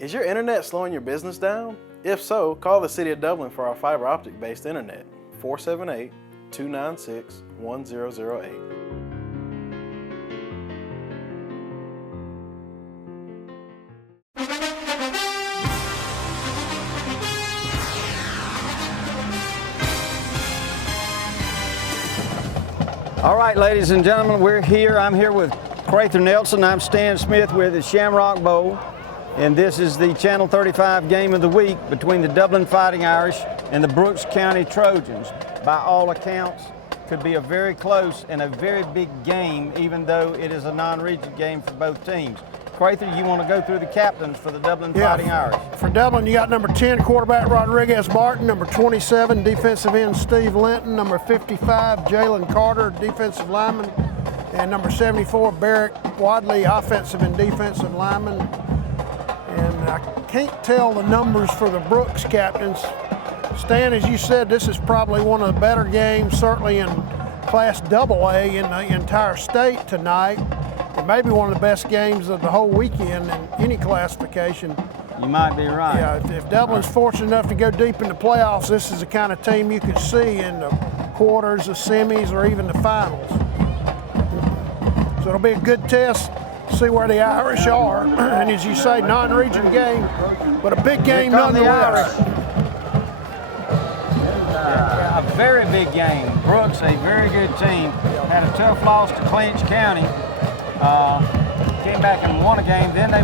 Is your internet slowing your business down? If so, call the City of Dublin for our fiber optic based internet, 478-296-1008. All right, ladies and gentlemen, we're here. I'm here with Crather Nelson. I'm Stan Smith with the Shamrock Bowl. And this is the Channel 35 game of the week between the Dublin Fighting Irish and the Brooks County Trojans. By all accounts, could be a very close and a very big game, even though it is a non-region game for both teams. Crather, you want to go through the captains for the Dublin Fighting Irish? For Dublin, you got number 10, quarterback Rodriguez Martin, number 27, defensive end Steve Linton, number 55, Jalen Carter, defensive lineman, and number 74, Barrett Wadley, offensive and defensive lineman. And I can't tell the numbers for the Brooks captains. Stan, as you said, this is probably one of the better games, certainly in Class AA in the entire state tonight. It may be one of the best games of the whole weekend in any classification. You might be right. Yeah, if Dublin's fortunate enough to go deep in the playoffs, this is the kind of team you could see in the quarters, the semis, or even the finals. So it'll be a good test. See where the Irish are, and as you say, non-region game, but a big game nonetheless. A very big game. Brooks, a very good team, had a tough loss to Clinch County. Came back and won a game. Then they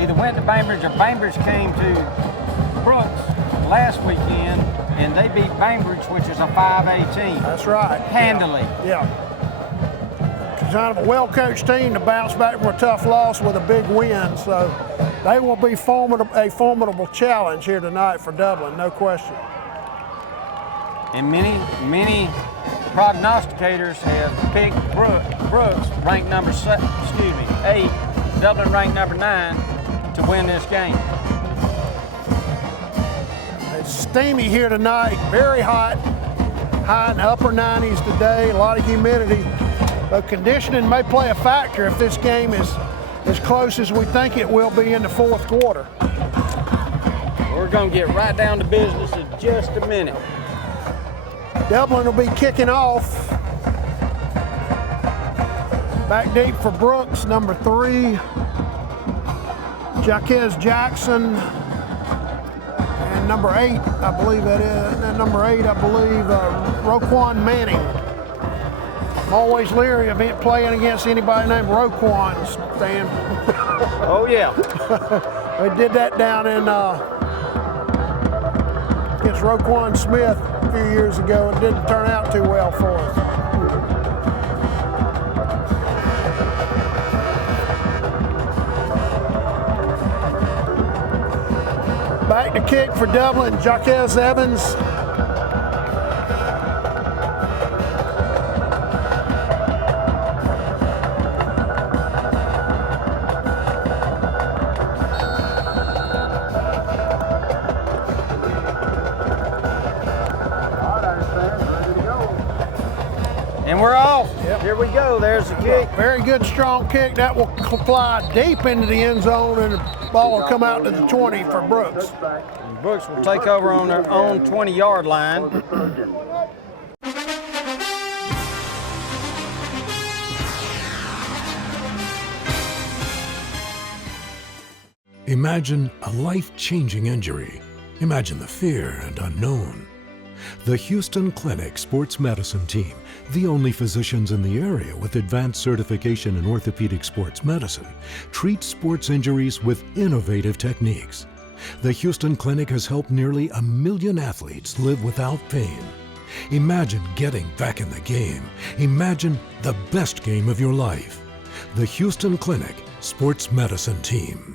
either went to Bainbridge or Bainbridge came to Brooks last weekend, and they beat Bainbridge, which is a 5A team. That's right. Handily. Yeah. Kind of a well-coached team to bounce back from a tough loss with a big win. So they will be a formidable challenge here tonight for Dublin, no question. And many prognosticators have picked Brooks, ranked number 8, Dublin ranked number 9, to win this game. It's steamy here tonight, very hot, high in the upper 90s today, a lot of humidity. But conditioning may play a factor if this game is as close as we think it will be in the fourth quarter. We're going to get right down to business in just a minute. Dublin will be kicking off. Back deep for Brooks, number 3. Jaquez Jackson. And number 8, I believe that is. And number 8, I believe, Roquan Manning. I'm always leery of playing against anybody named Roquan, Stan. Oh, yeah. We did that down in against Roquan Smith a few years ago. It didn't turn out too well for us. Back to kick for Dublin, Jaquez Evans. And we're off. Yep. Here we go. There's the kick. Very good, strong kick. That will fly deep into the end zone, and the ball will come out to the 20 for Brooks. And Brooks will take over on their own 20-yard line. Imagine a life-changing injury. Imagine the fear and unknown. The Houston Clinic Sports Medicine Team, the only physicians in the area with advanced certification in orthopedic sports medicine, treats sports injuries with innovative techniques. The Houston Clinic has helped nearly 1 million athletes live without pain. Imagine getting back in the game. Imagine the best game of your life. The Houston Clinic Sports Medicine Team.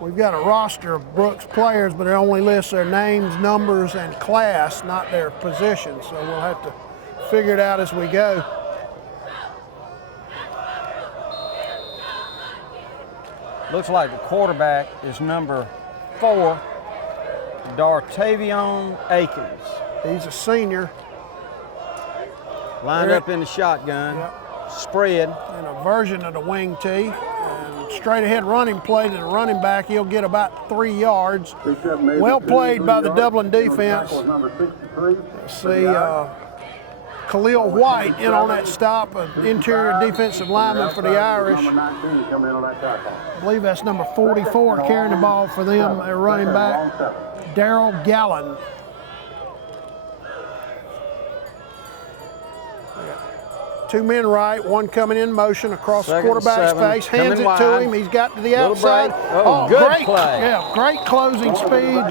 We've got a roster of Brooks players, but it only lists their names, numbers, and class, not their position. So we'll have to figure it out as we go. Looks like the quarterback is number 4, Dartavion Akins. He's a senior. Lined up in the shotgun, spread. In a version of the wing tee, and straight ahead running play to the running back. He'll get about 3 yards. Well played by the Dublin defense. Let's see, Khalil White in on that stop, an interior defensive lineman for the Irish. I believe that's number 44 carrying the ball for them, their running back, Daryl Gallen. Two men right, one coming in motion across the quarterback's face, hands it to him. He's got to the outside. Oh, good great play. Yeah, great closing speed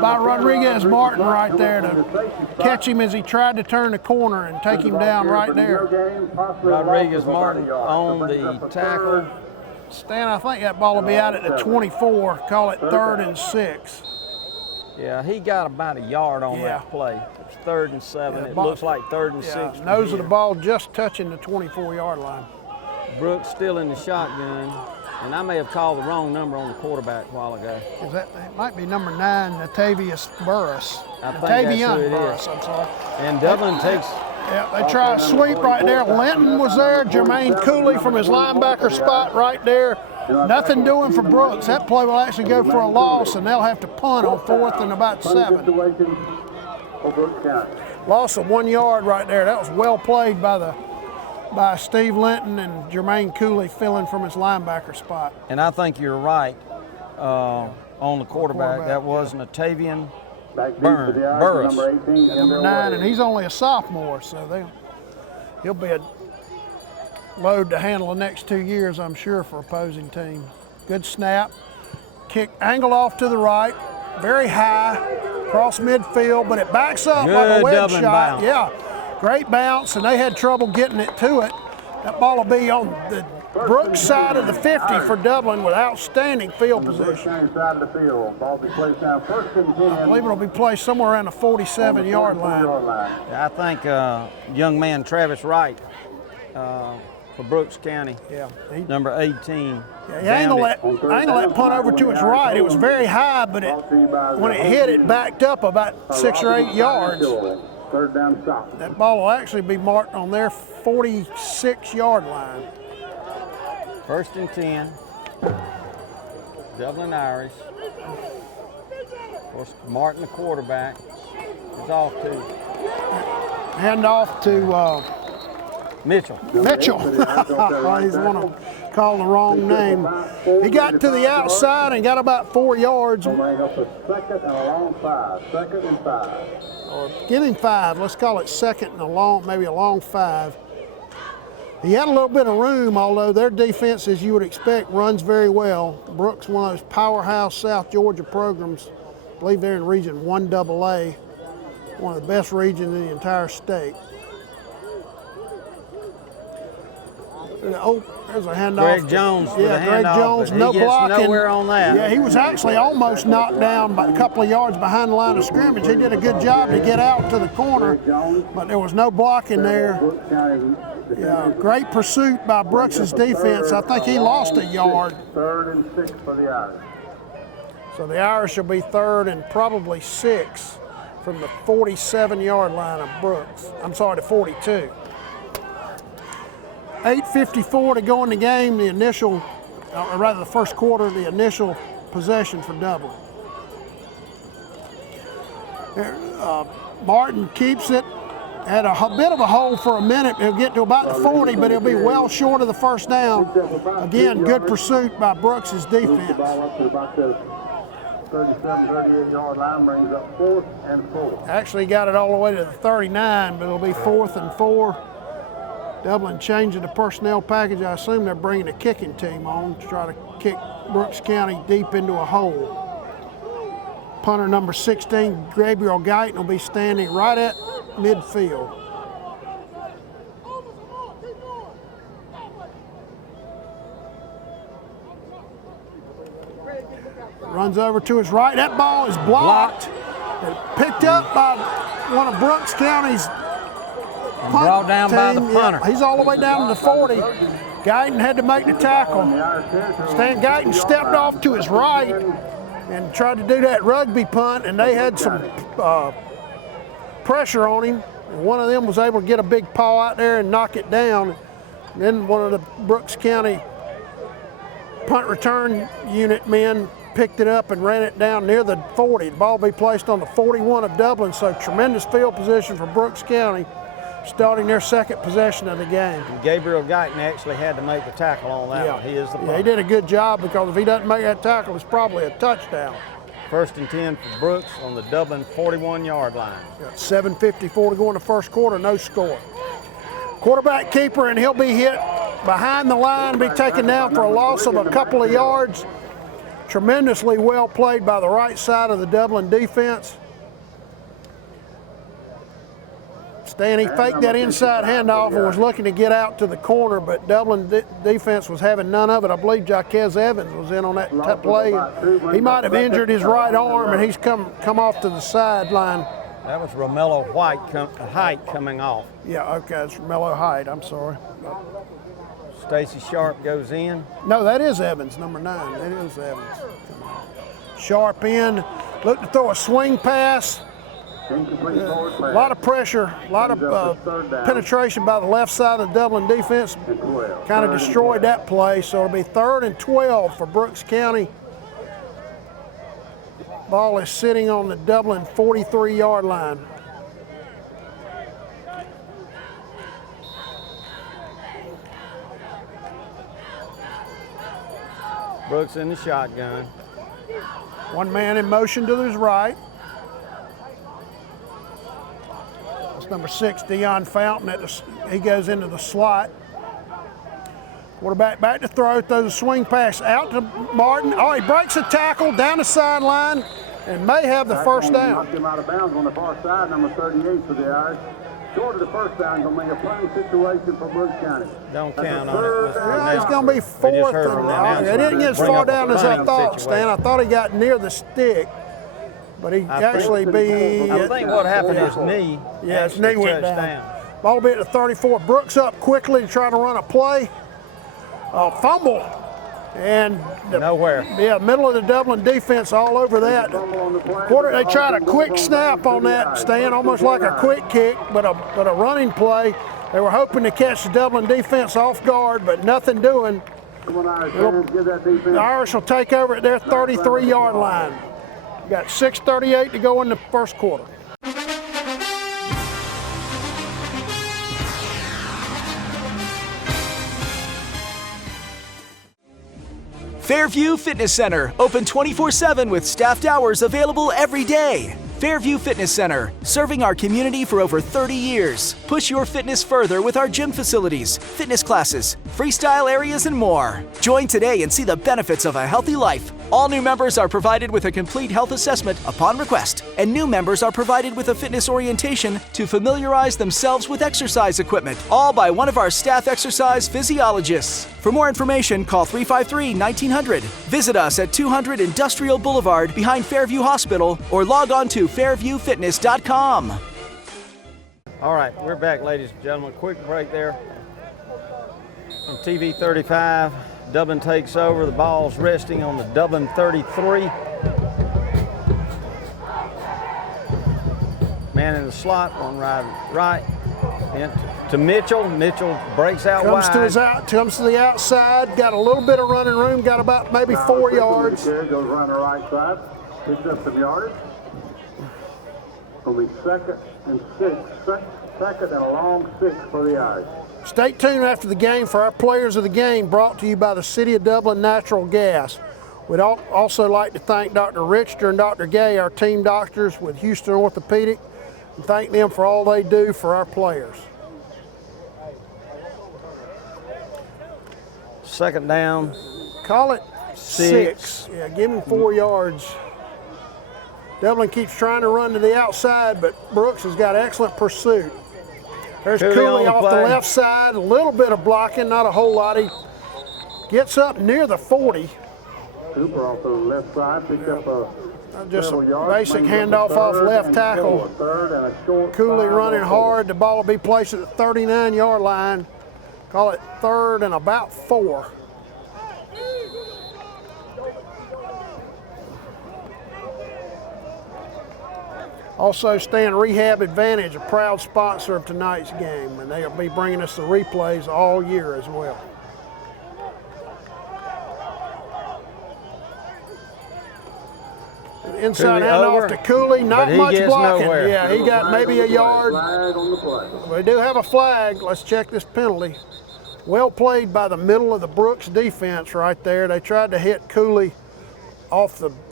by Rodriguez Martin right there to catch him as he tried to turn the corner and take him down right there. Rodriguez Martin on the tackle. Stan, I think that ball will be out at the 24. Call it 3rd and 6. Yeah, he got about a yard on that play. It's 3rd and 7. It looks like 3rd and 6. Nose of the ball just touching the 24-yard line. Brooks still in the shotgun, and I may have called the wrong number on the quarterback a while ago. It might be number 9, Natavius Burris. I think that's who it Burris, is. I'm sorry. And Dublin takes. Yeah, they try a sweep right there. Linton was there. Jermaine Cooley from his linebacker spot right there. Nothing doing for Brooks. That play will actually go for a loss, and they'll have to punt on 4th and about 7. Loss of 1 yard right there. That was well played by Steve Linton and Jermaine Cooley filling from his linebacker spot. And I think you're right on the quarterback. That was Natavian Burris. Number 9, and he's only a sophomore, so he'll be a load to handle the next 2 years, I'm sure, for opposing team. Good snap. Kick angled off to the right, very high, across midfield, but it backs up like a wedge Dublin shot. bounce. Yeah, great bounce, and they had trouble getting it to it. That ball will be on the Brooks side of the 50 for Dublin with outstanding field position. I believe it'll be placed somewhere around the 47-yard line. I think young man Travis Wright for Brooks County, number 18. Yeah, he angled that punt over to his right. It was very high, but when it hit, it backed up about 6 or 8 yards. That ball will actually be marked on their 46-yard line. 1st and 10. Dublin Irish. Of course, Martin, the quarterback, is off to. Hand off to Mitchell. Mitchell. He's want to call the wrong name. He got to the outside and got about 4 yards. Or give him 5. Let's call it 2nd and a long, maybe a long 5. He had a little bit of room, although their defense, as you would expect, runs very well. Brooks, one of those powerhouse South Georgia programs. I believe they're in Region 1AA, one of the best regions in the entire state. Oh, there's a handoff. Greg Jones. Greg Jones, no blocking. Nowhere on that. Yeah, he was actually almost knocked down by a couple of yards behind the line of scrimmage. He did a good job to get out to the corner, but there was no blocking there. Yeah, great pursuit by Brooks's defense. I think he lost a yard. 3rd and 6 for the Irish. So the Irish will be 3rd and probably 6 from the 47-yard line of Brooks. I'm sorry, the 42. 8:54 to go in the game, the initial, or rather the first quarter, the initial possession for Dublin. Martin keeps it, had a bit of a hole for a minute. He'll get to about the 40, but he'll be well short of the first down. Again, good pursuit by Brooks's defense. 38-yard line brings up 4th and 4. Actually got it all the way to the 39, but it'll be 4th and 4. Dublin changing the personnel package. I assume they're bringing a kicking team on to try to kick Brooks County deep into a hole. Punter number 16, Gabriel Guyton, will be standing right at midfield. Runs over to his right. That ball is blocked. And picked up by one of Brooks County's brought down by the punter. Yeah, he's all the way down to the 40. Guyton had to make the tackle. Stan Guyton stepped off to his right and tried to do that rugby punt, and they had some pressure on him. And one of them was able to get a big paw out there and knock it down. And then one of the Brooks County punt return unit men picked it up and ran it down near the 40. The ball will be placed on the 41 of Dublin, so tremendous field position for Brooks County, starting their second possession of the game. And Gabriel Guyton actually had to make the tackle on that one. He is the punter. He did a good job, because if he doesn't make that tackle, it's probably a touchdown. 1st and 10 for Brooks on the Dublin 41-yard line. Got 7:54 to go in the first quarter, no score. Quarterback keeper, and he'll be hit behind the line, be taken down for a loss of a couple of yards. Tremendously well played by the right side of the Dublin defense. Stan, he faked that inside handoff and was looking to get out to the corner, but Dublin defense was having none of it. I believe Jaquez Evans was in on that play. He might have injured his right arm, and he's come off to the sideline. That was Romello Height coming off. Yeah, okay, it's Romello Height, I'm sorry. Stacy Sharp goes in. No, that is Evans, number 9. That is Evans. Sharp in, looked to throw a swing pass. A lot of pressure, a lot of penetration by the left side of the Dublin defense. Kind of destroyed that play, so it'll be 3rd and 12 for Brooks County. Ball is sitting on the Dublin 43-yard line. Brooks in the shotgun. One man in motion to his right. That's number 6, Deion Fountain. He goes into the slot. Quarterback back to throw, throws a swing pass out to Martin. Oh, he breaks a tackle down the sideline and may have the first down. Knocked him out of bounds on the far side, number 38 for the Irish. Short of the first down, going to make a punting situation for Brooks County. Don't count on it. Yeah, he's going to be 4th. It didn't get as far down as I thought, Stan. I thought he got near the stick, but he actually be. I think what happened is knee. Yeah, his knee went down. Ball be at the 34. Brooks up quickly to try to run a play. Fumble. And nowhere. Yeah, middle of the Dublin defense all over that. They tried a quick snap on that, Stan, almost like a quick kick, but a running play. They were hoping to catch the Dublin defense off guard, but nothing doing. The Irish will take over at their 33-yard line. Got 6:38 to go in the first quarter. Fairview Fitness Center, open 24/7 with staffed hours available every day. Fairview Fitness Center, serving our community for over 30 years. Push your fitness further with our gym facilities, fitness classes, freestyle areas, and more. Join today and see the benefits of a healthy life. All new members are provided with a complete health assessment upon request, and new members are provided with a fitness orientation to familiarize themselves with exercise equipment, all by one of our staff exercise physiologists. For more information, call 353-1900. Visit us at 200 Industrial Boulevard behind Fairview Hospital, or log on to fairviewfitness.com. All right, we're back, ladies and gentlemen. Quick break there on TV 35. Dublin takes over. The ball's resting on the Dublin 33. Man in the slot on right. To Mitchell. Mitchell breaks out wide. Comes to the outside. Got a little bit of running room. Got about maybe 4 yards. Goes around the right side. Picks up some yardage. Will be 2nd and 6. 2nd and a long 6 for the Irish. Stay tuned after the game for our players of the game, brought to you by the City of Dublin Natural Gas. We'd also like to thank Dr. Richter and Dr. Gay, our team doctors with Houston Orthopedic, and thank them for all they do for our players. 2nd down. Call it 6. Yeah, give him 4 yards. Dublin keeps trying to run to the outside, but Brooks has got excellent pursuit. There's Cooley off the left side, a little bit of blocking, not a whole lot. He gets up near the 40. Cooper off the left side, picked up just a basic handoff off left tackle. Cooley running hard. The ball will be placed at the 39-yard line. Call it 3rd and about 4. Also, Stan, Rehab Advantage, a proud sponsor of tonight's game, and they'll be bringing us the replays all year as well. inside Cooley handoff over, to Cooley. Not but he much gets blocking. nowhere. Yeah, he got maybe a yard. Flag on the play. We do have a flag. Let's check this penalty. Well played by the middle of the Brooks defense right there. They tried to hit Cooley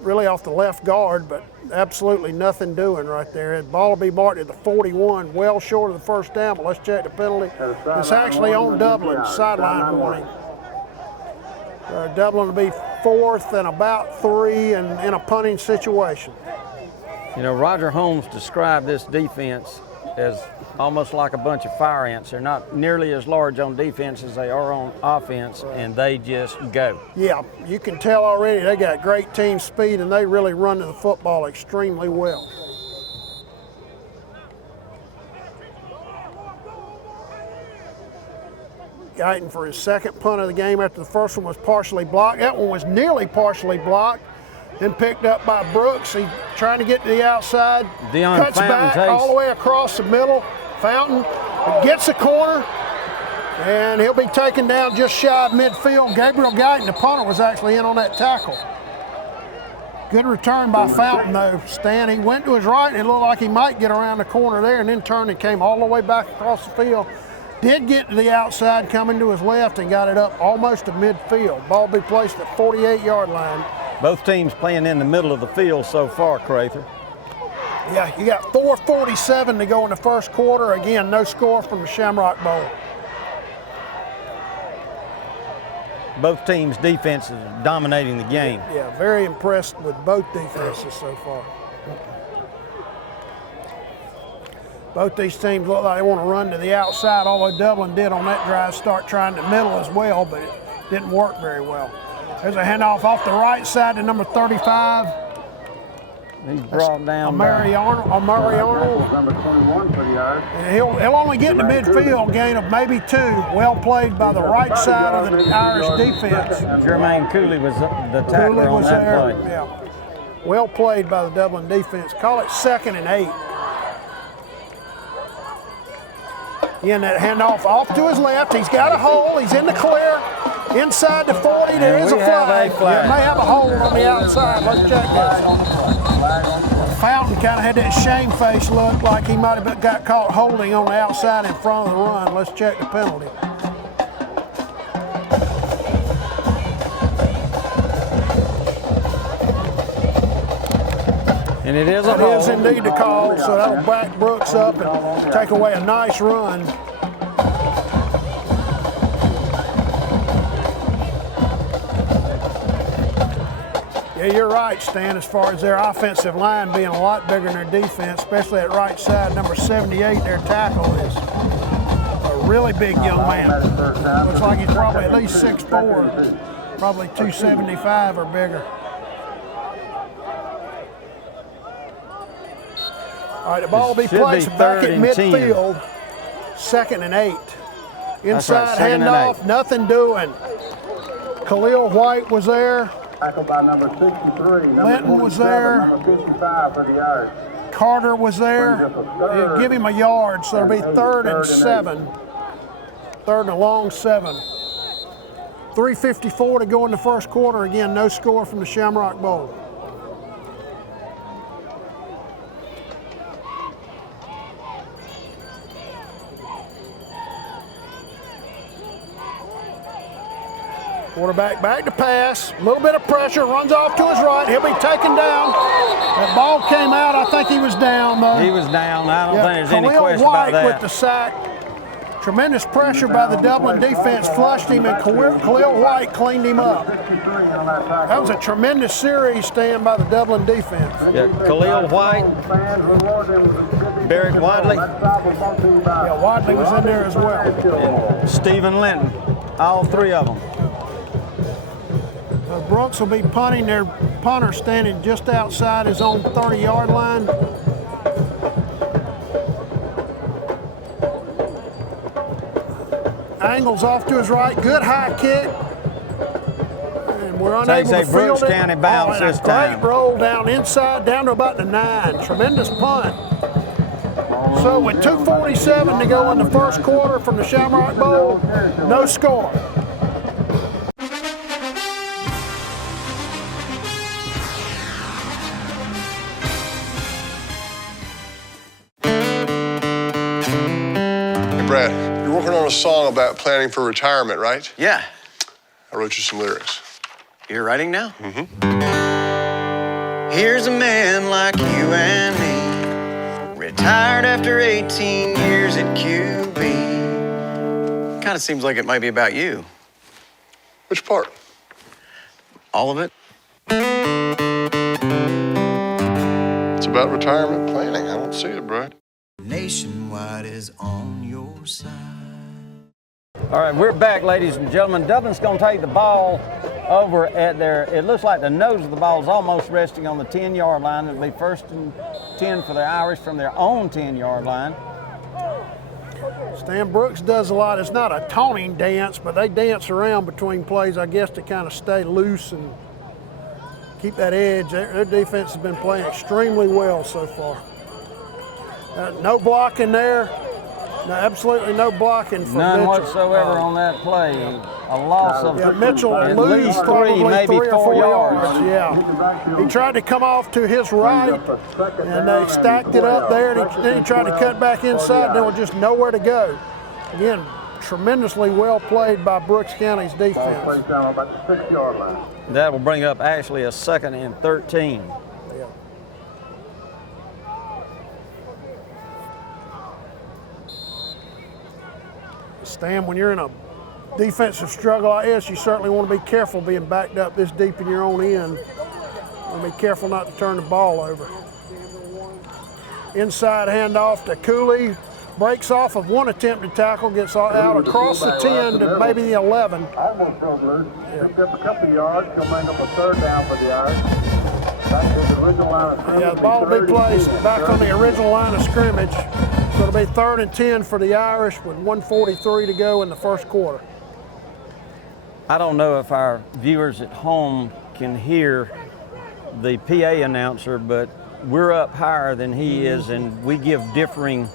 really off the left guard, but absolutely nothing doing right there. The ball will be marked at the 41, well short of the first down, but let's check the penalty. It's actually on Dublin, sideline warning. Dublin will be 4th and about 3 and in a punting situation. You know, Roger Holmes described this defense as almost like a bunch of fire ants. They're not nearly as large on defense as they are on offense, and they just go. Yeah, you can tell already they got great team speed and they really run to the football extremely well. Guyton for his second punt of the game after the first one was partially blocked. That one was nearly partially blocked, then picked up by Brooks. He trying to get to the outside, cuts back all the way across the middle. Fountain gets the corner, and he'll be taken down just shy of midfield. Gabriel Guyton, the punter, was actually in on that tackle. Good return by Fountain, though. Stan, he went to his right, and it looked like he might get around the corner there, and then turned and came all the way back across the field. Did get to the outside, coming to his left, and got it up almost to midfield. Ball be placed at 48-yard line. Both teams playing in the middle of the field so far, Crather. Yeah, you got 4:47 to go in the first quarter. Again, no score from the Shamrock Bowl. Both teams' defenses dominating the game. Yeah, very impressed with both defenses so far. Both these teams look like they want to run to the outside, although Dublin did on that drive start trying to middle as well, but it didn't work very well. There's a handoff off the right side to number 35. He's brought down Amari Arnold. Number 21 for the yard. And he'll only get in the midfield, gain of maybe 2. Well played by the right side of the Irish defense. Jermaine Cooley was the tackler on that play. Yeah. Well played by the Dublin defense. Call it 2nd and 8. Again, that handoff off to his left. He's got a hole. He's in the clear. Inside the 40, there is a flag. Yeah, may have a hole on the outside. Let's check this. Fountain kind of had that shame face look like he might have got caught holding on the outside in front of the run. Let's check the penalty. And it is a hole. It is indeed the call, so that'll back Brooks up and take away a nice run. Yeah, you're right, Stan, as far as their offensive line being a lot bigger than their defense, especially at right side. Number 78, their tackle, is a really big young man. Looks like he's probably at least 6'4", probably 275 or bigger. All right, the ball will be placed back at midfield, 2nd and 8. Inside handoff, nothing doing. Khalil White was there. Tackled by number 63. Linton was there. Number 55 for the yard. Carter was there. They'll give him a yard, so it'll be 3rd and 7. 3rd and a long 7. 3:54 to go in the first quarter. Again, no score from the Shamrock Bowl. Quarterback back to pass, a little bit of pressure, runs off to his right. He'll be taken down. That ball came out. I think he was down, though. He was down. I don't think there's any question White about that. with the sack. Tremendous pressure by the Dublin defense, flushed him, and Khalil White cleaned him up. That was a tremendous series stand by the Dublin defense. Yeah, Khalil White, Barrett Wadley, Yeah, Wadley was in there as well. and Stephen Linton, all 3 of them. Brooks will be punting. Their punter standing just outside his own 30-yard line. Angles off to his right. Good high kick. And we're unable to field Brooks it. County bounce this time. Great roll down inside, down to about the 9. Tremendous punt. So with 2:47 to go in the first quarter from the Shamrock Bowl, no score. Brad, you're working on a song about planning for retirement, right? Yeah. I wrote you some lyrics. You're writing now? Mm-hmm. Here's a man like you and me, retired after 18 years at QB. Kind of seems like it might be about you. Which part? All of it. It's about retirement planning. I don't see it, Brad. Nationwide is on your side. All right, we're back, ladies and gentlemen. Dublin's going to take the ball over at their, it looks like the nose of the ball is almost resting on the 10-yard line. It'll be 1st and 10 for the Irish from their own 10-yard line. Stan Brooks does a lot. It's not a taunting dance, but they dance around between plays, I guess, to kind of stay loose and keep that edge. Their defense has been playing extremely well so far. No blocking there. No, absolutely no blocking from None Mitchell. whatsoever on that play. A loss of Mitchell at lose least probably maybe 3 or 4 yards. Yeah. He tried to come off to his right, and they stacked it up there, and then he tried to cut back inside, and there was just nowhere to go. Again, tremendously well played by Brooks County's defense. That will bring up actually a 2nd and 13. Stan, when you're in a defensive struggle like this, you certainly want to be careful being backed up this deep in your own end. You want to be careful not to turn the ball over. Inside handoff to Cooley. Breaks off of one attempted tackle, gets out across the 10 to maybe the 11. Almost broke loose. Picked up a couple of yards. He'll make up a 3rd down for the Irish. Back to the original line of scrimmage. Yeah, the ball will be placed back on the original line of scrimmage. So it'll be 3rd and 10 for the Irish with 1:43 to go in the first quarter. I don't know if our viewers at home can hear the PA announcer, but we're up higher than he is, and we give differing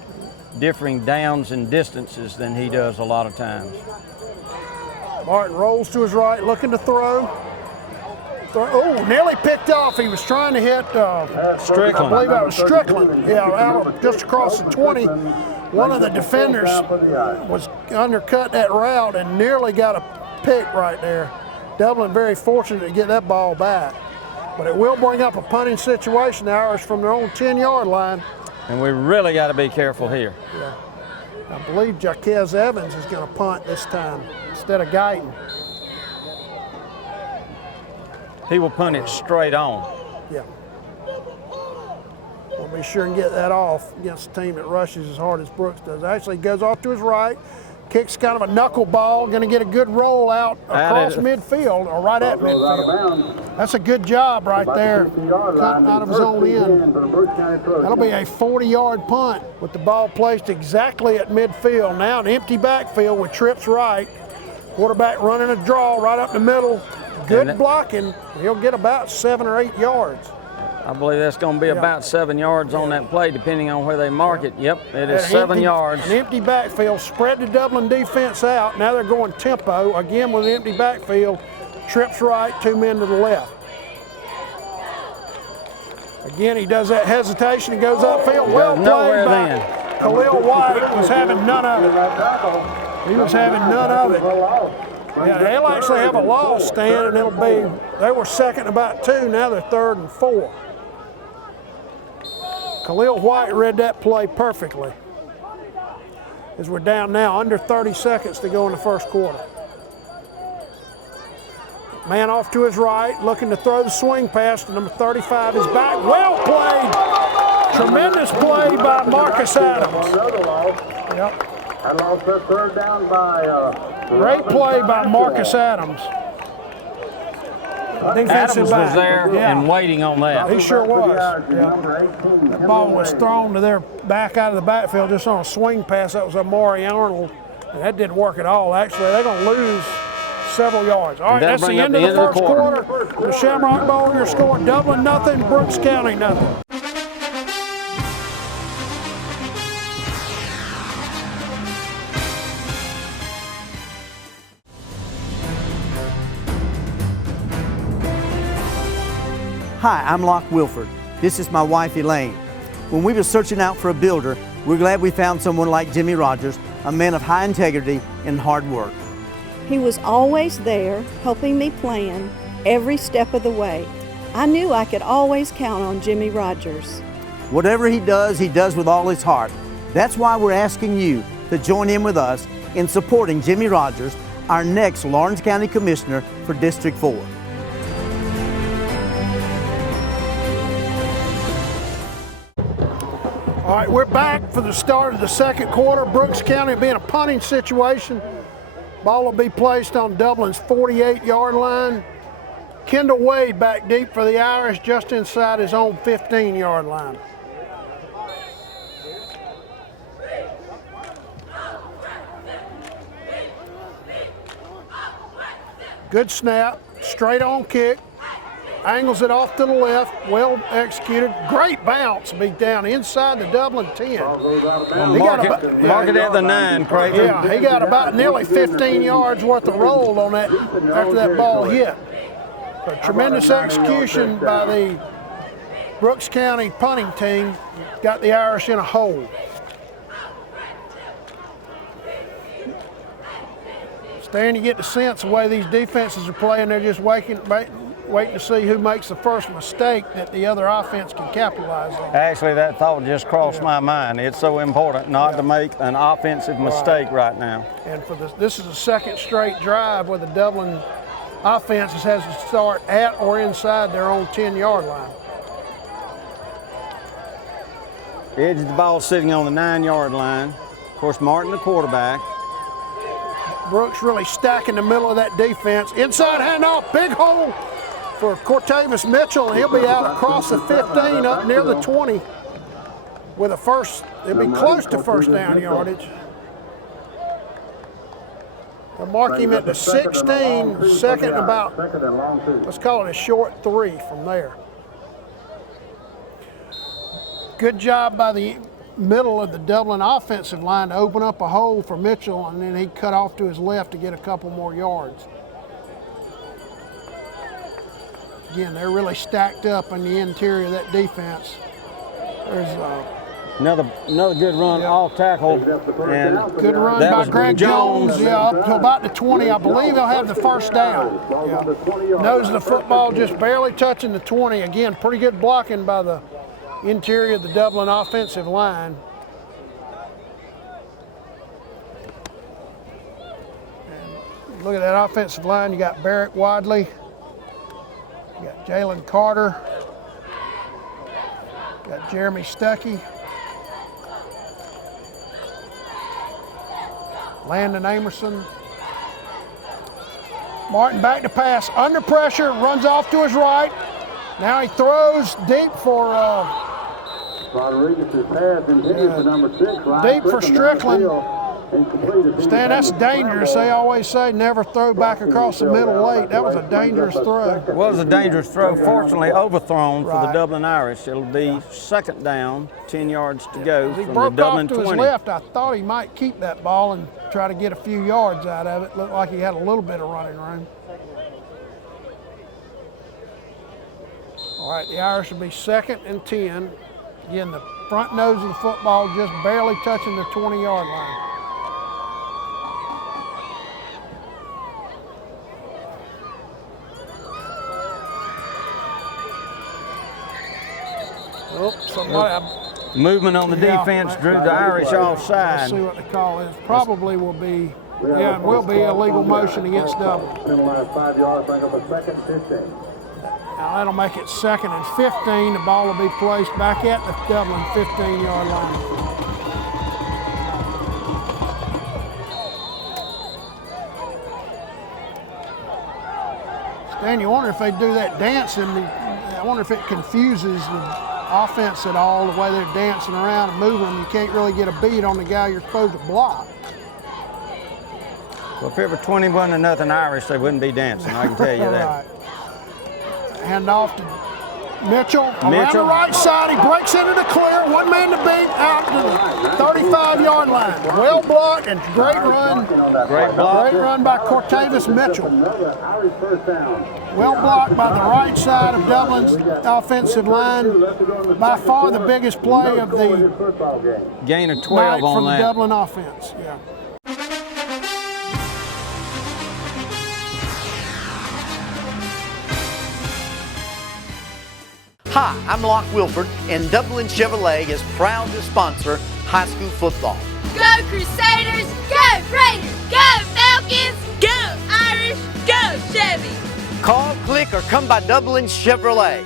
downs and distances than he does a lot of times. Martin rolls to his right, looking to throw. Oh, nearly picked off. He was trying to hit Strickland. I believe that was Strickland. Yeah, out just across the 20. One of the defenders was undercut that route and nearly got a pick right there. Dublin very fortunate to get that ball back. But it will bring up a punting situation, the Irish from their own 10-yard line. And we really got to be careful here. Yeah. I believe Jaquez Evans is going to punt this time instead of Guyton. He will punt it straight on. Yeah. We'll be sure and get that off against a team that rushes as hard as Brooks does. Actually, he goes off to his right, kicks kind of a knuckleball, going to get a good roll out across midfield, or right at midfield. That's a good job right there, cutting out of his own end. That'll be a 40-yard punt with the ball placed exactly at midfield. Now an empty backfield with trips right. Quarterback running a draw right up the middle. Good blocking. He'll get about 7 or 8 yards. I believe that's going to be about 7 yards on that play, depending on where they mark it. Yep, it is 7 yards. An empty backfield, spread the Dublin defense out. Now they're going tempo, again with an empty backfield. Trips right, 2 men to the left. Again, he does that hesitation and goes upfield. Well played by Khalil White. Was having none of it. He was having none of it. Yeah, they'll actually have a loss, Stan, and it'll be, they were second about 2, now they're 3rd and 4. Khalil White read that play perfectly. As we're down now, under 30 seconds to go in the first quarter. Man off to his right, looking to throw the swing pass to number 35, is back. Well played. Tremendous play by Marcus Adams. Yep. I lost that 3rd down by... Great play by Marcus Adams. Adams was there and waiting on that. He sure was. Yeah. That ball was thrown to their back out of the backfield just on a swing pass. That was Amari Arnold, and that didn't work at all. Actually, they're going to lose several yards. All right, that's the end of the first quarter. The Shamrock Bowl, you're scoring Dublin nothing, Brooks County nothing. Hi, I'm Locke Wilford. This is my wife, Elaine. When we were searching out for a builder, we're glad we found someone like Jimmy Rogers, a man of high integrity and hard work. He was always there, helping me plan every step of the way. I knew I could always count on Jimmy Rogers. Whatever he does with all his heart. That's why we're asking you to join in with us in supporting Jimmy Rogers, our next Lawrence County Commissioner for District 4. All right, we're back for the start of the second quarter. Brooks County being a punting situation. Ball will be placed on Dublin's 48-yard line. Kendall Wade back deep for the Irish, just inside his own 15-yard line. Good snap, straight on kick. Angles it off to the left, well executed. Great bounce, beat down inside the Dublin 10. Mark it at the 9, Craig. Yeah, he got about nearly 15 yards worth of roll on that after that ball hit. A tremendous execution by the Brooks County punting team. Got the Irish in a hole. Stan, you get the sense the way these defenses are playing, they're just waiting to see who makes the first mistake that the other offense can capitalize on. Actually, that thought just crossed my mind. It's so important not to make an offensive mistake right now. And for this is a second straight drive where the Dublin offense has to start at or inside their own 10-yard line. Edge of the ball sitting on the 9-yard line. Of course, Martin, the quarterback. Brooks really stacking the middle of that defense. Inside handoff, big hole for Cortavis Mitchell, and he'll be out across the 15 up near the 20 with a first. It'll be close to first down yardage. They'll mark him at the 16, second about, let's call it a short 3 from there. Good job by the middle of the Dublin offensive line to open up a hole for Mitchell, and then he cut off to his left to get a couple more yards. Again, they're really stacked up in the interior of that defense. There's another good run off tackle. And good run by Greg Jones. Yeah, up to about the 20. I believe he'll have the first down. Yeah. Nose of the football just barely touching the 20. Again, pretty good blocking by the interior of the Dublin offensive line. And look at that offensive line. You got Barrett Wadley. You got Jalen Carter. You got Jeremy Stuckey. Landon Amerson. Martin back to pass. Under pressure. Runs off to his right. Now he throws deep for deep for Strickland. Stan, that's dangerous. They always say never throw back across the middle late. That was a dangerous throw. It was a dangerous throw. Fortunately, overthrown for the Dublin Irish. It'll be second down, 10 yards to go from the Dublin 20. He broke off to his left. I thought he might keep that ball and try to get a few yards out of it. Looked like he had a little bit of running room. All right, the Irish will be second and 10. Again, the front nose of the football just barely touching the 20-yard line. Oh, somebody. Movement on the defense drew the Irish offside. Let's see what the call is. Probably will be, it will be a legal motion against Dublin. Penalized 5 yards, bring up a second 15. Now that'll make it second and 15. The ball will be placed back at the Dublin 15-yard line. Stan, you wonder if they do that dancing. I wonder if it confuses the offense at all, the way they're dancing around and moving. You can't really get a beat on the guy you're supposed to block. Well, if it were 21-0 Irish, they wouldn't be dancing, I can tell you that. Hand off to Mitchell. Around the right side, he breaks into the clear. One man to beat out to the 35-yard line. Well blocked and great run. Great block. Great run by Cortavis Mitchell. Well blocked by the right side of Dublin's offensive line. By far the biggest play of the gain of 12 on from that. the Dublin offense. Yeah. Hi, I'm Locke Wilford, and Dublin Chevrolet is proud to sponsor high school football. Go Crusaders, go Raiders, go Falcons, go Irish, go Chevy. Call, click, or come by Dublin Chevrolet.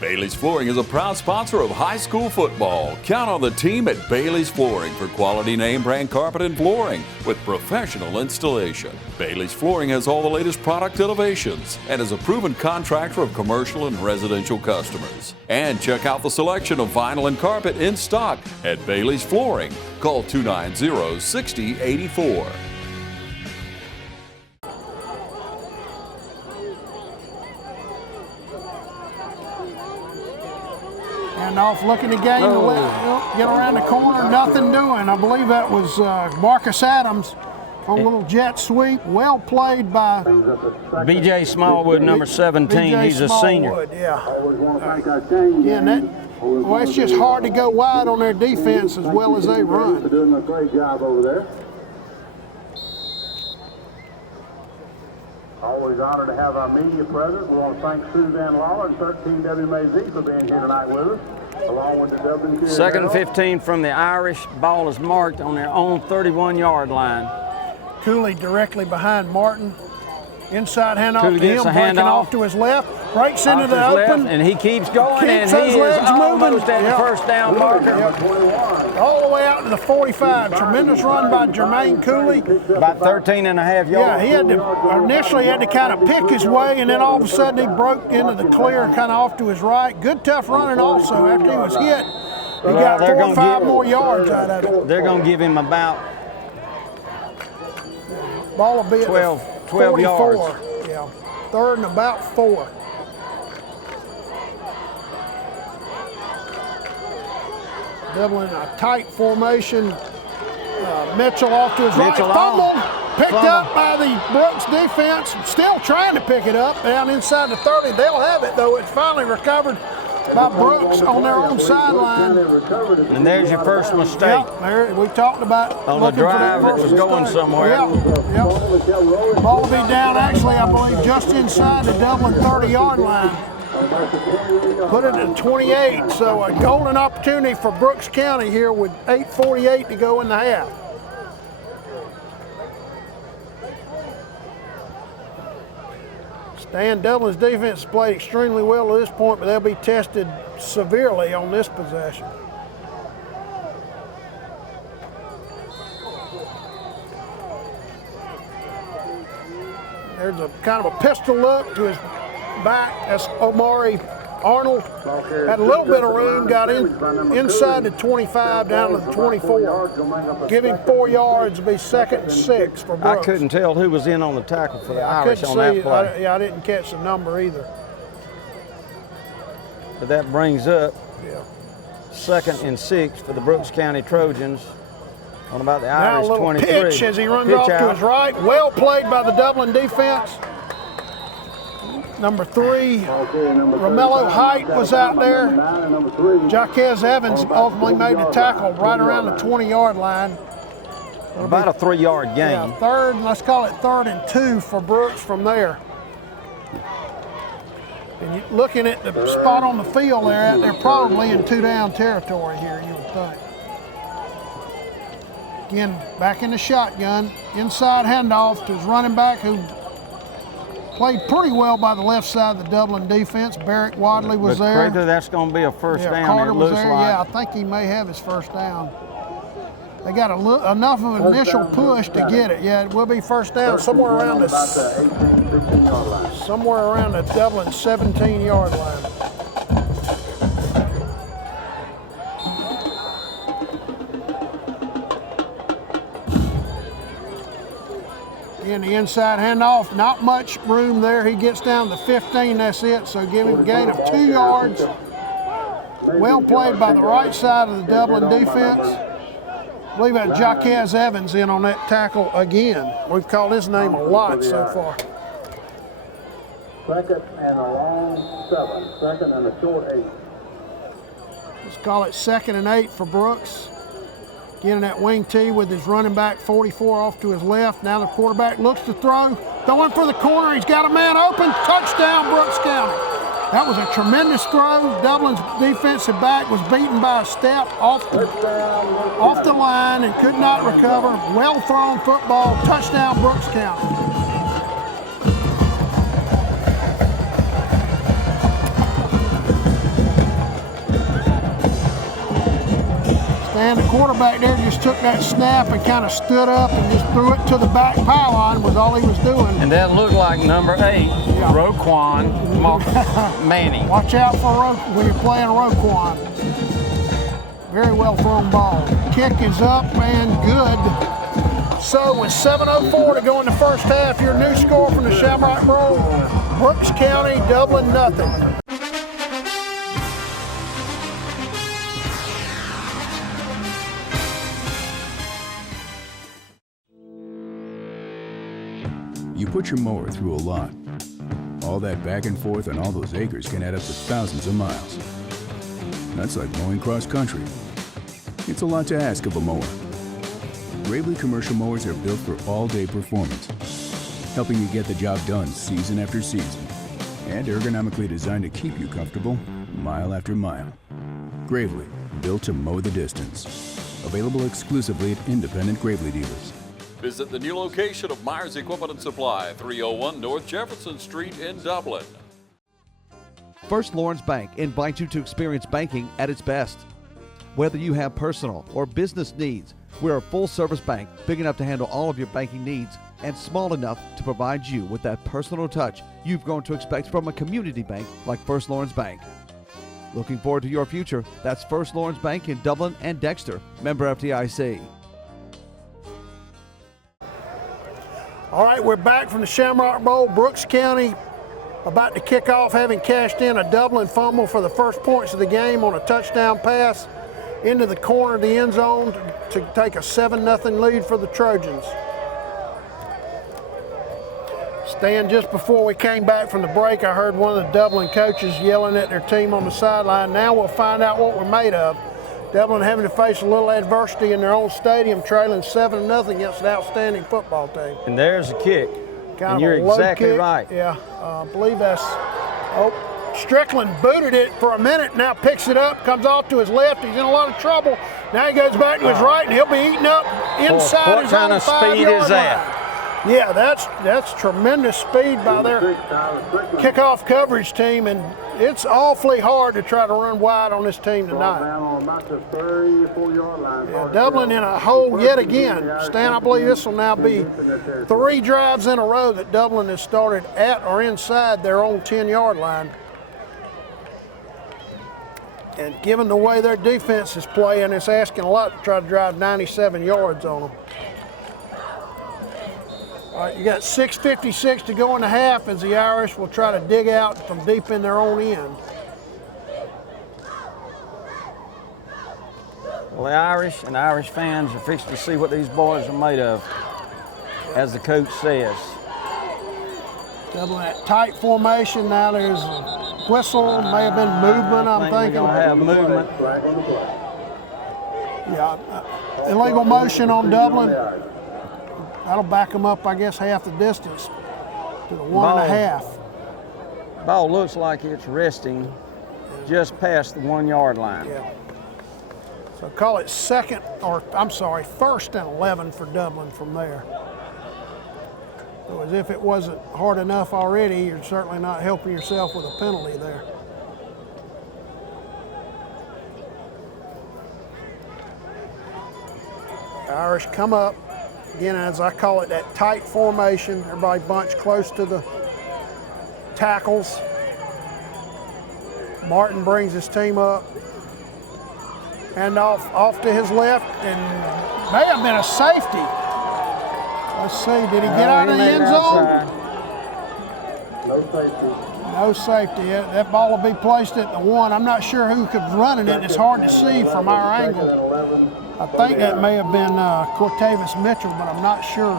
Bailey's Flooring is a proud sponsor of high school football. Count on the team at Bailey's Flooring for quality name brand carpet and flooring with professional installation. Bailey's Flooring has all the latest product innovations and is a proven contractor of commercial and residential customers. And check out the selection of vinyl and carpet in stock at Bailey's Flooring. Call 290-6084. And off looking to gain the left, get around the corner, nothing doing. I believe that was Marcus Adams on a little jet sweep. Well played by B.J. Smallwood, number 17. He's a senior. Yeah. Well, it's just hard to go wide on their defense as well as they run. They're doing a great job over there. Always honored to have our media present. We want to thank Suzanne Lawler and 13 WMAZ for being here tonight with us, along with the Dublin. Second and 15 from the Irish. Ball is marked on their own 31-yard line. Cooley directly behind Martin. Inside handoff Cooley to him, gets a breaking handoff. off to his left, breaks into the Left, open. and he keeps going, Keeps and those he is legs moving. almost at the first down marker. All the way out to the 45. Tremendous run by Jermaine Cooley. About 13 and a half yards. Yeah, he had to initially had to kind of pick his way, and then all of a sudden he broke into the clear, kind of off to his right. Good tough running also after he was hit. He got 4 or 5 more yards out of it. They're going to give him about Ball will be at 12 44. yards. Yeah, third and about 4. Dublin a tight formation. Mitchell off to his right. Fumble. Picked up by the Brooks defense. Still trying to pick it up down inside the 30. They'll have it, though. It's finally recovered by Brooks on their own sideline. And there's your first mistake. Yep, there, we talked about on the drive that was going somewhere. Yep. Ball will be down, actually, I believe, just inside the Dublin 30-yard line. Put it at 28, so a golden opportunity for Brooks County here with 8:48 to go in the half. Stan, Dublin's defense played extremely well to this point, but they'll be tested severely on this possession. There's a kind of a pistol look to his back. That's Omari Arnold. Had a little bit of room, got inside the 25 down to the 24. Give him 4 yards, it'll be 2nd and 6 for Brooks. I couldn't tell who was in on the tackle for the Irish on that play. I didn't catch the number either. But that brings up 2nd and 6 for the Brooks County Trojans on about the Irish 23. Now a little pitch as he runs off to his right. Well played by the Dublin defense. Number 3, Romello Height was out there. Jaquez Evans ultimately made the tackle right around the 20-yard line. About a 3-yard gain. Yeah, third, let's call it 3rd and 2 for Brooks from there. And looking at the spot on the field there, they're probably in 2-down territory here, you would think. Again, back in the shotgun, inside handoff to his running back who played pretty well by the left side of the Dublin defense. Barrick Wadley was there. That's going to be a first down. Carter was there. Yeah, I think he may have his first down. They got enough of an initial push to get it. Yeah, it will be first down somewhere around the Dublin 17-yard line. In the inside handoff, not much room there. He gets down to 15, that's it. So give him a gain of 2 yards. Well played by the right side of the Dublin defense. I believe that Jaquez Evans in on that tackle again. We've called his name a lot so far. 2nd and a long 7, 2nd and a short 8. Let's call it 2nd and 8 for Brooks. Getting that wing tee with his running back 44 off to his left. Now the quarterback looks to throw. Throwing for the corner. He's got a man open. Touchdown, Brooks County. That was a tremendous throw. Dublin's defensive back was beaten by a step off the line and could not recover. Well thrown football, touchdown Brooks County. And the quarterback there just took that snap and kind of stood up and just threw it to the back pylon was all he was doing. And that looked like number 8, Roquan Manning. Watch out for when you're playing Roquan. Very well thrown ball. Kick is up and good. So with 7:04 to go in the first half, your new score from the Shamrock Bowl, Brooks County, Dublin, nothing. You put your mower through a lot. All that back and forth on all those acres can add up to thousands of miles. That's like mowing cross country. It's a lot to ask of a mower. Gravely commercial mowers are built for all-day performance, helping you get the job done season after season, and ergonomically designed to keep you comfortable mile after mile. Gravely, built to mow the distance. Available exclusively at independent Gravely dealers. Visit the new location of Myers Equipment and Supply, 301 North Jefferson Street in Dublin. First Lawrence Bank invites you to experience banking at its best. Whether you have personal or business needs, we're a full-service bank big enough to handle all of your banking needs and small enough to provide you with that personal touch you've grown to expect from a community bank like First Lawrence Bank. Looking forward to your future? That's First Lawrence Bank in Dublin and Dexter, member FDIC. All right, we're back from the Shamrock Bowl. Brooks County about to kick off, having cashed in a Dublin fumble for the first points of the game on a touchdown pass into the corner of the end zone to take a 7-0 lead for the Trojans. Stan, just before we came back from the break, I heard one of the Dublin coaches yelling at their team on the sideline. Now we'll find out what we're made of. Dublin having to face a little adversity in their own stadium, trailing 7-0 against an outstanding football team. And there's a kick. Kind and you're of a low exactly kick. right. Yeah, I believe that's, Strickland booted it for a minute, now picks it up, comes off to his left. He's in a lot of trouble. Now he goes back to his right, and he'll be eaten up inside his own 5-yard line. What kind of speed is that? Yeah, that's tremendous speed by their kickoff coverage team, and it's awfully hard to try to run wide on this team tonight. Yeah, Dublin in a hole yet again. Stan, I believe this will now be 3 drives in a row that Dublin has started at or inside their own 10-yard line. And given the way their defense is playing, it's asking a lot to try to drive 97 yards on them. All right, you got 6:56 to go in the half as the Irish will try to dig out from deep in their own end. Well, the Irish and Irish fans are fixing to see what these boys are made of, as the coach says. Double that tight formation. Now there's a whistle. May have been movement, I'm thinking. We're gonna have movement. Yeah, illegal motion on Dublin. That'll back them up, I guess, half the distance to the 1.5. Ball looks like it's resting just past the 1-yard line. Yeah. So call it first and 11 for Dublin from there. So as if it wasn't hard enough already, you're certainly not helping yourself with a penalty there. The Irish come up. Again, as I call it, that tight formation. Everybody bunched close to the tackles. Martin brings his team up. And off to his left, and may have been a safety. Let's see, did he get out of the end zone? No safety. No safety. That ball will be placed at the 1. I'm not sure who could run it. It's hard to see from our angle. I think that may have been Cortavis Mitchell, but I'm not sure.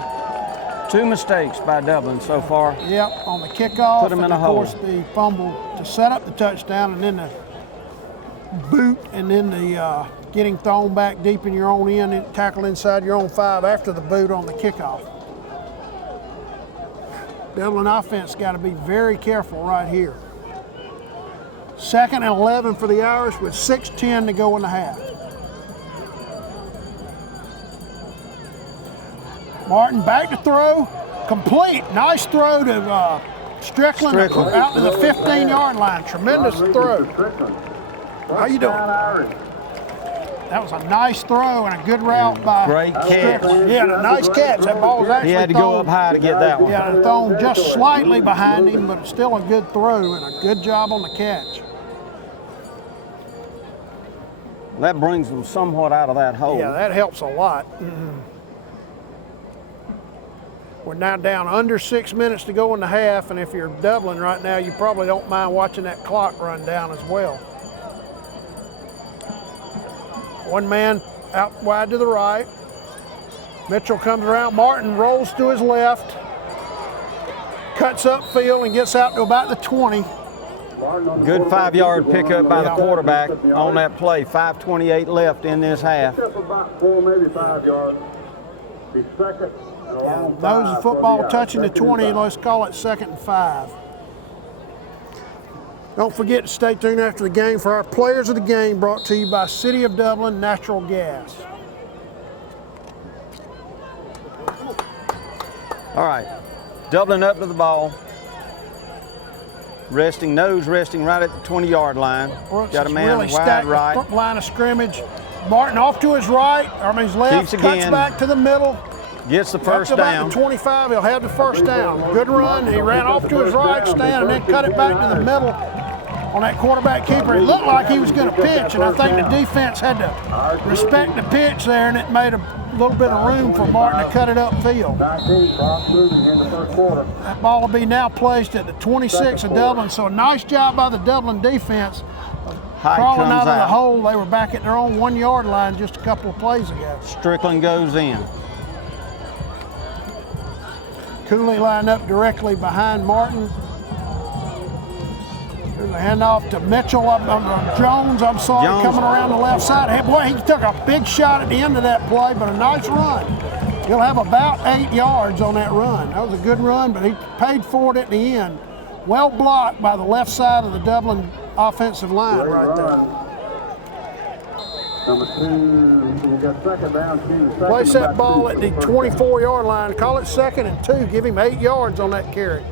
2 mistakes by Dublin so far. Yep, on the kickoff. Put them in a hole. Of course, the fumble to set up the touchdown, and then the boot, and then the getting thrown back deep in your own end and tackled inside your own 5 after the boot on the kickoff. Dublin offense got to be very careful right here. 2nd and 11 for the Irish with 6:10 to go in the half. Martin back to throw, complete. Nice throw to Strickland out to the 15-yard line. Tremendous throw. How you doing? That was a nice throw and a good route by Great catch. Yeah, a nice catch. That ball was actually He had to go up high to get that one. Yeah, thrown just slightly behind him, but it's still a good throw and a good job on the catch. That brings them somewhat out of that hole. Yeah, that helps a lot. We're now down under 6 minutes to go in the half, and if you're Dublin right now, you probably don't mind watching that clock run down as well. One man out wide to the right. Mitchell comes around. Martin rolls to his left, cuts upfield and gets out to about the 20. Good 5-yard pickup by the quarterback on that play. 5:28 left in this half. About 4, maybe 5 yards. He's second. Those football touching the 20, and let's call it 2nd and 5. Don't forget to stay tuned after the game for our players of the game, brought to you by City of Dublin Natural Gas. All right, Dublin up to the ball. Resting right at the 20-yard line. Got a man really wide right. Front line of scrimmage. Martin off to his right, his left, Keeps cuts again. back to the middle. Gets the first Up to down. about the 25, he'll have the first down. Good run, he ran off to his right stand and then cut it back to the middle on that quarterback keeper. It looked like he was going to pitch, and I think the defense had to respect the pitch there, and it made a little bit of room for Martin to cut it upfield. That ball will be now placed at the 26 of Dublin, so a nice job by the Dublin defense. Crawling out of the hole. They were back at their own 1-yard line just a couple of plays ago. Strickland goes in. Cooley lined up directly behind Martin. Here's a handoff to Mitchell, Jones, coming around the left side. Hey, boy, he took a big shot at the end of that play, but a nice run. He'll have about 8 yards on that run. That was a good run, but he paid for it at the end. Well blocked by the left side of the Dublin offensive line right there. Number 2, we got 2nd down. Place that ball at the 24-yard line. Call it 2nd and 2. Give him 8 yards on that carry.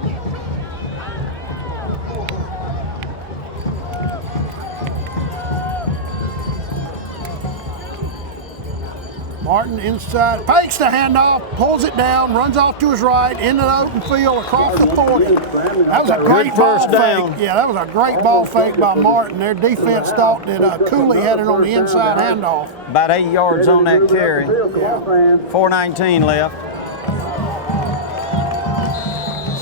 Martin inside, fakes the handoff, pulls it down, runs off to his right, into the open field, across the 40. That was a great ball fake. Yeah, that was a great ball fake by Martin. Their defense thought that Cooley had it on the inside handoff. About 8 yards on that carry. Yeah. 4:19 left.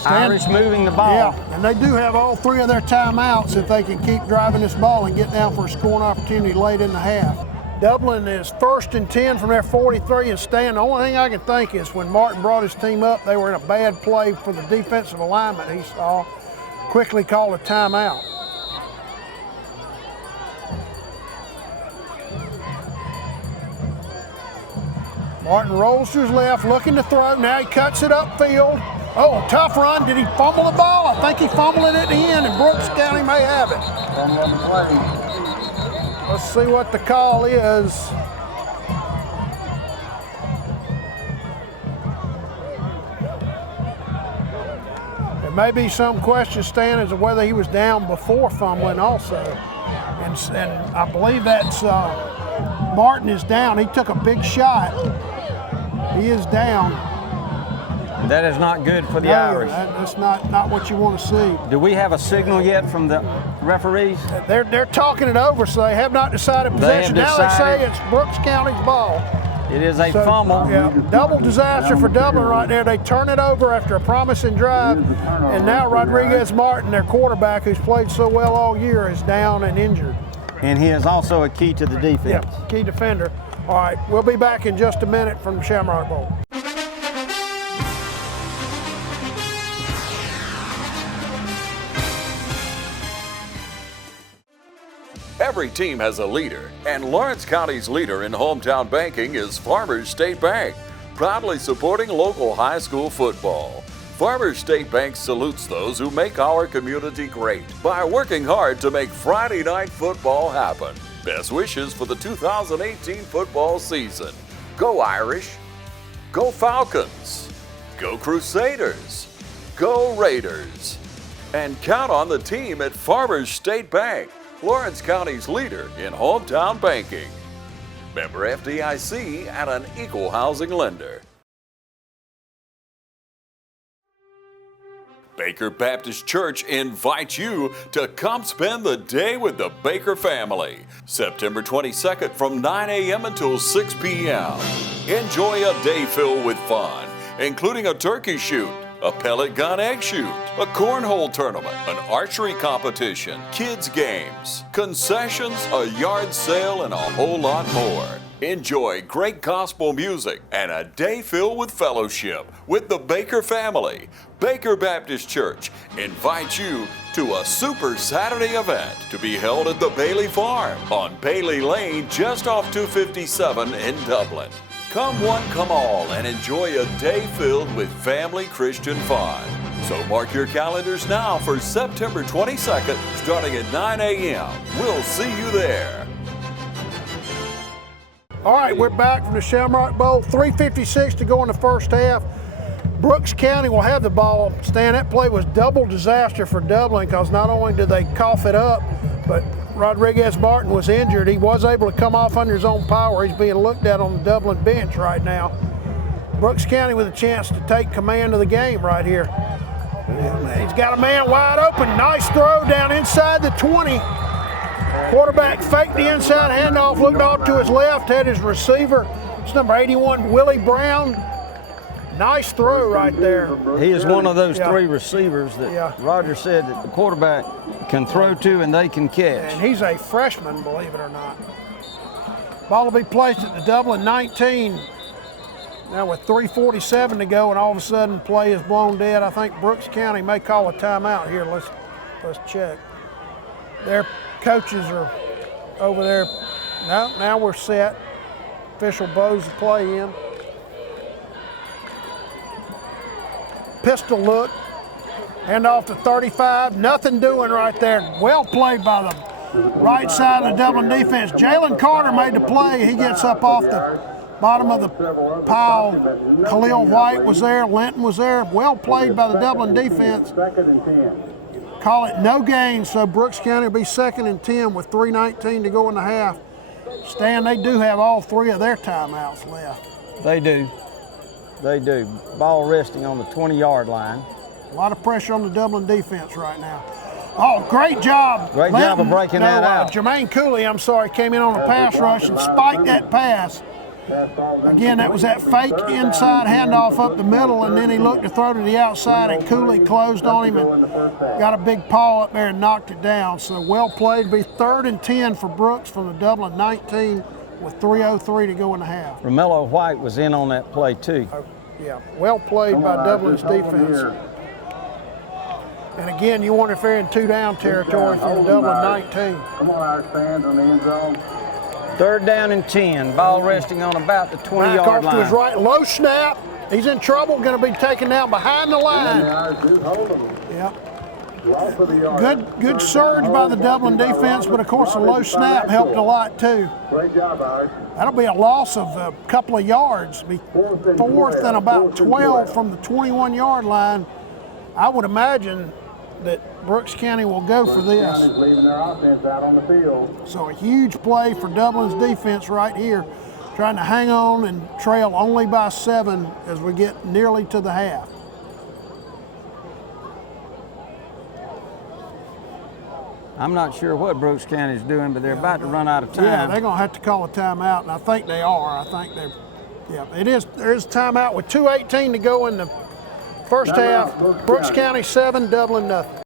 Irish moving the ball. Yeah, and they do have all 3 of their timeouts if they can keep driving this ball and get down for a scoring opportunity late in the half. Dublin is 1st and 10 from their 43 and staying. The only thing I can think is when Martin brought his team up, they were in a bad play for the defensive alignment he saw. Quickly called a timeout. Martin rolls to his left, looking to throw. Now he cuts it upfield. Oh, tough run. Did he fumble the ball? I think he fumbled it at the end, and Brooks County may have it. Let's see what the call is. There may be some question, Stan, as to whether he was down before fumbling also. And I believe that's Martin is down. He took a big shot. He is down. That is not good for the Irish. That's not what you want to see. Do we have a signal yet from the referees? They're talking it over, so they have not decided possession. Now they say it's Brooks County's ball. It is a fumble. Yeah, double disaster for Dublin right there. They turn it over after a promising drive, and now Rodriguez Martin, their quarterback, who's played so well all year, is down and injured. And he is also a key to the defense. Yeah, key defender. All right, we'll be back in just a minute from the Shamrock Bowl. Every team has a leader, and Lawrence County's leader in hometown banking is Farmers State Bank, proudly supporting local high school football. Farmers State Bank salutes those who make our community great by working hard to make Friday night football happen. Best wishes for the 2018 football season. Go Irish, go Falcons, go Crusaders, go Raiders. And count on the team at Farmers State Bank, Lawrence County's leader in hometown banking. Member FDIC and an equal housing lender. Baker Baptist Church invites you to come spend the day with the Baker family. September 22nd from 9 a.m. until 6 p.m. Enjoy a day filled with fun, including a turkey shoot, a pellet gun egg shoot, a cornhole tournament, an archery competition, kids games, concessions, a yard sale, and a whole lot more. Enjoy great gospel music and a day filled with fellowship with the Baker family. Baker Baptist Church invites you to a Super Saturday event to be held at the Bailey Farm on Bailey Lane just off 257 in Dublin. Come one, come all, and enjoy a day filled with family Christian fun. So mark your calendars now for September 22nd, starting at 9 a.m. We'll see you there. All right, we're back from the Shamrock Bowl. 3:56 to go in the first half. Brooks County will have the ball. Stan, that play was double disaster for Dublin because not only did they cough it up, but Rodriguez Martin was injured. He was able to come off under his own power. He's being looked at on the Dublin bench right now. Brooks County with a chance to take command of the game right here. He's got a man wide open. Nice throw down inside the 20. Quarterback faked the inside handoff, looked off to his left, had his receiver. It's number 81, Willie Brown. Nice throw right there. He is one of those three receivers that Roger said that the quarterback can throw to and they can catch. And he's a freshman, believe it or not. Ball will be placed at the Dublin 19. Now with 3:47 to go, and all of a sudden play is blown dead. I think Brooks County may call a timeout here. Let's check. Their coaches are over there. Now we're set. Official blows the play in. Pistol look. Hand off to 35. Nothing doing right there. Well played by the right side of the Dublin defense. Jalen Carter made the play. He gets up off the bottom of the pile. Khalil White was there. Linton was there. Well played by the Dublin defense. Call it no gain, so Brooks County will be 2nd and 10 with 3:19 to go in the half. Stan, they do have all three of their timeouts left. They do. They do. Ball resting on the 20-yard line. A lot of pressure on the Dublin defense right now. Oh, great job. Great job of breaking that out. Jermaine Cooley, came in on a pass rush and spiked that pass. Again, that was that fake inside handoff up the middle, and then he looked to throw to the outside, and Cooley closed on him and got a big paw up there and knocked it down. So well played. It'll be 3rd and 10 for Brooks from the Dublin 19 with 3:03 to go in the half. Romello White was in on that play too. Yeah, well played by Dublin's defense. And again, you wonder if they're in 2-down territory for the Dublin 19. Come on, Irish fans on the end zone. 3rd down and 10. Ball resting on about the 20-yard Back off line. to his right. Low snap. He's in trouble. Going to be taken down behind the line. Yep. Good surge by the Dublin defense, but of course the low snap helped a lot too. Great job, Irish. That'll be a loss of a couple of yards. Be 4th and about 12 from the 21-yard line. I would imagine that Brooks County will go for this. Leaving their offense out on the field. So a huge play for Dublin's defense right here, trying to hang on and trail only by 7 as we get nearly to the half. I'm not sure what Brooks County is doing, but they're about to run out of time. Yeah, they're going to have to call a timeout, and I think they are. There is a timeout with 2:18 to go in the first half. Brooks County 7, Dublin nothing.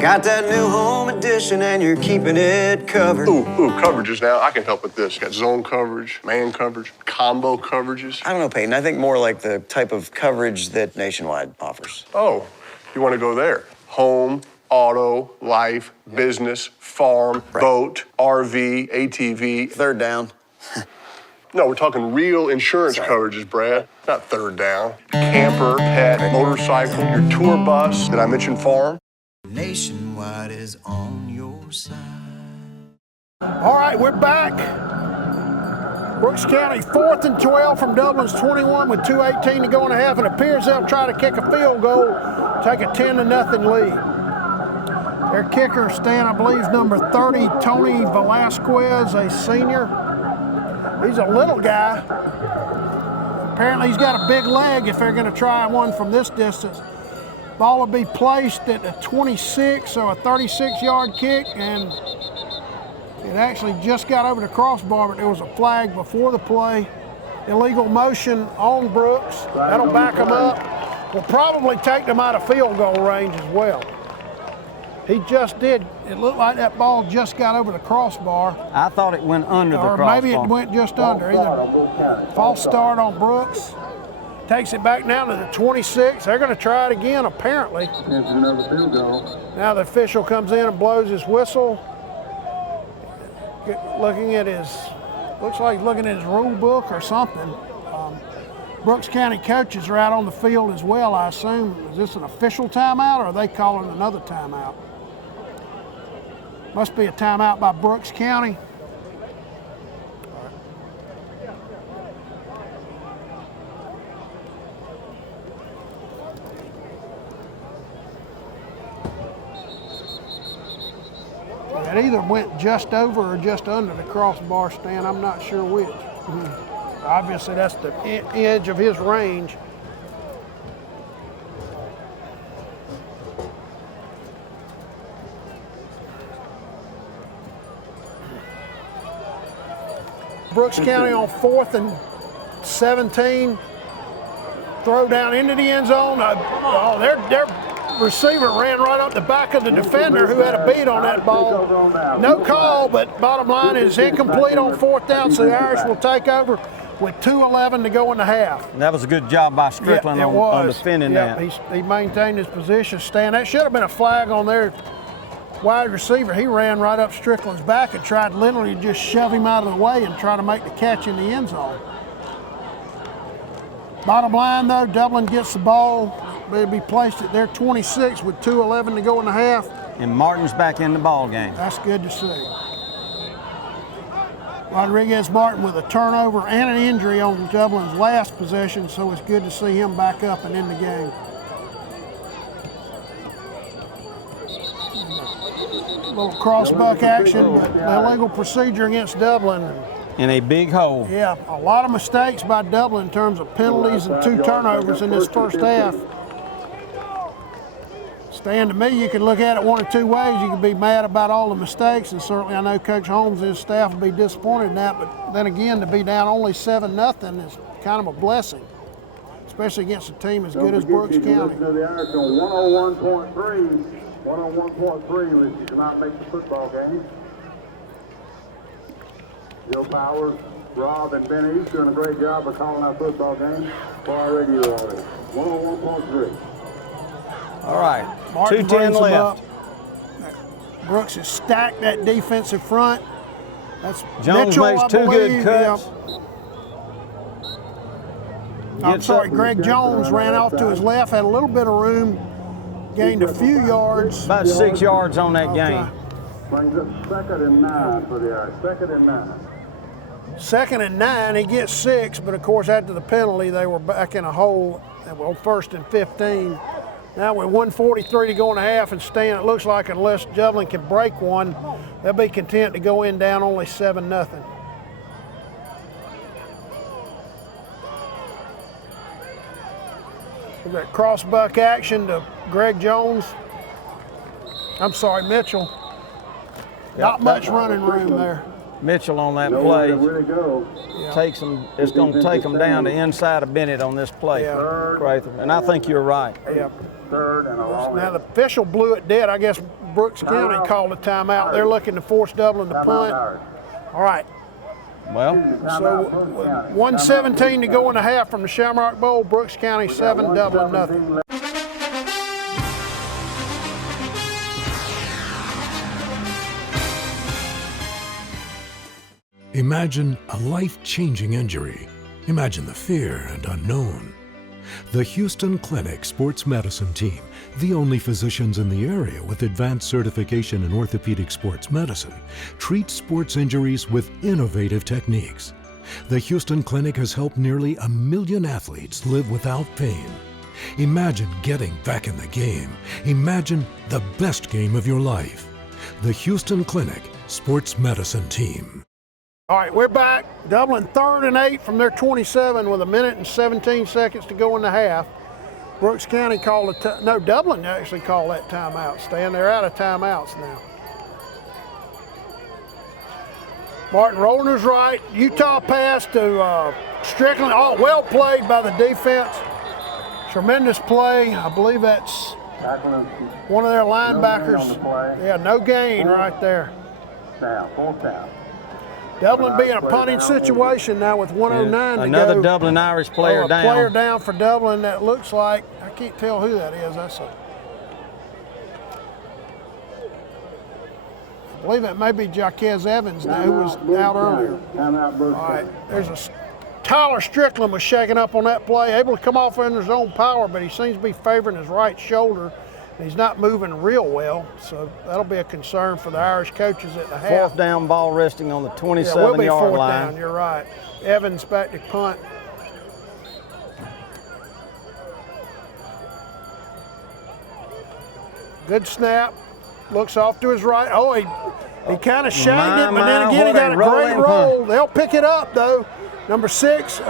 Got that new home edition and you're keeping it covered. Ooh, coverages now. I can help with this. Got zone coverage, man coverage, combo coverages. I don't know, Peyton. I think more like the type of coverage that Nationwide offers. Oh, you want to go there? Home, auto, life, business, farm, boat, RV, ATV. Third down. No, we're talking real insurance coverages, Brad. Not third down. Camper, pet, motorcycle, your tour bus. Did I mention farm? Nationwide is on your side. All right, we're back. Brooks County 4th and 12 from Dublin's 21 with 2:18 to go in the half. It appears they'll try to kick a field goal, take a 10-0 lead. Their kicker, Stan, I believe, is number 30, Tony Velasquez, a senior. He's a little guy. Apparently he's got a big leg if they're going to try one from this distance. Ball will be placed at the 26, so a 36-yard kick, and it actually just got over the crossbar, but there was a flag before the play. Illegal motion on Brooks. That'll back them up. Will probably take them out of field goal range as well. He just did. It looked like that ball just got over the crossbar. I thought it went under the crossbar. Or maybe it went just under. Either false start on Brooks. Takes it back down to the 26. They're going to try it again, apparently. Now the official comes in and blows his whistle. Looking at his, looks like he's looking at his rule book or something. Brooks County coaches are out on the field as well, I assume. Is this an official timeout, or are they calling another timeout? Must be a timeout by Brooks County. It either went just over or just under the crossbar, Stan. I'm not sure which. Obviously, that's the edge of his range. Brooks County on 4th and 17. Throw down into the end zone. Their receiver ran right up the back of the defender who had a beat on that ball. No call, but bottom line is incomplete on 4th down, so the Irish will take over with 2:11 to go in the half. And that was a good job by Strickland on defending that. He maintained his position. Stan, that should have been a flag on their wide receiver. He ran right up Strickland's back and tried literally to just shove him out of the way and try to make the catch in the end zone. Bottom line, though, Dublin gets the ball. It'll be placed at their 26 with 2:11 to go in the half. And Martin's back in the ball game. That's good to see. Rodriguez Martin with a turnover and an injury on Dublin's last possession, so it's good to see him back up and in the game. A little cross-buck action, but illegal procedure against Dublin. In a big hole. Yeah, a lot of mistakes by Dublin in terms of penalties and 2 turnovers in this first half. Stan, to me, you can look at it one of 2 ways. You can be mad about all the mistakes, and certainly I know Coach Holmes and his staff will be disappointed in that, but then again, to be down only 7-0 is kind of a blessing, especially against a team as good as Brooks County. The Irish on 101.3, 101.3, which cannot make the football game. Joe Powers, Rob, and Ben East doing a great job of calling our football game for our radio audience. 101.3. All right, Martin 2:10 left. up. Brooks has stacked that defensive front. That's Jones Mitchell, makes I 2 believe. good cuts. I'm sorry, Greg Jones ran off to his left, had a little bit of room, gained a few yards. About 6 yards on that gain. Brings up 2nd and 9 for the Irish. 2nd and 9. 2nd and 9, he gets 6, but of course after the penalty, they were back in a hole. They were 1st and 15. Now with 1:43 to go in the half, and Stan, it looks like unless Dublin can break one, they'll be content to go in down only 7-0. We've got cross-buck action to Greg Jones. I'm sorry, Mitchell. Not much running room there. Mitchell on that play takes them. It's going to take them down to inside of Bennett on this play, Cratham. And I think you're right. Yeah. Now the official blew it dead. I guess Brooks County called a timeout. They're looking to force Dublin to punt. All right. Well, so 1:17 to go in the half from the Shamrock Bowl. Brooks County 7, Dublin 0. Imagine a life-changing injury. Imagine the fear and unknown. The Houston Clinic Sports Medicine Team, the only physicians in the area with advanced certification in orthopedic sports medicine, treats sports injuries with innovative techniques. The Houston Clinic has helped nearly 1 million athletes live without pain. Imagine getting back in the game. Imagine the best game of your life. The Houston Clinic Sports Medicine Team. All right, we're back. Dublin 3rd and 8 from their 27 with 1 minute and 17 seconds to go in the half. Brooks County called Dublin actually called that timeout, Stan. They're out of timeouts now. Martin rolling his right. Utah pass to Strickland. Oh, well played by the defense. Tremendous play. I believe that's one of their linebackers. Yeah, no gain right there. Down, 4th down. Dublin being a punting situation now with 109 to go. Another Dublin Irish player down. Player down for Dublin that looks like, I can't tell who that is. I believe it may be Jaquez Evans now, who was out earlier. All right, Tyler Strickland was shaking up on that play, able to come off under his own power, but he seems to be favoring his right shoulder. He's not moving real well, so that'll be a concern for the Irish coaches at the half. 4th down, ball resting on the 27-yard line. Yeah, will be 4th down, you're right. Evans back to punt. Good snap. Looks off to his right. Oh, he kind of shagged it, but then again he got a great roll. They'll pick it up, though. Number 6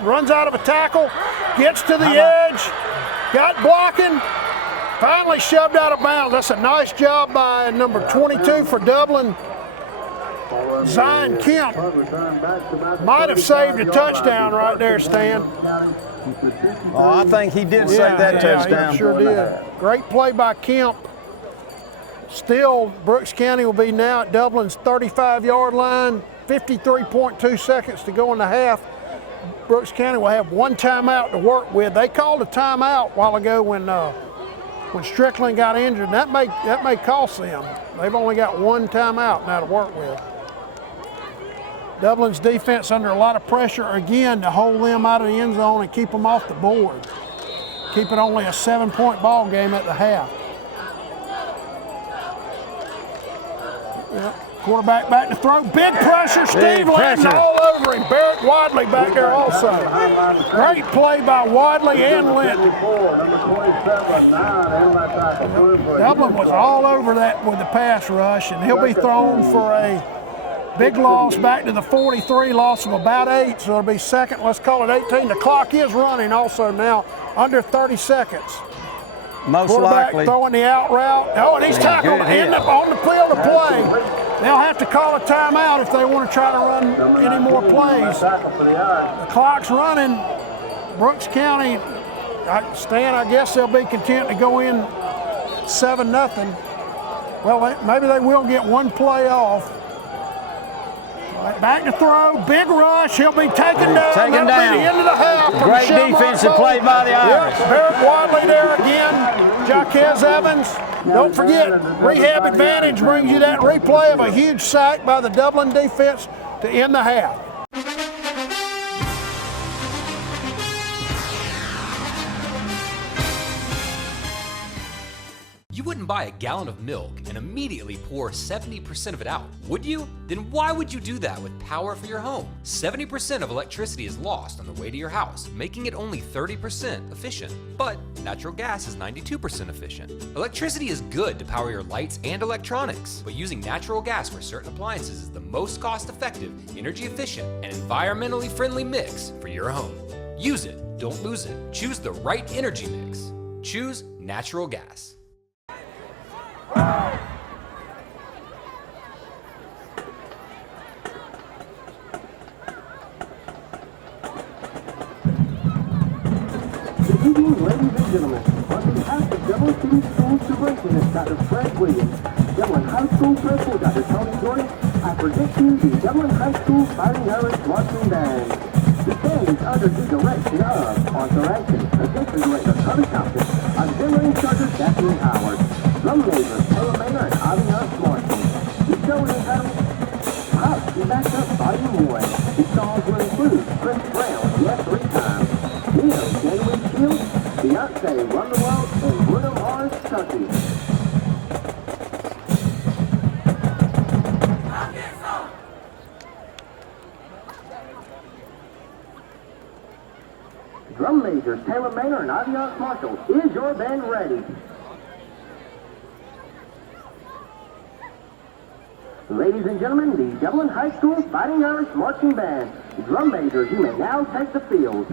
runs out of a tackle, gets to the edge, got blocking. Finally shoved out of bounds. That's a nice job by number 22 for Dublin. Zion Kemp might have saved a touchdown right there, Stan. Oh, I think he did save that touchdown. He sure did. Great play by Kemp. Still, Brooks County will be now at Dublin's 35-yard line. 53.2 seconds to go in the half. Brooks County will have 1 timeout to work with. They called a timeout a while ago when Strickland got injured, and that may cost them. They've only got 1 timeout now to work with. Dublin's defense under a lot of pressure again to hold them out of the end zone and keep them off the board. Keep it only a 7-point ball game at the half. Yep. Quarterback back to throw. Big pressure. Steve Linton all over him. Barrett Wadley back there also. Great play by Wadley and Linton. Dublin was all over that with the pass rush, and he'll be thrown for a big loss back to the 43, loss of about 8, so it'll be 2nd. Let's call it 18. The clock is running also now, under 30 seconds. Most Quarterback likely. Throwing the out route. Oh, and he's tackled on the field of play. They'll have to call a timeout if they want to try to run any more plays. The clock's running. Brooks County, Stan, I guess they'll be content to go in 7-0. Well, maybe they will get 1 play off. Right, back to throw, big rush, he'll be taken down. That'll be the end of the half. Great defensive play by the Irish. Yep, Barrett Wadley there again, Jaquez Evans. Don't forget, Rehab Advantage brings you that replay of a huge sack by the Dublin defense to end the half. You wouldn't buy a gallon of milk and immediately pour 70% of it out, would you? Then why would you do that with power for your home? 70% of electricity is lost on the way to your house, making it only 30% efficient. But natural gas is 92% efficient. Electricity is good to power your lights and electronics, but using natural gas for certain appliances is the most cost-effective, energy-efficient, and environmentally friendly mix for your home. Use it, don't lose it. Choose the right energy mix. Choose natural gas. Good evening, ladies and gentlemen. On behalf of Dublin City Schools Director, Dr. Fred Williams, Dublin High School Principal, Dr. Tony Jordan, I present you the Dublin High School Fighting Irish Marching Band. The band is under the direction of Arthur Action, Assistant Director Tommy Thompson, Auxiliary Instructor Kathleen Howard, Drum Major Taylor Maynard and Aviance Marshall. The show is entitled House. Rocking back up, volume 1. These songs will include Chris Brown, Yes 3 times, Neo, Gateway Shield, Beyonce, Run the World, and Bruno Mars, Chucky. Drum majors Taylor Maynard and Aviance Marshall, is your band ready? Ladies and gentlemen, the Dublin High School Fighting Irish Marching Band. Drum majors, you may now take the field.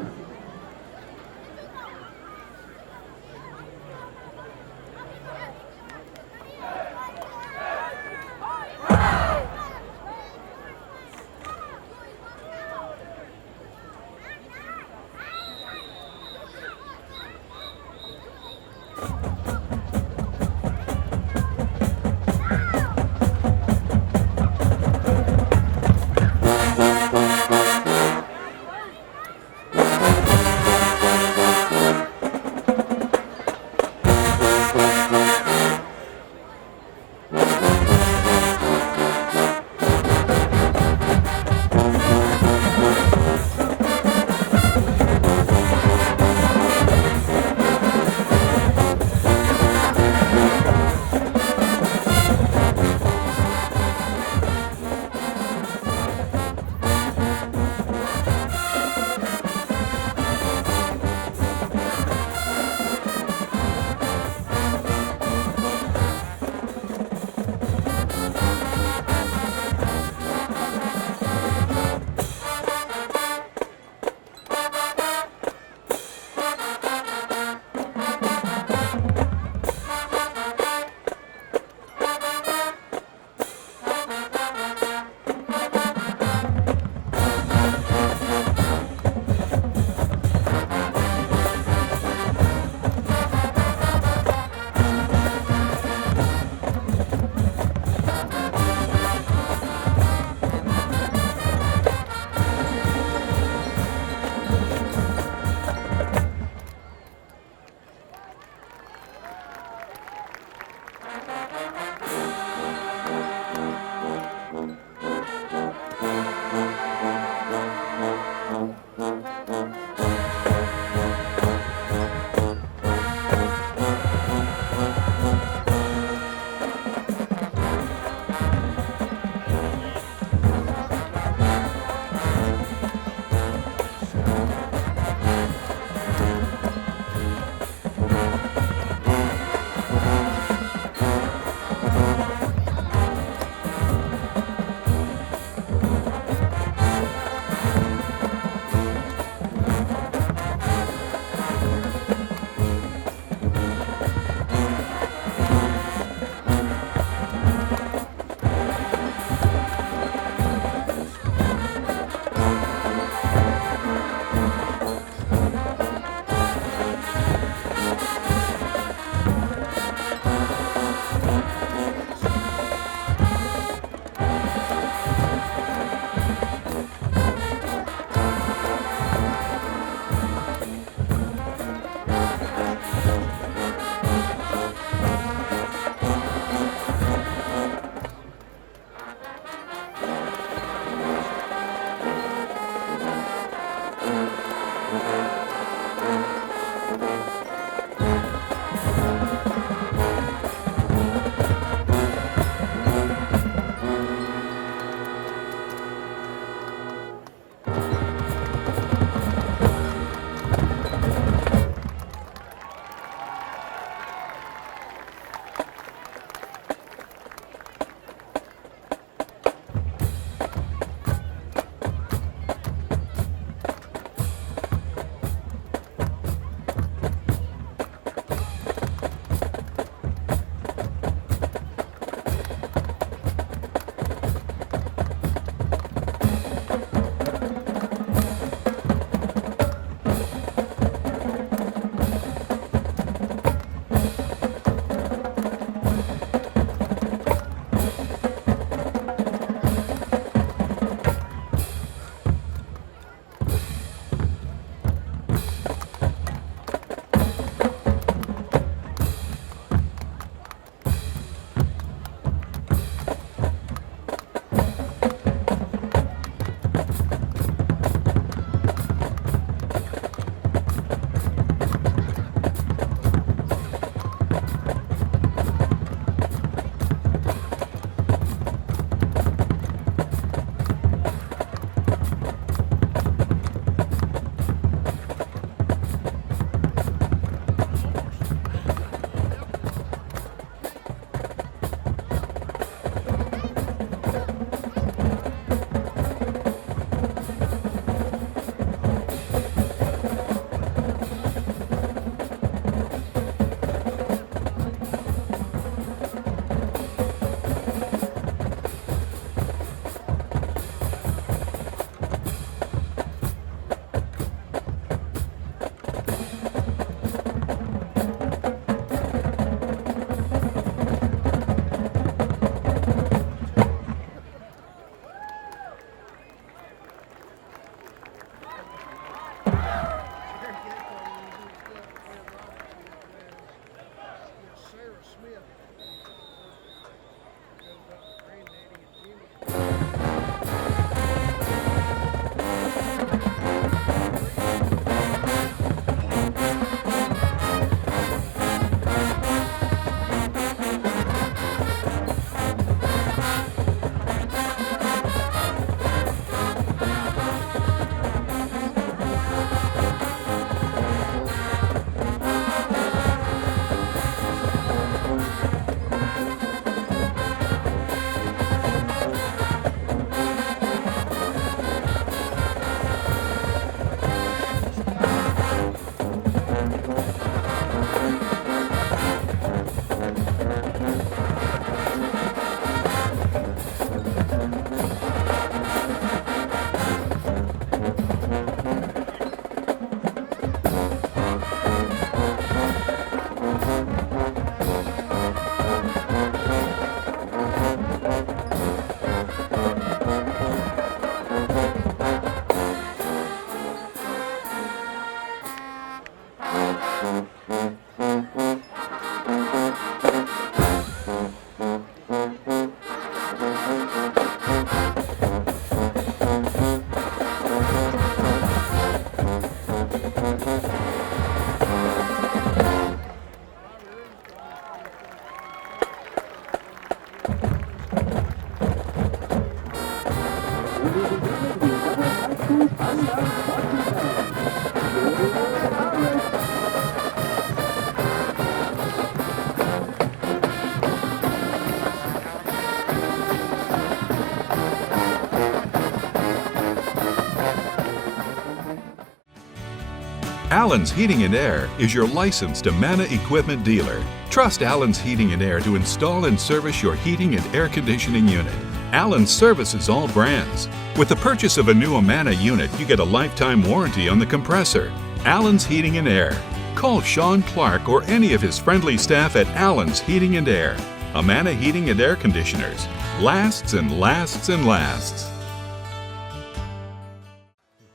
Allen's Heating and Air is your licensed Amana equipment dealer. Trust Allen's Heating and Air to install and service your heating and air conditioning unit. Allen services all brands. With the purchase of a new Amana unit, you get a lifetime warranty on the compressor. Allen's Heating and Air. Call Sean Clark or any of his friendly staff at Allen's Heating and Air. Amana Heating and Air Conditioners. Lasts and lasts and lasts.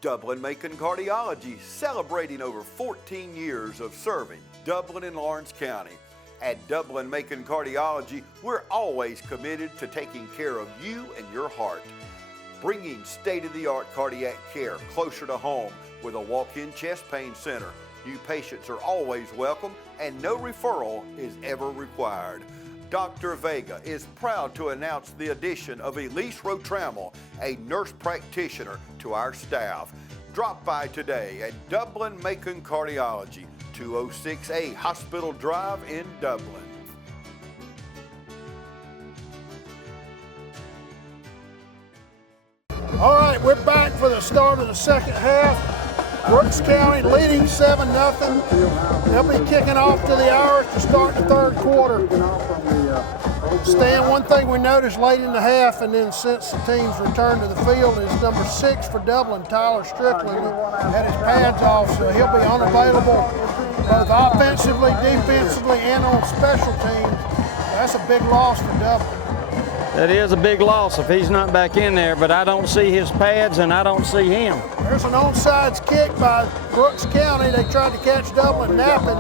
Dublin Macon Cardiology, celebrating over 14 years of serving Dublin and Lawrence County. At Dublin Macon Cardiology, we're always committed to taking care of you and your heart. Bringing state-of-the-art cardiac care closer to home with a walk-in chest pain center. New patients are always welcome and no referral is ever required. Dr. Vega is proud to announce the addition of Elise Rotrammel, a nurse practitioner, to our staff. Drop by today at Dublin Macon Cardiology, 206A Hospital Drive in Dublin. All right, we're back for the start of the second half. Brooks County leading 7-0. They'll be kicking off to the Irish to start the third quarter. Stan, one thing we noticed late in the half and then since the team's returned to the field is number 6 for Dublin, Tyler Strickland, had his pads off, so he'll be unavailable both offensively, defensively, and on special teams. That's a big loss for Dublin. That is a big loss if he's not back in there, but I don't see his pads and I don't see him. There's an onside kick by Brooks County. They tried to catch Dublin napping.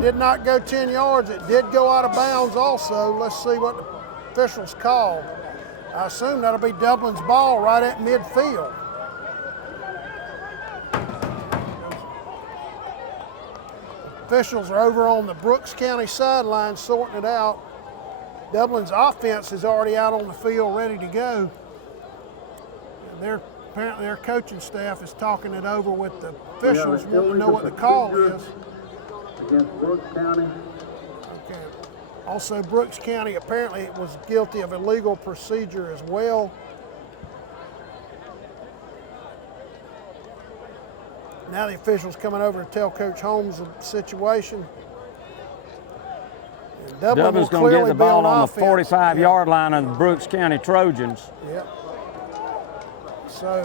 Did not go 10 yards. It did go out of bounds also. Let's see what the officials call. I assume that'll be Dublin's ball right at midfield. Officials are over on the Brooks County sideline sorting it out. Dublin's offense is already out on the field ready to go. Apparently their coaching staff is talking it over with the officials, wanting to know what the call is. Against Brooks County. Okay. Also, Brooks County apparently was guilty of illegal procedure as well. Now the officials coming over to tell Coach Holmes the situation. Dublin's going to get the ball on the 45-yard line of the Brooks County Trojans. Yep. So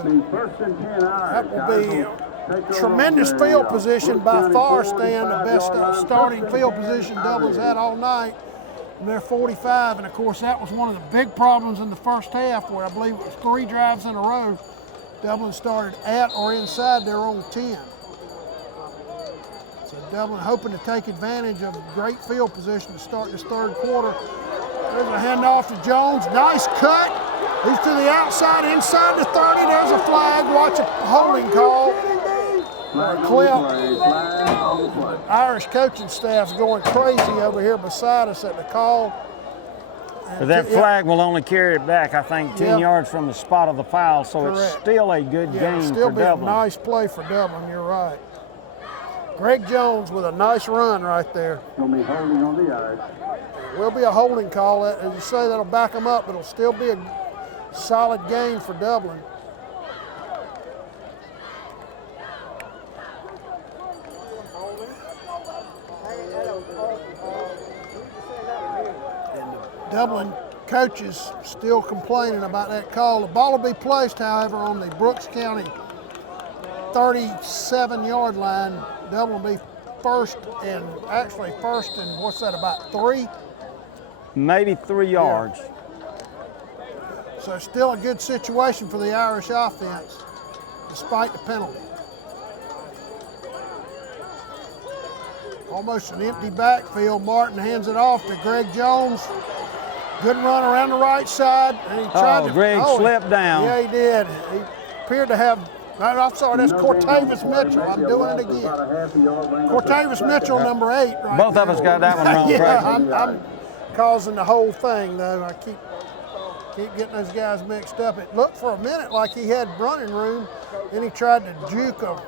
that will be tremendous field position by far, Stan, the best starting field position Dublin's had all night. And they're 45, and of course that was one of the big problems in the first half where I believe it was 3 drives in a row. Dublin started at or inside their own 10. So Dublin hoping to take advantage of great field position to start this third quarter. There's a handoff to Jones, nice cut. He's to the outside, inside the 30, there's a flag. Watch a holding call. Clip. Irish coaching staff's going crazy over here beside us at the call. But that flag will only carry it back, I think, 10 yards from the spot of the foul, so Correct. It's still a good game still for be Dublin. A nice play for Dublin, you're right. Greg Jones with a nice run right there. Will be holding on the Irish. Will be a holding call. As you say, that'll back them up, but it'll still be a solid game for Dublin. Dublin coaches still complaining about that call. The ball will be placed, however, on the Brooks County 37-yard line. Dublin will be first and what's that, about 3? Maybe 3 yards. So still a good situation for the Irish offense, despite the penalty. Almost an empty backfield. Martin hands it off to Greg Jones. Good run around the right side. And he tried to, Greg slipped down. Yeah, he did. He appeared to have, I'm sorry, that's Cortavis Mitchell. I'm doing it again. Cortavis Mitchell, number 8. Right Both there. of us got that one wrong. Yeah, I'm causing the whole thing, though. I keep getting those guys mixed up. It looked for a minute like he had running room. Then he tried to juke a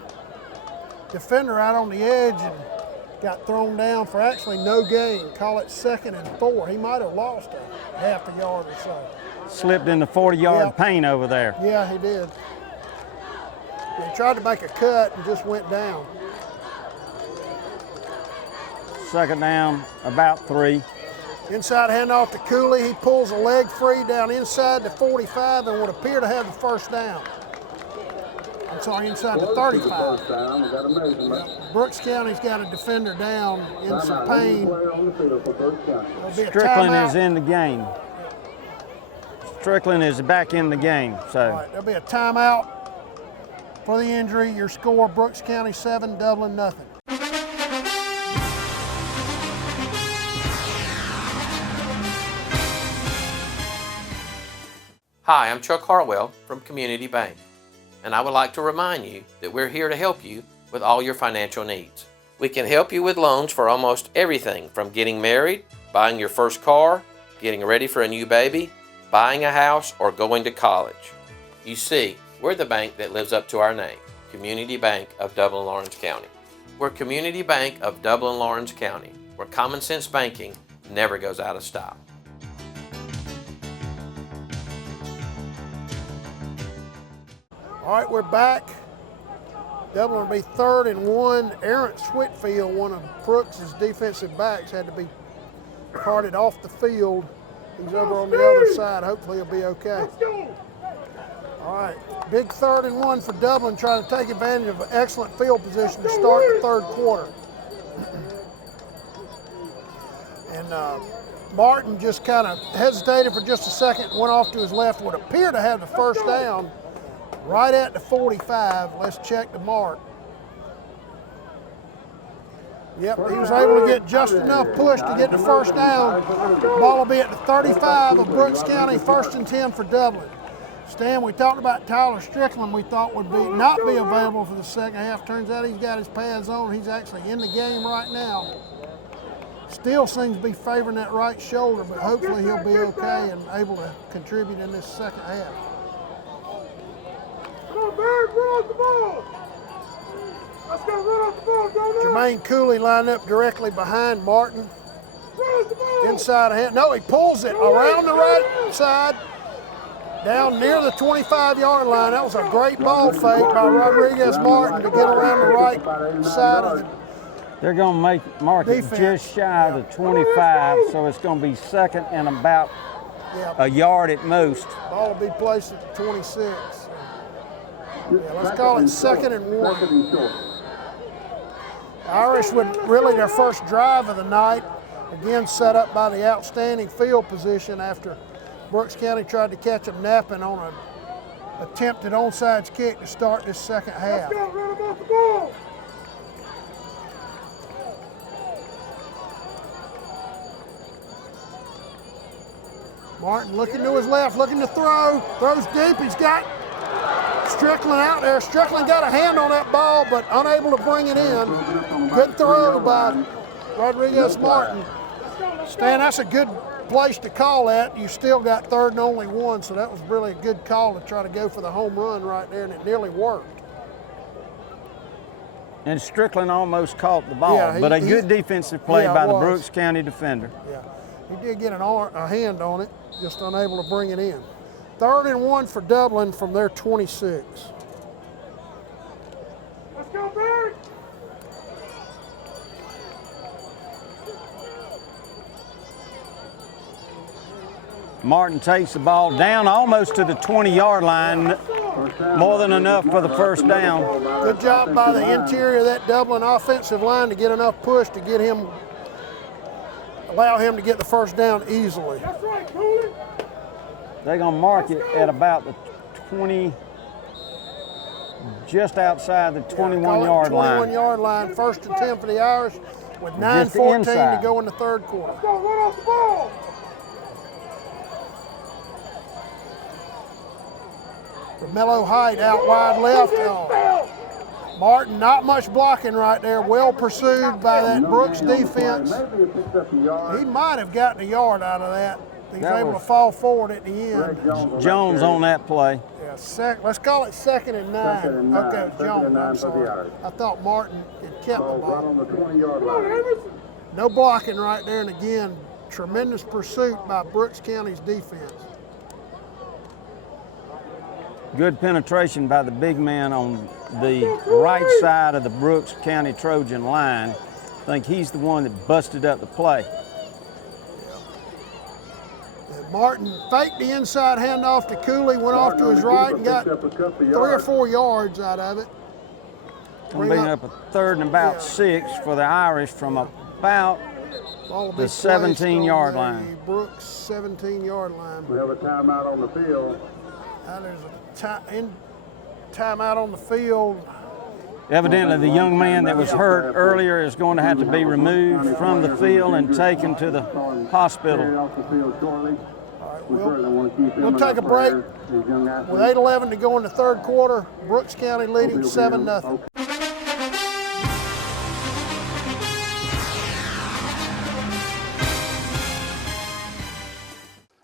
defender out on the edge and got thrown down for actually no gain. Call it 2nd and 4. He might have lost a half a yard or so. Slipped in the 40-yard paint over there. Yeah, he did. He tried to make a cut and just went down. Second down, about 3. Inside handoff to Cooley. He pulls a leg free down inside the 45 and would appear to have the first down. I'm sorry, inside the 35. Brooks County's got a defender down in some pain. Strickland is in the game. Strickland is back in the game. So all right, there'll be a timeout for the injury. Your score, Brooks County 7, Dublin nothing. Hi, I'm Chuck Harwell from Community Bank, and I would like to remind you that we're here to help you with all your financial needs. We can help you with loans for almost everything from getting married, buying your first car, getting ready for a new baby, buying a house, or going to college. You see, we're the bank that lives up to our name, Community Bank of Dublin-Lawrence County. We're Community Bank of Dublin-Lawrence County, where common sense banking never goes out of style. All right, we're back. Dublin will be 3rd and 1. Aaron Whitfield, one of Brooks' defensive backs, had to be carted off the field. He's over on the other side. Hopefully he'll be okay. All right, big 3rd and 1 for Dublin, trying to take advantage of an excellent field position to start the third quarter. And Martin just kind of hesitated for just a second, went off to his left, would appear to have the first down. Right at the 45. Let's check the mark. Yep, he was able to get just enough push to get the first down. Ball will be at the 35 of Brooks County, 1st and 10 for Dublin. Stan, we talked about Tyler Strickland, we thought would not be available for the second half. Turns out he's got his pads on. He's actually in the game right now. Still seems to be favoring that right shoulder, but hopefully he'll be okay and able to contribute in this second half. Jermaine Cooley lined up directly behind Martin. Inside a hand. No, he pulls it around the right side, down near the 25-yard line. That was a great ball fake by Rodriguez Martin to get around the right side of it. they're going to mark it just shy of the 25, so it's going to be 2nd and about a yard at most. Ball will be placed at 26. Yeah, let's call it 2nd and 1. Irish would really their first drive of the night, again set up by the outstanding field position after Brooks County tried to catch them napping on an attempted onside kick to start this second half. Martin looking to his left, looking to throw, throws deep, he's got Strickland out there. Strickland got a hand on that ball, but unable to bring it in. Good throw by Rodriguez Martin. Stan, that's a good place to call that. You still got 3rd and only 1, so that was really a good call to try to go for the home run right there, and it nearly worked. And Strickland almost caught the ball, Yeah, but a good defensive play by the was. Brooks County defender. Yeah, he did get a hand on it, just unable to bring it in. 3rd and 1 for Dublin from their 26. Let's go, Barry! Martin takes the ball down almost to the 20-yard line, more than enough for the first down. Good job by the interior of that Dublin offensive line to get enough push to get him, allow him to get the first down easily. That's right, Cooley. They're going to mark it at about the 20, just outside the 21-yard line. 21-yard line, 1st and 10 for the Irish with 9:14 to go in the third quarter. Let's go, run off the ball. Romello Height out wide left. Martin, not much blocking right there. Well pursued by that Brooks defense. He might have gotten a yard out of that. He's able to fall forward at the end. Jones on that play. Yeah, let's call it 2nd and 9. Okay, it was Jones, I'm sorry. I thought Martin had kept the ball. No blocking right there, and again, tremendous pursuit by Brooks County's defense. Good penetration by the big man on the right side of the Brooks County Trojan line. I think he's the one that busted up the play. Martin faked the inside handoff to Cooley, went off to his right and got 3 or 4 yards out of it. Bring up a 3rd and about 6 for the Irish from about the 17-yard line. Brooks 17-yard line. We have a timeout on the field. Now there's a timeout on the field. Evidently, the young man that was hurt earlier is going to have to be removed from the field and taken to the hospital. We'll take a break. With 8:11 to go in the 3rd quarter, Brooks County leading 7-0.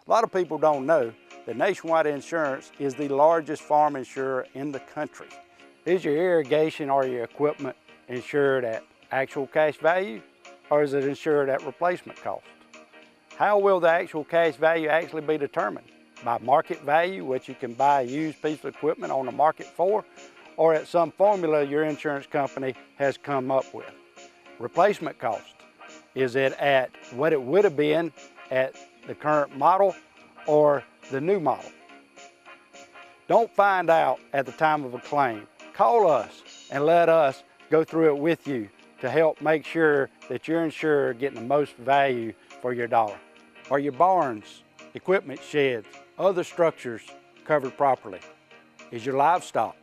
A lot of people don't know that Nationwide Insurance is the largest farm insurer in the country. Is your irrigation or your equipment insured at actual cash value, or is it insured at replacement cost? How will the actual cash value actually be determined? By market value, which you can buy a used piece of equipment on the market for, or at some formula your insurance company has come up with? Replacement cost, is it at what it would have been at the current model or the new model? Don't find out at the time of a claim. Call us and let us go through it with you to help make sure that you're insured getting the most value for your dollar. Are your barns, equipment sheds, other structures covered properly? Is your livestock?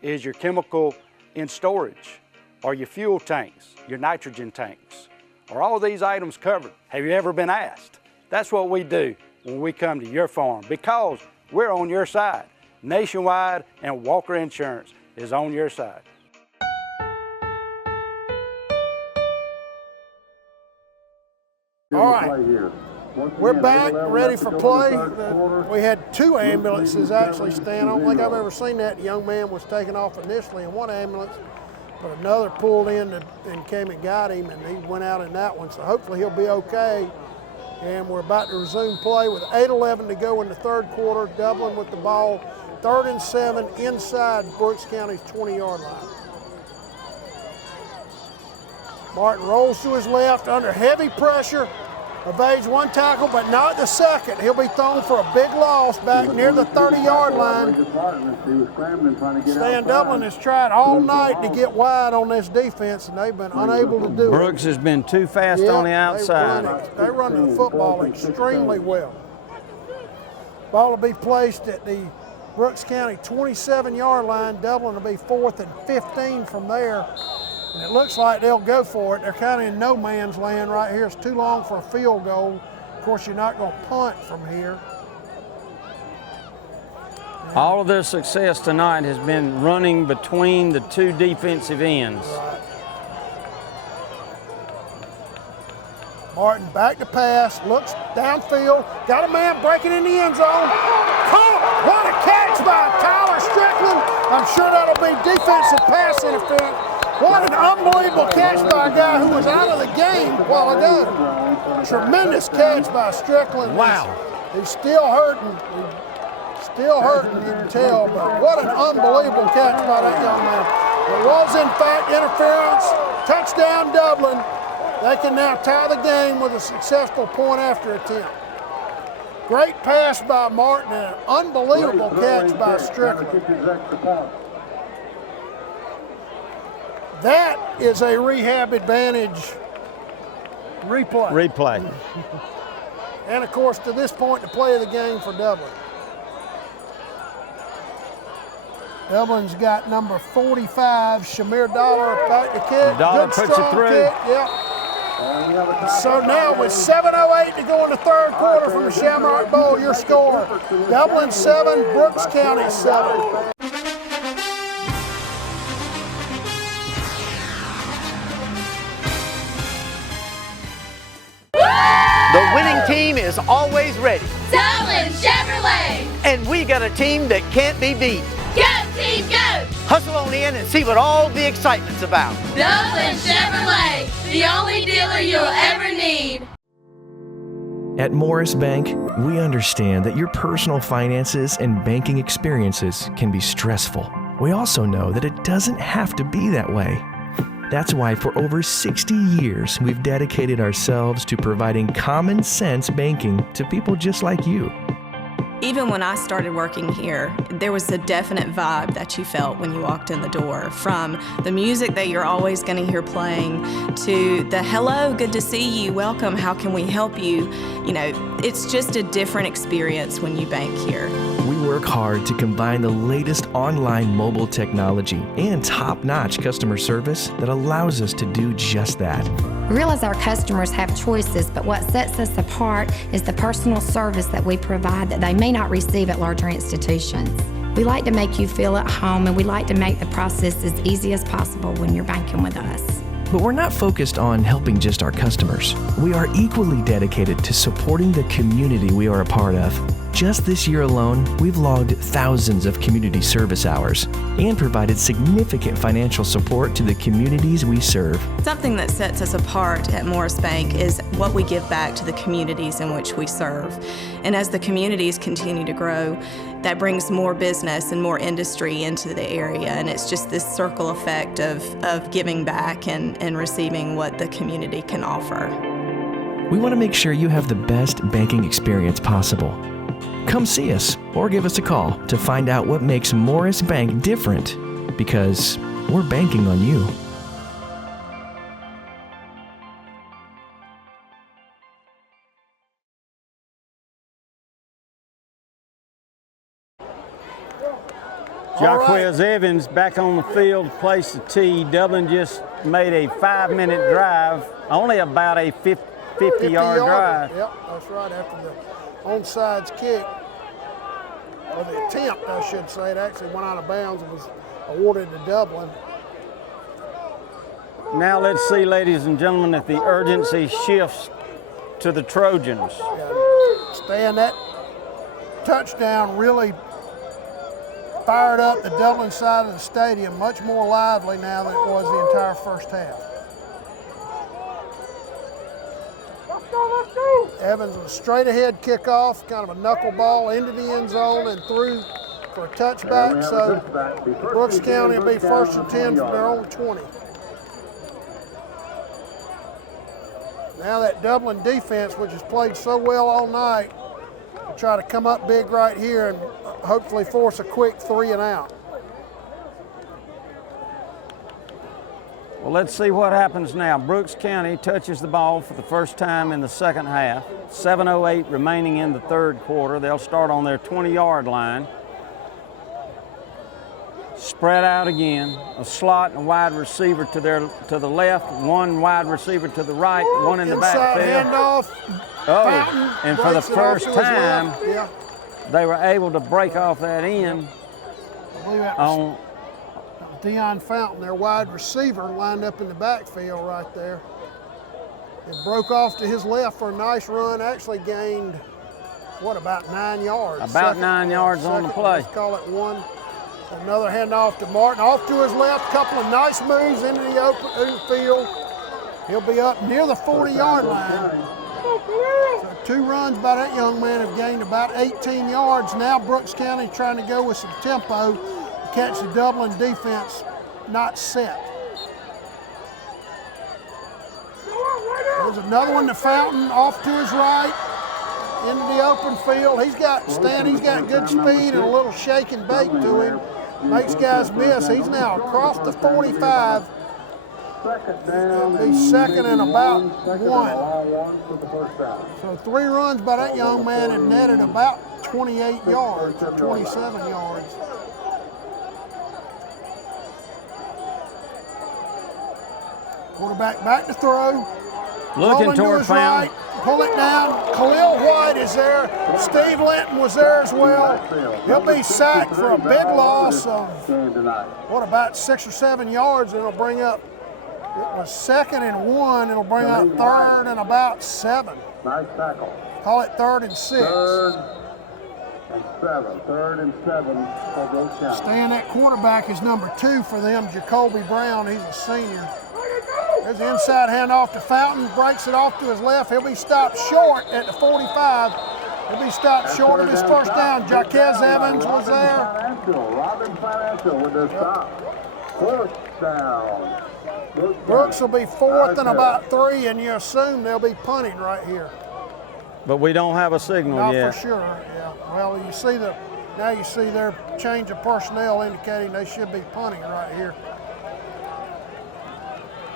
Is your chemical in storage? Are your fuel tanks, your nitrogen tanks? Are all these items covered? Have you ever been asked? That's what we do when we come to your farm, because we're on your side. Nationwide and Walker Insurance is on your side. All right, we're back, ready for play. We had 2 ambulances actually stand. I don't think I've ever seen that. The young man was taken off initially in one ambulance, but another pulled in and came and got him, and he went out in that one. So hopefully he'll be okay. And we're about to resume play with 8:11 to go in the 3rd quarter. Dublin with the ball, 3rd and 7 inside Brooks County's 20-yard line. Martin rolls to his left under heavy pressure, evades 1 tackle, but not the second. He'll be thrown for a big loss back near the 30-yard line. Stan Dublin has tried all night to get wide on this defense, and they've been unable to do it. Brooks has been too fast on the outside. They run the football extremely well. Ball will be placed at the Brooks County 27-yard line. Dublin will be 4th and 15 from there. And it looks like they'll go for it. They're kind of in no man's land right here. It's too long for a field goal. Of course, you're not going to punt from here. All of their success tonight has been running between the 2 defensive ends. Martin back to pass, looks downfield, got a man breaking in the end zone. Caught! What a catch by Tyler Strickland. I'm sure that'll be defensive pass interference. What an unbelievable catch by a guy who was out of the game a while ago. Tremendous catch by Strickland. Wow. He's still hurting. Still hurting, you can tell, but what an unbelievable catch by that young man. It was, in fact, interference. Touchdown, Dublin. They can now tie the game with a successful point-after attempt. Great pass by Martin and an unbelievable catch by Strickland. That is a rehab advantage replay. And, of course, to this point, the play of the game for Dublin. Dublin's got number 45, Shamir Dollar, back to kick. Dollar Good, puts strong it through. Kick. Yep. So now with 7:08 to go in the 3rd quarter from the Shamrock Bowl, your score, Dublin 7, Brooks County 7. The winning team is always ready. Dublin Chevrolet. And we got a team that can't be beat. Go team, go. Hustle on in and see what all the excitement's about. Dublin Chevrolet, the only dealer you'll ever need. At Morris Bank, we understand that your personal finances and banking experiences can be stressful. we also know that it doesn't have to be that way. That's why for over 60 years, we've dedicated ourselves to providing common sense banking to people just like you. Even when I started working here, there was a definite vibe that you felt when you walked in the door, from the music that you're always going to hear playing to the hello, good to see you, welcome, how can we help you? You know, it's just a different experience when you bank here. We work hard to combine the latest online mobile technology and top-notch customer service that allows us to do just that. We realize our customers have choices, but what sets us apart is the personal service that we provide that they may not receive at larger institutions. We like to make you feel at home, and we like to make the process as easy as possible when you're banking with us. But we're not focused on helping just our customers. We are equally dedicated to supporting the community we are a part of. Just this year alone, we've logged thousands of community service hours and provided significant financial support to the communities we serve. Something that sets us apart at Morris Bank is what we give back to the communities in which we serve. And as the communities continue to grow, that brings more business and more industry into the area, and it's just this circle effect of giving back and receiving what the community can offer. We want to make sure you have the best banking experience possible. Come see us or give us a call to find out what makes Morris Bank different, because we're banking on you. Jaquez Evans back on the field, placed the tee. Dublin just made a 5-minute drive, only about a 50-yard drive. Yep, that's right, after the onside kick, or the attempt, I should say. It actually went out of bounds and was awarded to Dublin. Now let's see, ladies and gentlemen, if the urgency shifts to the Trojans. Staying that touchdown really fired up the Dublin side of the stadium, much more lively now than it was the entire first half. Evans with a straight ahead kickoff, kind of a knuckleball into the end zone and through for a touchback. So Brooks County will be 1st and 10 from their own 20. Now that Dublin defense, which has played so well all night, will try to come up big right here and hopefully force a quick 3 and out. Well, let's see what happens now. Brooks County touches the ball for the first time in the second half. 7:08 remaining in the third quarter. They'll start on their 20-yard line. Spread out again. A slot and a wide receiver to the left, one wide receiver to the right, one in the backfield. Handoff. Fountain and for the first time, yeah, they were able to break off that end on Deion Fountain, their wide receiver, lined up in the backfield right there. It broke off to his left for a nice run, actually gained, what, about 9 yards? About 9 yards on the play. Let's call it one. Another handoff to Martin, off to his left, couple of nice moves into the open field. He'll be up near the 40-yard line. So 2 runs by that young man have gained about 18 yards. Now Brooks County trying to go with some tempo to catch the Dublin defense not set. There's another one to Fountain, off to his right, into the open field. He's got good speed and a little shake and bake to him. Makes guys miss. He's now across the 45. It'll be second and about 1. So 3 runs by that young man and netted about 28 yards or 27 yards. Quarterback back to throw. Looking toward Fountain. Right. Pull it down. Khalil White is there. Steve Linton was there as well. He'll be sacked for a big loss of, what, about 6 or 7 yards. It'll bring up, it was 2nd and 1. It'll bring up 3rd and about 7. Nice tackle. Call it 3rd and 6. 3rd and 7 for Brooks County. Staying at quarterback is number 2 for them, Jacoby Brown. He's a senior. There's the inside handoff to Fountain, breaks it off to his left. He'll be stopped short at the 45. He'll be stopped short of his first down. Jaquez Evans was there. Robin Financial with the stop. Fourth down. Brooks will be fourth and about 3, and you assume they'll be punting right here. But we don't have a signal Not yet. for sure, yeah. Well, you see now you see their change of personnel indicating they should be punting right here.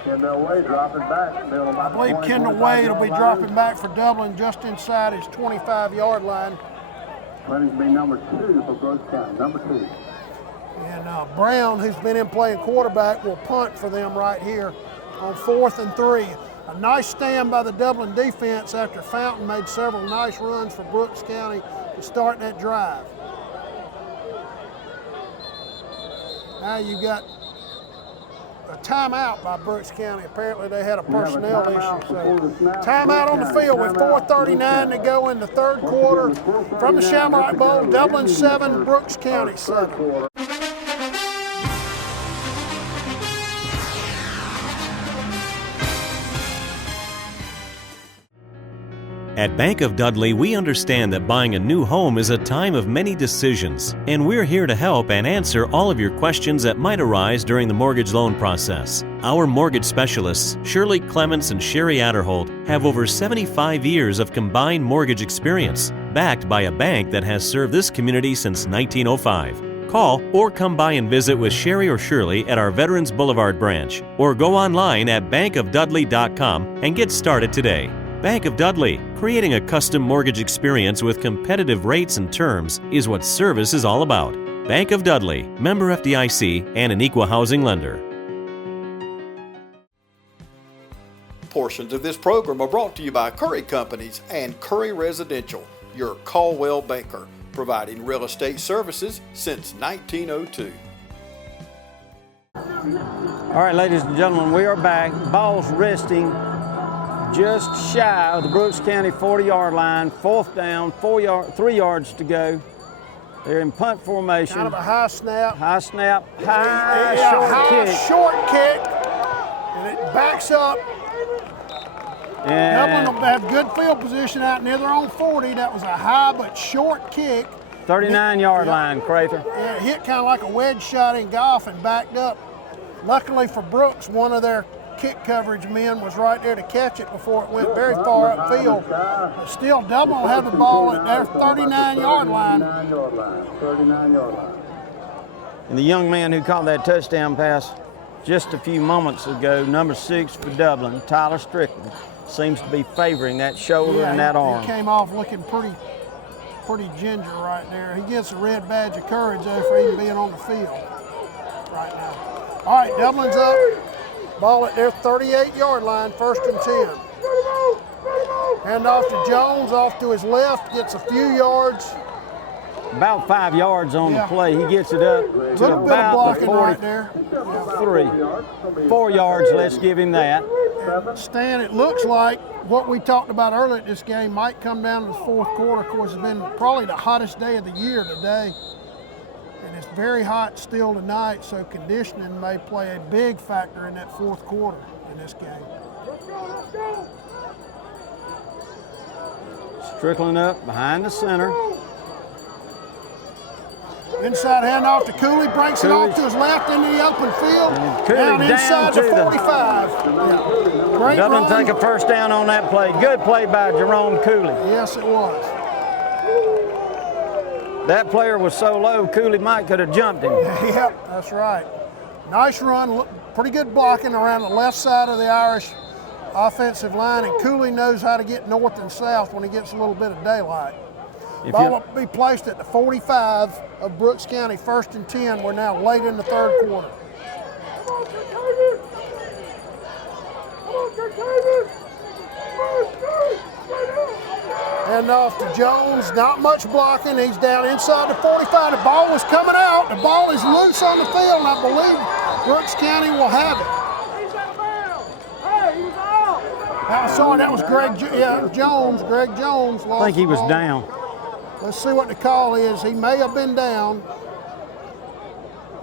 Kendall Wade dropping back. I believe Kendall Wade will be dropping back for Dublin just inside his 25-yard line. Running to be number 2 for Brooks County, number 2. And Brown, who's been in playing quarterback, will punt for them right here on 4th and 3. A nice stand by the Dublin defense after Fountain made several nice runs for Brooks County to start that drive. Now you got a timeout by Brooks County. Apparently they had a personnel issue. So timeout on the field with 4:39 to go in the third quarter. From the Shamrock Bowl, Dublin 7, Brooks County 7. At Bank of Dudley, we understand that buying a new home is a time of many decisions, and we're here to help and answer all of your questions that might arise during the mortgage loan process. Our mortgage specialists, Shirley Clements and Sherry Adderholt, have over 75 years of combined mortgage experience, backed by a bank that has served this community since 1905. Call or come by and visit with Sherry or Shirley at our Veterans Boulevard branch, or go online at bankofdudley.com and get started today. Bank of Dudley, creating a custom mortgage experience with competitive rates and terms is what service is all about. Bank of Dudley, member FDIC, and an equal housing lender. Portions of this program are brought to you by Curry Companies and Curry Residential, your Caldwell banker, providing real estate services since 1902. All right, ladies and gentlemen, we are back. Ball's resting just shy of the Brooks County 40-yard line. 4th down, 3 yards to go. They're in punt formation. Kind of a high snap. High snap, short kick. And it backs up. And Dublin will have good field position out near their own 40. That was a high but short kick. 39-yard line, Crather. Yeah, it hit kind of like a wedge shot in golf and backed up. Luckily for Brooks, one of their kick coverage men was right there to catch it before it went very far upfield. But still, Dublin will have the ball at their 39-yard line. 39-yard line. And the young man who caught that touchdown pass just a few moments ago, number 6 for Dublin, Tyler Strickland, seems to be favoring that shoulder and that arm. He came off looking pretty ginger right there. He gets a red badge of courage though for even being on the field right now. All right, Dublin's up. Ball at their 38-yard line, 1st and 10. Hand off to Jones, off to his left, gets a few yards. About 5 yards on the play. He gets it up to about the 43. 4 yards, let's give him that. Stan, it looks like what we talked about earlier, this game might come down to the 4th quarter. Of course, it's been probably the hottest day of the year today. And it's very hot still tonight, so conditioning may play a big factor in that 4th quarter in this game. Strickland up behind the center. Inside handoff to Cooley, breaks it off to his left into the open field. Down inside the 45. Great Dublin run. take a first down on that play. Good play by Jerome Cooley. Yes, it was. That player was so low, Cooley might could have jumped him. Yep, that's right. Nice run, pretty good blocking around the left side of the Irish offensive line, and Cooley knows how to get north and south when he gets a little bit of daylight. Ball will be placed at the 45 of Brooks County, 1st and 10. We're now late in the 3rd quarter. Hand off to Jones, not much blocking. He's down inside the 45. The ball was coming out. The ball is loose on the field, and I believe Brooks County will have it. That was Greg Jones. Greg Jones lost I think he was the ball. down. Let's see what the call is. He may have been down.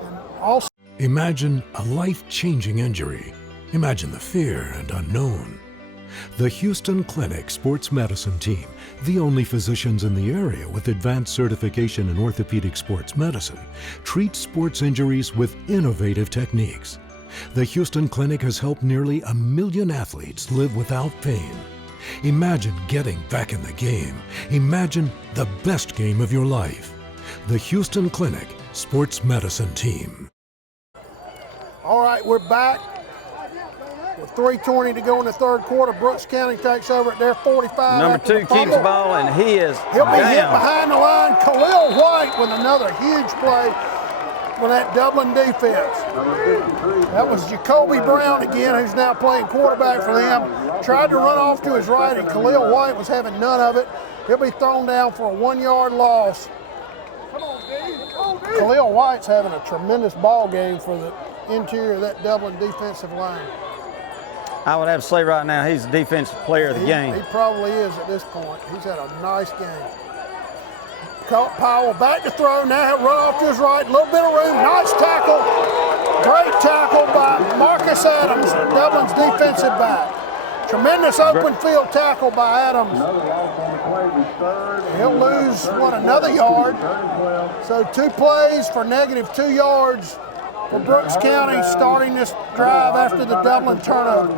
And also, Imagine a life-changing injury. Imagine the fear and unknown. The Houston Clinic Sports Medicine Team, the only physicians in the area with advanced certification in orthopedic sports medicine, treats sports injuries with innovative techniques. The Houston Clinic has helped nearly 1 million athletes live without pain. Imagine getting back in the game. Imagine the best game of your life. The Houston Clinic Sports Medicine Team. All right, we're back. With 3:20 to go in the third quarter, Brooks County takes over at their 45. Number 2 keeps the ball, and he is He'll be hit down. behind the line. Khalil White with another huge play for that Dublin defense. That was Jacoby Brown again, who's now playing quarterback for them. Tried to run off to his right, and Khalil White was having none of it. He'll be thrown down for a 1-yard loss. Khalil White's having a tremendous ball game for the interior of that Dublin defensive line. I would have to say right now, he's the defensive player of the game. He probably is at this point. He's had a nice game. Powell back to throw, now run off to his right, a little bit of room, nice tackle. Great tackle by Marcus Adams, Dublin's defensive back. Tremendous open field tackle by Adams. He'll lose, another yard. So 2 plays for -2 yards for Brooks County starting this drive after the Dublin turnover.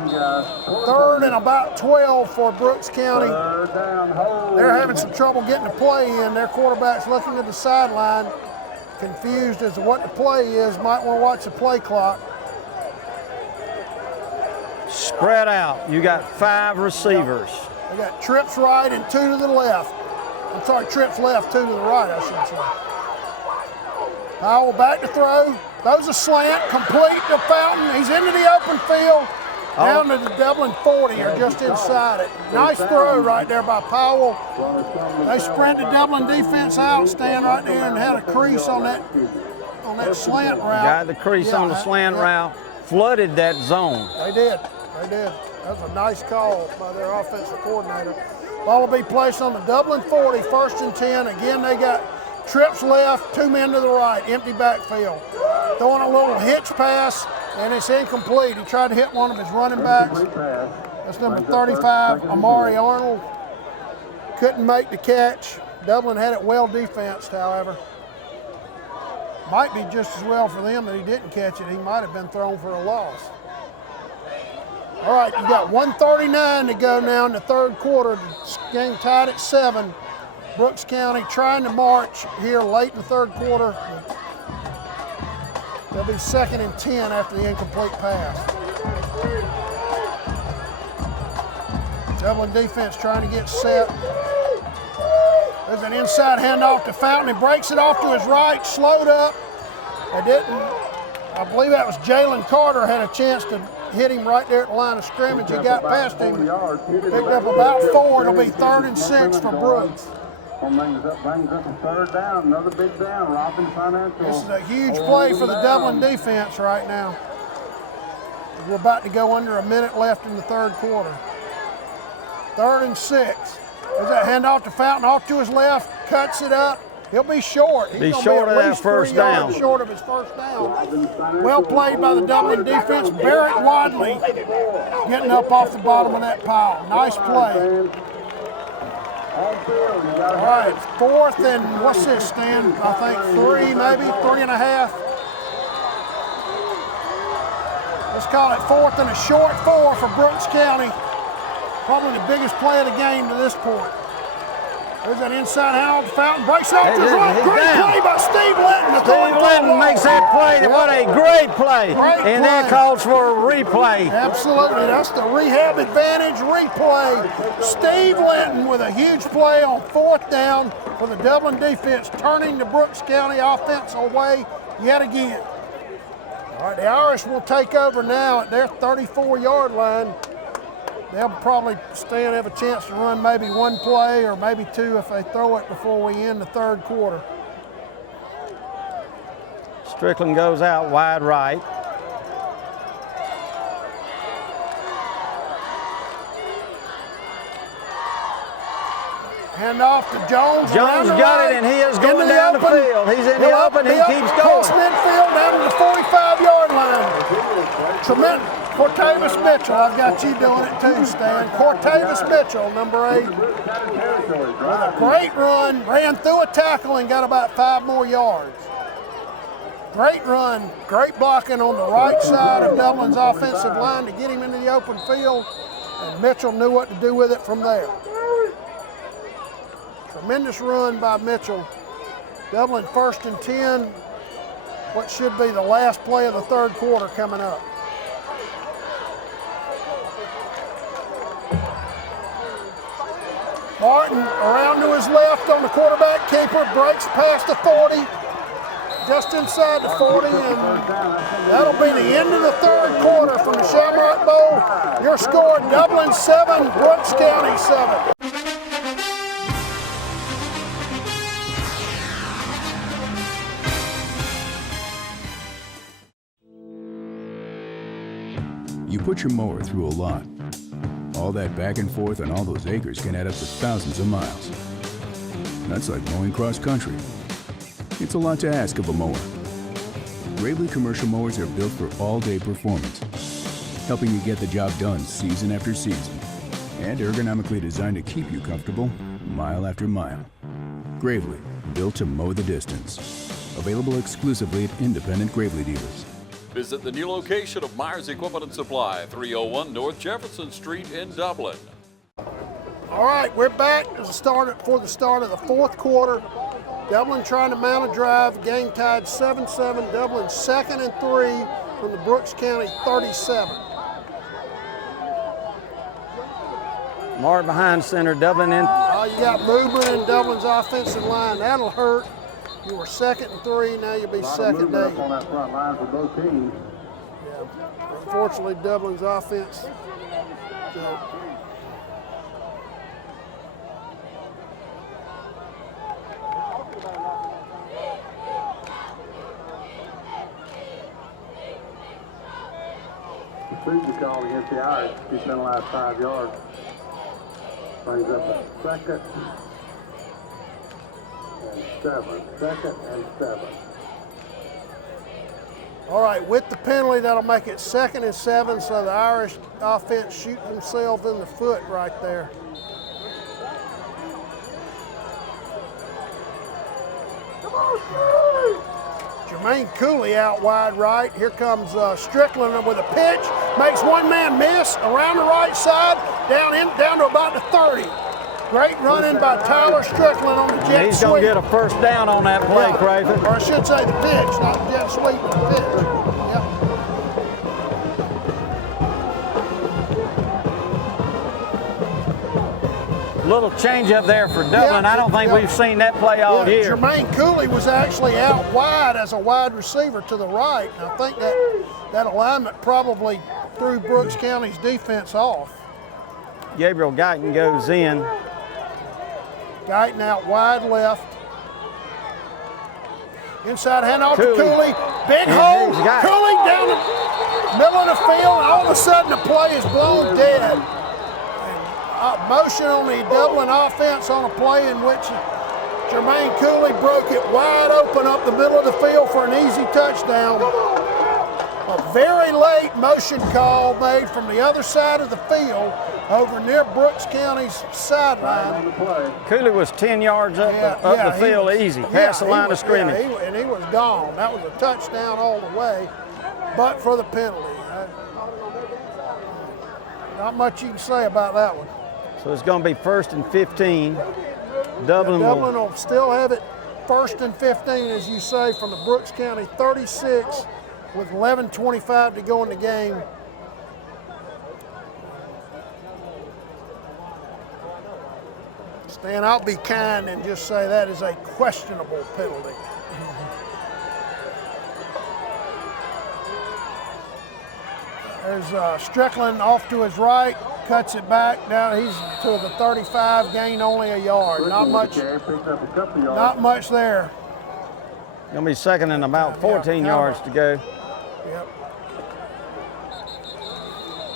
3rd and about 12 for Brooks County. They're having some trouble getting the play in. Their quarterback's looking at the sideline, confused as to what the play is. Might want to watch the play clock. Spread out. You got 5 receivers. They got trips right and 2 to the left. I'm sorry, trips left, 2 to the right, I should say. Powell back to throw. Throws a slant, complete to Fountain. He's into the open field. Down to the Dublin 40 or just inside it. Nice throw right there by Powell. They spread the Dublin defense out, stand right there and had a crease on that slant route. Got the crease on the slant route. Flooded that zone. They did. That was a nice call by their offensive coordinator. Ball will be placed on the Dublin 40, 1st and 10. Again, they got trips left, 2 men to the right, empty backfield. Throwing a little hitch pass, and it's incomplete. He tried to hit one of his running backs. That's number 35, Amari Arnold. Couldn't make the catch. Dublin had it well defensed, however. Might be just as well for them that he didn't catch it. He might have been thrown for a loss. All right, you got 1:39 to go now in the 3rd quarter. The game tied at 7. Brooks County trying to march here late in the 3rd quarter. They'll be 2nd and 10 after the incomplete pass. Dublin defense trying to get set. There's an inside handoff to Fountain. He breaks it off to his right, slowed up. They didn't. I believe that was Jalen Carter had a chance to hit him right there at the line of scrimmage. He got past him, picked up about 4. It'll be 3rd and 6 for Brooks. Brings up a 3rd down, another big down. Robin Financial. This is a huge play for the Dublin defense right now. We're about to go under a minute left in the 3rd quarter. 3rd and 6. There's that handoff to Fountain, off to his left, cuts it up. He'll be short. He's be short of that first down. Short of his first down. Well played by the Dublin defense. Barrett Wadley getting up off the bottom of that pile. Nice play. All right, 4th and what's this, Stan? I think 3, maybe 3.5. Let's call it 4th and a short 4 for Brooks County. Probably the biggest play of the game to this point. There's an inside handoff to Fountain, breaks off to his right. Great play by Steve Linton. Steve Linton makes that play. What a great play. And that calls for a replay. Absolutely. That's the rehab advantage replay. Steve Linton with a huge play on 4th down for the Dublin defense, turning the Brooks County offense away yet again. All right, the Irish will take over now at their 34-yard line. They'll probably have a chance to run maybe 1 play or maybe 2 if they throw it before we end the 3rd quarter. Strickland goes out wide right. Hand off to Jones. Jones got it, and he is going down the field. He's in the open. He keeps going. Midfield down to the 45-yard line. Cortavis Mitchell, I've got you doing it too, Stan. Cortavis Mitchell, number 8, with a great run, ran through a tackle and got about 5 more yards. Great run, great blocking on the right side of Dublin's offensive line to get him into the open field, and Mitchell knew what to do with it from there. Tremendous run by Mitchell. Dublin 1st and 10, what should be the last play of the 3rd quarter coming up. Martin around to his left on the quarterback keeper, breaks past the 40, just inside the 40, and that'll be the end of the 3rd quarter from the Shamrock Bowl. Your score, Dublin 7, Brooks County 7. You put your mower through a lot. All that back and forth on all those acres can add up to thousands of miles. That's like mowing cross country. It's a lot to ask of a mower. Gravely commercial mowers are built for all-day performance, helping you get the job done season after season, and ergonomically designed to keep you comfortable mile after mile. Gravely, built to mow the distance. Available exclusively at independent Gravely dealers. Visit the new location of Myers Equipment and Supply, 301 North Jefferson Street in Dublin. All right, we're back for the start of the 4th quarter. Dublin trying to mount a drive. Game tied 7-7. Dublin 2nd and 3 from the Brooks County 37. Mark behind center, Dublin in. You got movement in Dublin's offensive line. That'll hurt. You were 2nd and 3. Now you'll be 2nd and 8. On that front line for both teams. Yeah. Unfortunately, Dublin's offense. The safety call against the Irish. He penalized 5 yards. Brings up a 2nd and 7. 2nd and 7. All right, with the penalty, that'll make it 2nd and 7, so the Irish offense shoot themselves in the foot right there. Jermaine Cooley out wide right. Here comes Strickland with a pitch. Makes one man miss around the right side, down to about the 30. Great running by Tyler Strickland on the jet He's sweep. going to get a first down on that play, Craven. Or I should say the pitch, not the jet sweep, but the pitch. Yep. Little change up there for Dublin. I don't think we've seen that play all year. Jermaine Cooley was actually out wide as a wide receiver to the right. And I think that alignment probably threw Brooks County's defense off. Gabriel Guyton goes in. Guyton out wide left. Inside handoff to Cooley. Big hole. Cooley down the middle of the field. All of a sudden the play is blown dead. Motion on the Dublin offense on a play in which Jermaine Cooley broke it wide open up the middle of the field for an easy touchdown. A very late motion call made from the other side of the field over near Brooks County's sideline. Cooley was 10 yards up the field easy, past the line of scrimmage. And he was gone. That was a touchdown all the way, but for the penalty. Not much you can say about that one. So it's going to be 1st and 15. Dublin will still have it 1st and 15, as you say, from the Brooks County 36 with 11:25 to go in the game. Stan, I'll be kind and just say that is a questionable penalty. There's Strickland off to his right, cuts it back down. He's to the 35, gain only a yard. Not much there. Going to be 2nd and about 14 yards to go. Yep.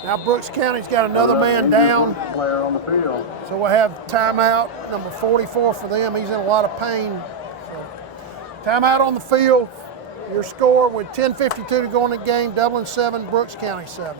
Now Brooks County's got another man down. Player on the field. So we'll have timeout, number 44 for them. He's in a lot of pain. So, timeout on the field. Your score with 10:52 to go in the game, Dublin 7, Brooks County 7.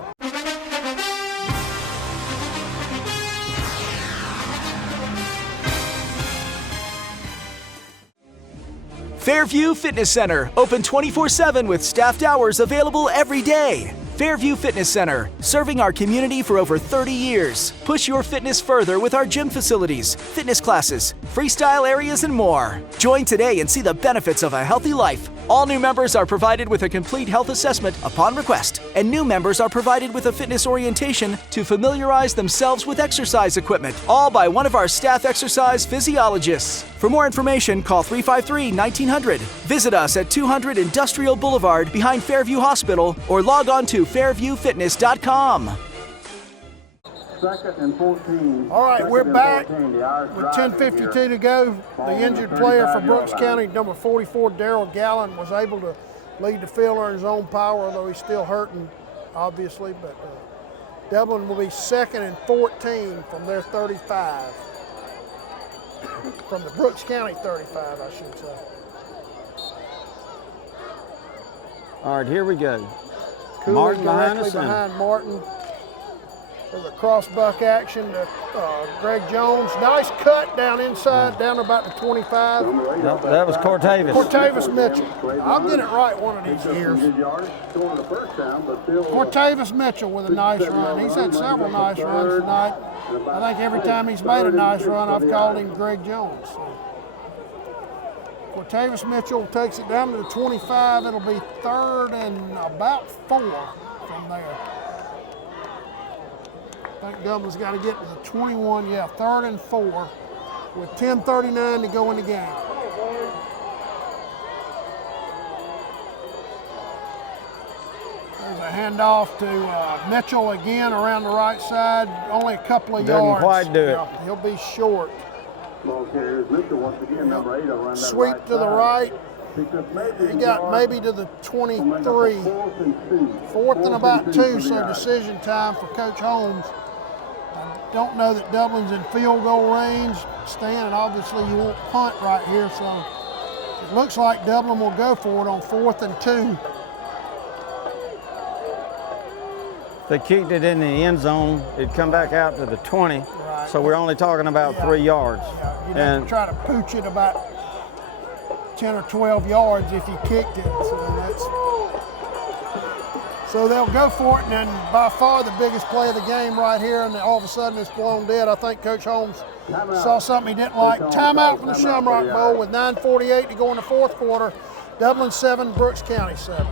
Fairview Fitness Center, open 24/7 with staffed hours available every day. Fairview Fitness Center, serving our community for over 30 years. Push your fitness further with our gym facilities, fitness classes, freestyle areas, and more. Join today and see the benefits of a healthy life. All new members are provided with a complete health assessment upon request, and new members are provided with a fitness orientation to familiarize themselves with exercise equipment, all by one of our staff exercise physiologists. For more information, call 353-1900. Visit us at 200 Industrial Boulevard behind Fairview Hospital or log on to fairviewfitness.com. Second and 14. All right, we're back with 10:52 to go. The injured player for Brooks County, number 44, Daryl Gallen, was able to lead the field on his own power, although he's still hurting, obviously. But Dublin will be 2nd and 14 from their 35. From the Brooks County 35, I should say. All right, here we go. Cooley Martin behind directly us. behind Martin. There's a cross buck action to Greg Jones. Nice cut down inside, down about the 25. No, that was Cortavis. Cortavis Mitchell. I'll get it right one of these years. Cortavis Mitchell with a nice run. He's had several nice runs tonight. I think every time he's made a nice run, I've called him Greg Jones. So. Cortavis Mitchell takes it down to the 25. It'll be 3rd and about 4 from there. I think Dublin's got to get to the 21, 3rd and 4 with 10:39 to go in the game. There's a handoff to Mitchell again around the right side, only a couple of yards. Doesn't quite do it. He'll be short. Ball carrier is Mitchell once again, number 8. Run Sweep to the right. He got maybe to the 23. 4th and about 2, so decision time for Coach Holmes. I don't know that Dublin's in field goal range, Stan, and obviously you won't punt right here, so it looks like Dublin will go for it on 4th and 2. If they kicked it in the end zone, it'd come back out to the 20. Right. So we're only talking about 3 yards. You'd have to try to pooch it about 10 or 12 yards if you kicked it. So they'll go for it, and then by far the biggest play of the game right here, and all of a sudden it's blown dead. I think Coach Holmes saw something he didn't like. Timeout from the Shamrock Bowl with 9:48 to go in the 4th quarter. Dublin 7, Brooks County 7.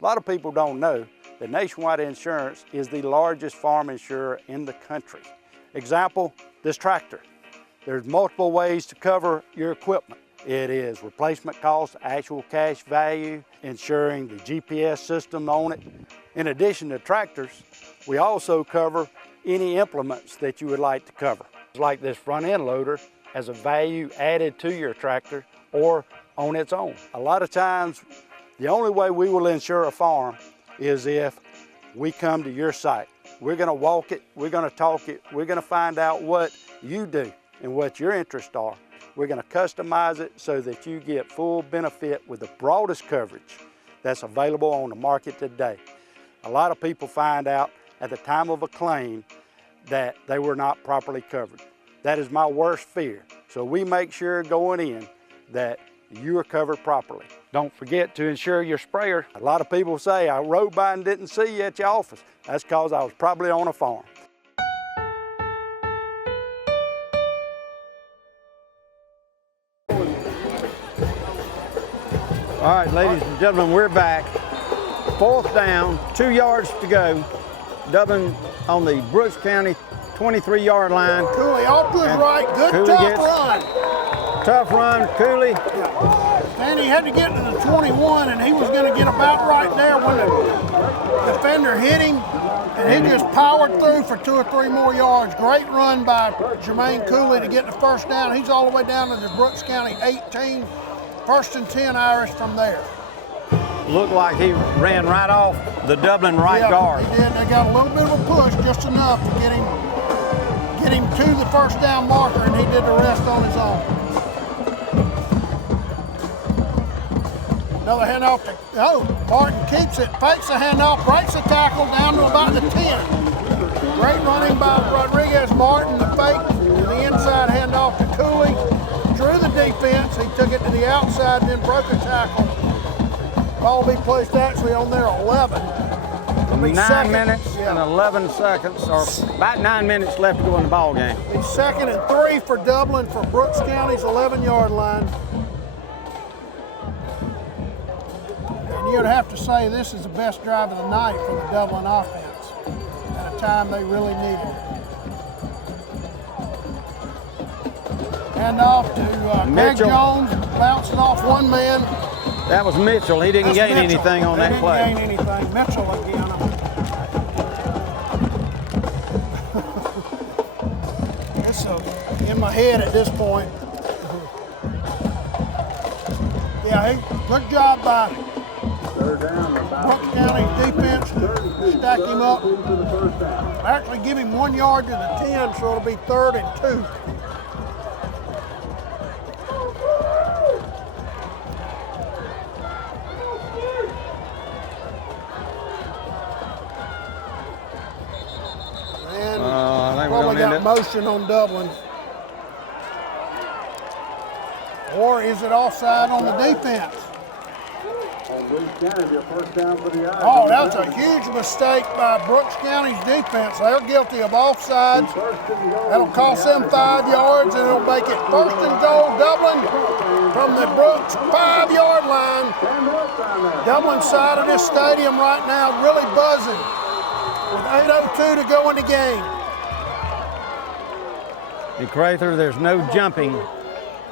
A lot of people don't know that Nationwide Insurance is the largest farm insurer in the country. Example, this tractor. There's multiple ways to cover your equipment. It is replacement cost, actual cash value, insuring the GPS system on it. In addition to tractors, we also cover any implements that you would like to cover. Like this front end loader as a value added to your tractor or on its own. A lot of times, the only way we will insure a farm is if we come to your site. We're gonna walk it, we're gonna talk it, we're gonna find out what you do and what your interests are. We're gonna customize it so that you get full benefit with the broadest coverage that's available on the market today. A lot of people find out at the time of a claim that they were not properly covered. That is my worst fear. So we make sure going in that you are covered properly. Don't forget to insure your sprayer. A lot of people say, I rode by and didn't see you at your office. That's because I was probably on a farm. All right, ladies and gentlemen, we're back. 4th down, 2 yards to go. Dublin on the Brooks County 23-yard line. Cooley off to his right, good Cooley tough run. Tough run, Cooley. And he had to get to the 21, and he was going to get about right there when the defender hit him, and he just powered through for 2 or 3 more yards. Great run by Jermaine Cooley to get the first down. He's all the way down to the Brooks County 18, 1st and 10 Irish from there. Looked like he ran right off the Dublin right guard. He did. They got a little bit of a push, just enough to get him to the first down marker, and he did the rest on his own. Another handoff to, Martin keeps it, fakes the handoff, breaks the tackle down to about the 10. Great running by Rodriguez Martin, the fake, and the inside handoff to Cooley. Drew the defense, he took it to the outside and then broke a tackle. Ball will be placed actually on their 11. 9 minutes and 11 seconds, or about 9 minutes left to go in the ball game. It's 2nd and 3 for Dublin for Brooks County's 11-yard line. And you'd have to say this is the best drive of the night for the Dublin offense at a time they really needed it. Hand off to Greg Jones, bounces off one man. That was Mitchell. He didn't gain anything on that play. He didn't gain anything. Mitchell again. It's in my head at this point. Yeah, good job by Brooks County defense to stack him up. Actually give him 1 yard to the 10, so it'll be 3rd and 2. Probably got motion on Dublin. Or is it offside on the defense? Oh, that's a huge mistake by Brooks County's defense. They're guilty of offsides. That'll cost them 5 yards, and it'll make it 1st and goal, Dublin, from the Brooks 5-yard line. Dublin side of this stadium right now really buzzing with 8:02 to go in the game. And Crather, there's no jumping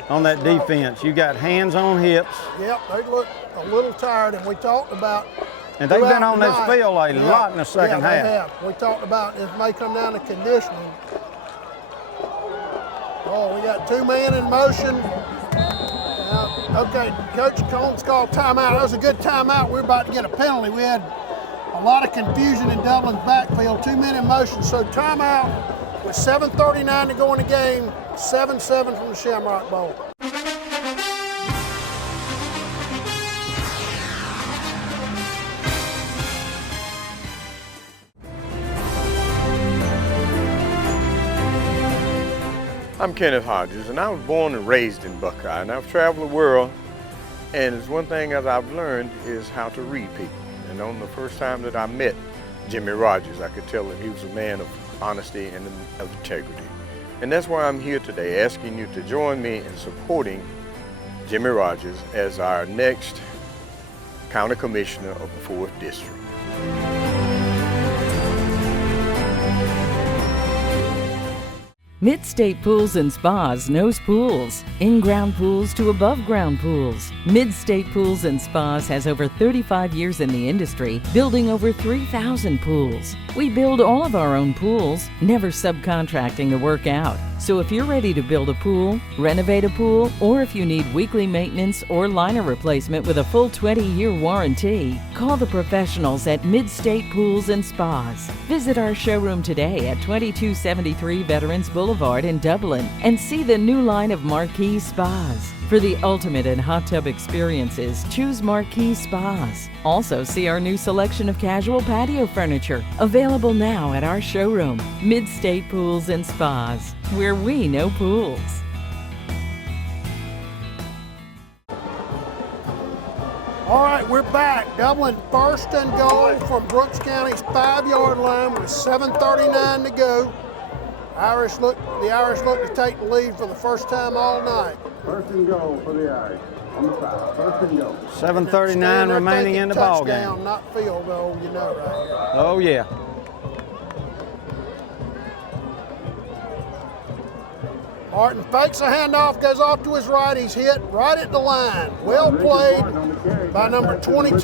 on that defense. You got hands on hips. Yep, they look a little tired, and we talked about. And they've been on this field a lot in the second half. They have. We talked about it may come down to conditioning. Oh, we got 2 men in motion. Okay, Coach Combs called timeout. That was a good timeout. We're about to get a penalty. We had a lot of confusion in Dublin's backfield. 2 men in motion, so timeout. With 7:39 to go in the game, 7-7 from the Shamrock Bowl. I'm Kenneth Hodges, and I was born and raised in Buckeye, and I've traveled the world, and it's one thing that I've learned is how to read people. And on the first time that I met Jimmy Rogers, I could tell that he was a man of honesty and of integrity. And that's why I'm here today, asking you to join me in supporting Jimmy Rogers as our next County Commissioner of the 4th District. Mid-State Pools and Spas knows pools. In-ground pools to above-ground pools. Mid-State Pools and Spas has over 35 years in the industry, building over 3,000 pools. We build all of our own pools, never subcontracting the work out. So if you're ready to build a pool, renovate a pool, or if you need weekly maintenance or liner replacement with a full 20-year warranty, call the professionals at Mid-State Pools and Spas. Visit our showroom today at 2273 Veterans Boulevard in Dublin and see the new line of Marquee Spas. For the ultimate in hot tub experiences, choose Marquee Spas. Also see our new selection of casual patio furniture, available now at our showroom, Mid-State Pools and Spas, where we know pools. All right, we're back. Dublin 1st and goal from Brooks County's 5-yard line with 7:39 to go. The Irish look to take the lead for the first time all night. 1st and goal for the Irish. On the 5. 1st and goal. 7:39 remaining in the ball game. Touchdown, not field goal, you know, right here. Oh yeah. Martin fakes a handoff, goes off to his right. He's hit right at the line. Well played by number 22,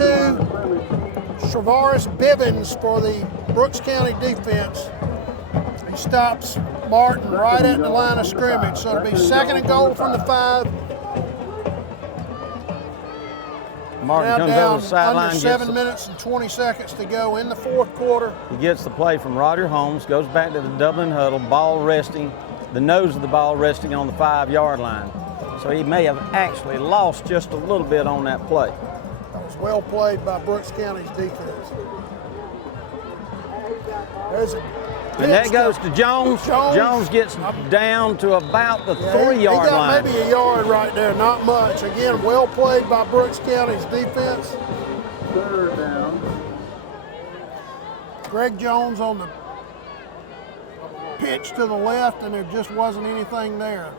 Travaris Bibbins for the Brooks County defense. He stops Martin right at the line of scrimmage. So it'll be 2nd and goal from the 5. Martin comes over the sideline. Under 7 minutes and 20 seconds to go in the 4th quarter. He gets the play from Roger Holmes, goes back to the Dublin huddle, ball resting, the nose of the ball resting on the 5-yard line. So he may have actually lost just a little bit on that play. That was well played by Brooks County's defense. There's a And that goes to Jones. Jones gets down to about the 3-yard line. He got maybe a yard right there, not much. Again, well played by Brooks County's defense. 3rd down. Greg Jones on the pitch to the left, and there just wasn't anything there.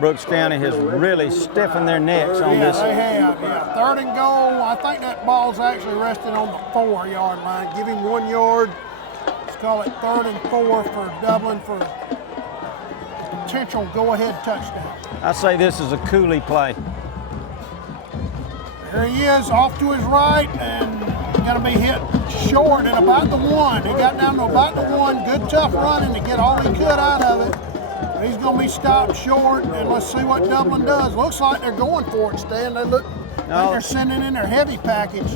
Brooks County has really stiffened their necks on this. They have, 3rd and goal. I think that ball's actually resting on the 4-yard line. Give him 1 yard. Let's call it 3rd and 4 for Dublin for a potential go-ahead touchdown. I say this is a Cooley play. There he is, off to his right, and going to be hit short at about the 1. He got down to about the 1. Good, tough running to get all he could out of it. He's going to be stopped short, and let's see what Dublin does. Looks like they're going for it, Stan. They look like they're sending in their heavy package.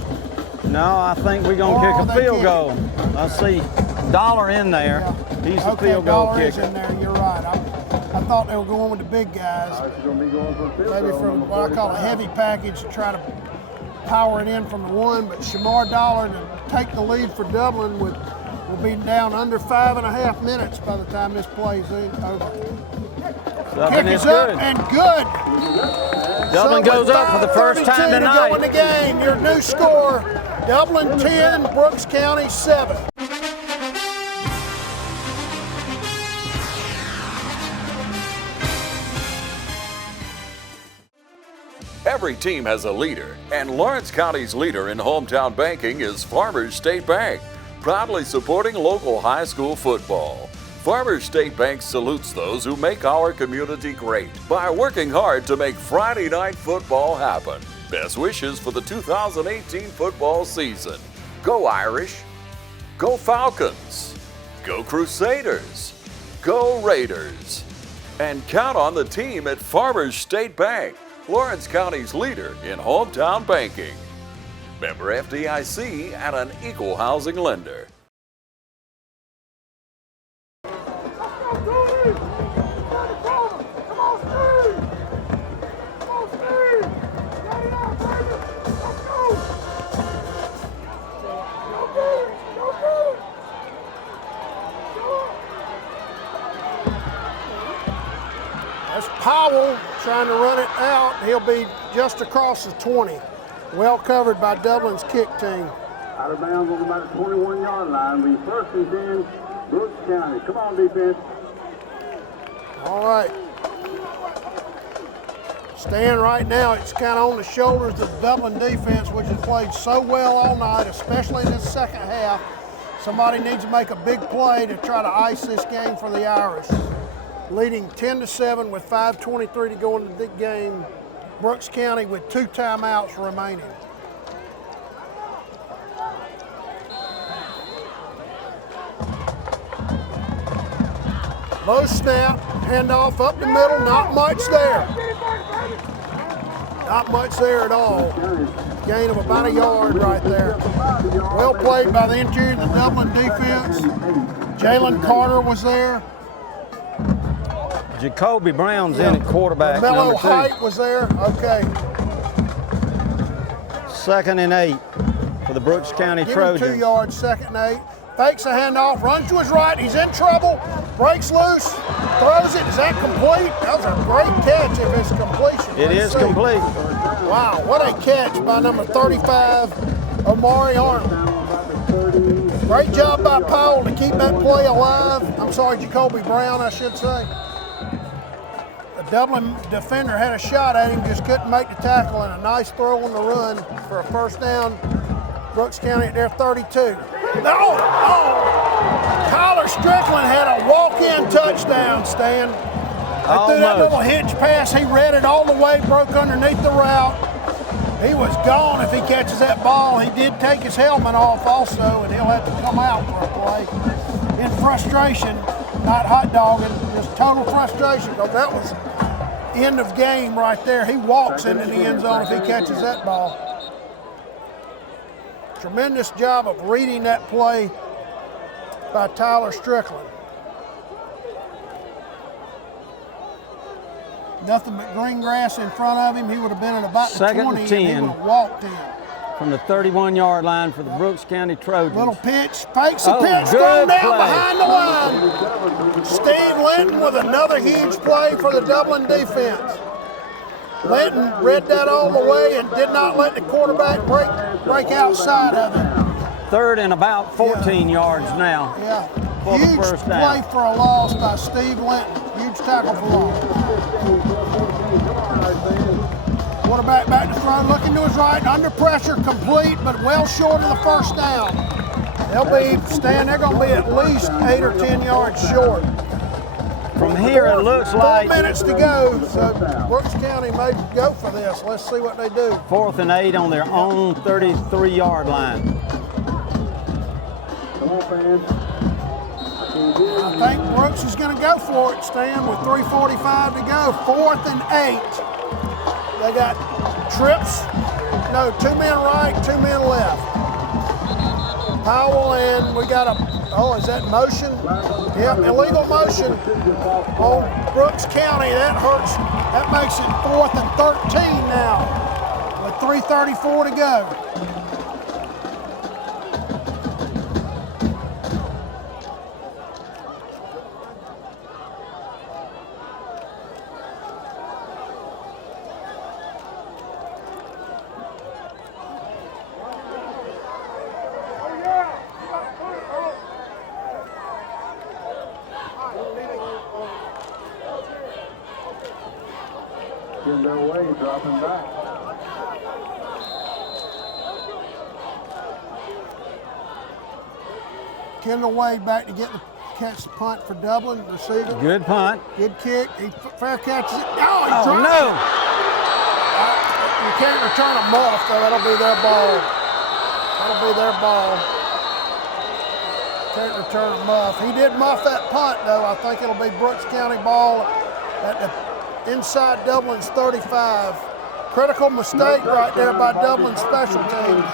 No, I think we're going to kick a field goal. I see Dollar in there. Yeah. He's the field goal Dollar kicker. Is in there. You're right. I thought they were going with the big guys. Maybe from what I call a heavy package to try to power it in from the 1, but Shamar Dollar to take the lead for Dublin will be down under 5.5 minutes by the time this play's over. Kick is up and good. Dublin goes up for the first time tonight. To go in the game. Your new score, Dublin 10, Brooks County 7. Every team has a leader, and Lawrence County's leader in hometown banking is Farmers State Bank, proudly supporting local high school football. Farmers State Bank salutes those who make our community great by working hard to make Friday night football happen. Best wishes for the 2018 football season. Go Irish, go Falcons, go Crusaders, go Raiders, and count on the team at Farmers State Bank, Lawrence County's leader in hometown banking. Member FDIC and an equal housing lender. That's Powell trying to run it out. He'll be just across the 20. Well covered by Dublin's kick team. Out of bounds on about the 21-yard line. We 1st and 10, Brooks County. Come on, defense. All right. Stan, right now, it's kind of on the shoulders of the Dublin defense, which has played so well all night, especially in this second half. Somebody needs to make a big play to try to ice this game for the Irish. Leading 10-7 with 5:23 to go into the game. Brooks County with 2 timeouts remaining. Low snap, handoff up the middle, not much there. Not much there at all. Gain of about a yard right there. Well played by the interior of the Dublin defense. Jalen Carter was there. Jacoby Brown's in at quarterback. Mello number 2. Height was there. Okay. 2nd and 8 for the Brooks County Trojans. 2 yards, 2nd and 8. Fakes a handoff, runs to his right. He's in trouble. Breaks loose, throws it. Is that complete? That was a great catch if it's completion. It is complete. Wow, what a catch by number 35, Omari Arnold. Great job by Powell to keep that play alive. I'm sorry, Jacoby Brown, I should say. The Dublin defender had a shot at him, just couldn't make the tackle, and a nice throw on the run for a 1st down. Brooks County at their 32. No! Tyler Strickland had a walk-in touchdown, Stan. They threw that little hitch pass. He read it all the way, broke underneath the route. He was gone if he catches that ball. He did take his helmet off also, and he'll have to come out for a play. In frustration, not hot dogging, just total frustration, because that was end of game right there. He walks into the end zone if he catches that ball. Tremendous job of reading that play by Tyler Strickland. Nothing but green grass in front of him. He would have been at about the 20 and he would have walked in. from the 31-yard line for the Brooks County Trojans. Little pitch, fakes the pitch, thrown down behind the line. Steve Linton with another huge play for the Dublin defense. Linton read that all the way and did not let the quarterback break outside of it. 3rd and about 14 yards now. Yeah. For Huge the first down. play for a loss by Steve Linton. Huge tackle for loss. Quarterback back to throw, looking to his right, under pressure, complete, but well short of the first down. They're going to be at least 8 or 10 yards short. From here, it looks like 4 minutes to go, so Brooks County may go for this. Let's see what they do. 4th and 8 on their own 33-yard line. I think Brooks is going to go for it, Stan, with 3:45 to go. 4th and 8. They got trips. No, 2 men right, 2 men left. Powell and we got is that motion? Yep, illegal motion on Brooks County. That hurts. That makes it 4th and 13 now with 3:34 to go. Dropping back. Kendall Wade back to catch the punt for Dublin, receiver. Good punt. Good kick. He fair catches it. Oh, no. You can't return a muff, though. That'll be their ball. That'll be their ball. Can't return a muff. He did muff that punt, though. I think it'll be Brooks County ball at the inside Dublin's 35. Critical mistake right there by Dublin special teams.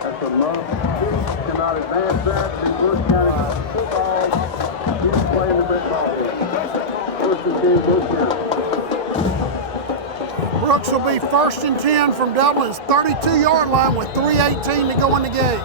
That's a muff. Cannot advance that. The Brooks County football. He's playing the red ball. First and 10, Brooks County. Brooks will be 1st and 10 from Dublin's 32-yard line with 3:18 to go in the game.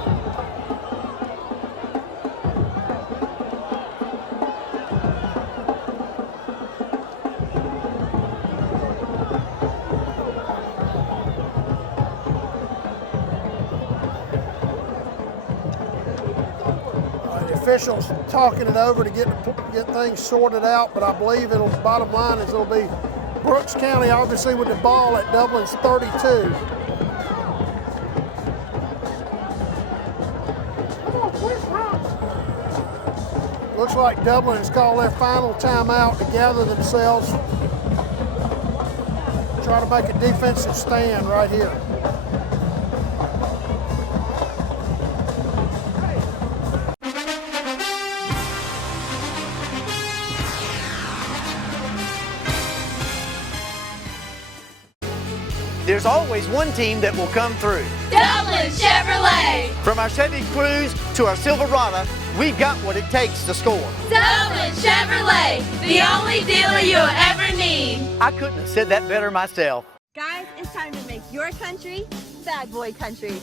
The officials talking it over to get things sorted out, but I believe bottom line is it'll be Brooks County obviously with the ball at Dublin's 32. Looks like Dublin has called their final timeout to gather themselves. Try to make a defensive stand right here. There's always one team that will come through. Dublin Chevrolet! From our Chevy Cruze to our Silverado, we've got what it takes to score. Dublin Chevrolet, the only dealer you'll ever need. I couldn't have said that better myself. Guys, it's time to make your country bad boy country.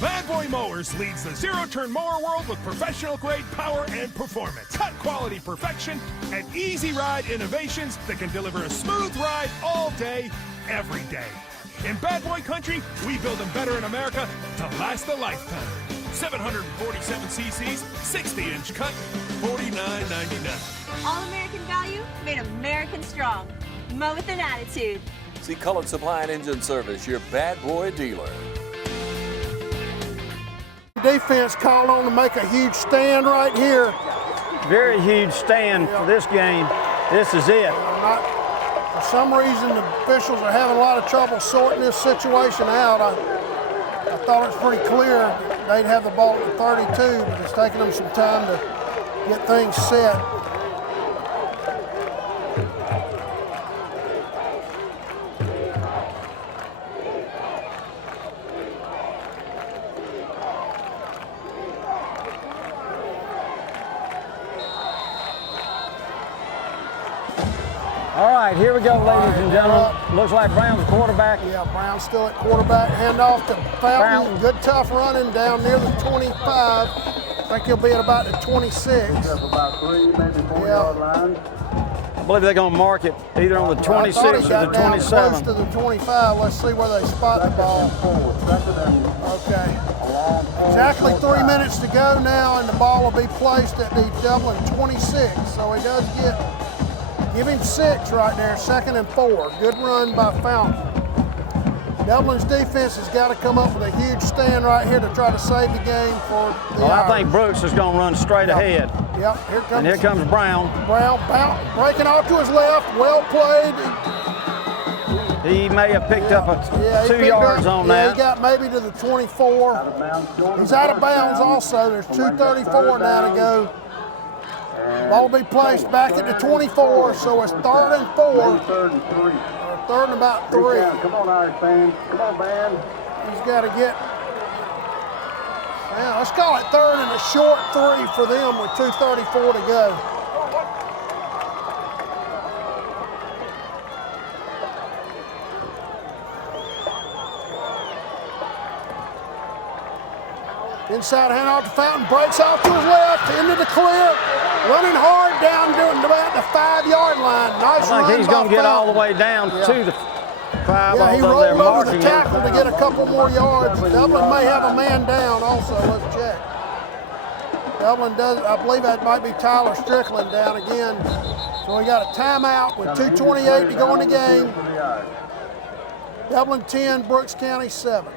Bad Boy Mowers leads the zero-turn mower world with professional-grade power and performance, cut-quality perfection, and easy-ride innovations that can deliver a smooth ride all day, every day. In Bad Boy Country, we build them better in America to last a lifetime. 747 cc's, 60-inch cut, $49.99. All-American value, made American strong. Mow with an attitude. See Cullen Supply and Engine Service, your Bad Boy dealer. Defense called on to make a huge stand right here. Very huge stand for this game. This is it. For some reason, the officials are having a lot of trouble sorting this situation out. I thought it was pretty clear they'd have the ball at 32, but it's taking them some time to get things set. right, here we go, ladies and gentlemen. Looks like Brown's quarterback. Yeah, Brown's still at quarterback. Hand off to Fountain. Good tough running down near the 25. I think he'll be at about the 26. About 3, maybe 4 yard line. I believe they're going to mark it either on the 26 or the 27. Close to the 25. Let's see where they spot the ball. Okay. Exactly 3 minutes to go now, and the ball will be placed at the Dublin 26. So he does give him 6 right there, 2nd and 4. Good run by Fountain. Dublin's defense has got to come up with a huge stand right here to try to save the game for the I think Brooks is going to run straight ahead. Yep, here comes Brown. Brown breaking off to his left, well played. He may have picked up 2 yards on that. He got maybe to the 24. He's out of bounds also. There's 2:34 now to go. Ball will be placed back at the 24, so it's 3rd and 4. 3rd and about 3. Come on, Irish fans. Come on, band. He's got to get, let's call it 3rd and a short 3 for them with 2:34 to go. Inside handoff to Fountain, breaks off to his left, into the clear, running hard down to about the 5-yard line. Nice run. I think he's going to get all the way down to the 5. Yeah, he rolled over the tackle to get a couple more yards. Dublin may have a man down also. Let's check. Dublin does, I believe that might be Tyler Strickland down again. So we got a timeout with 2:28 to go in the game. Dublin 10, Brooks County 7.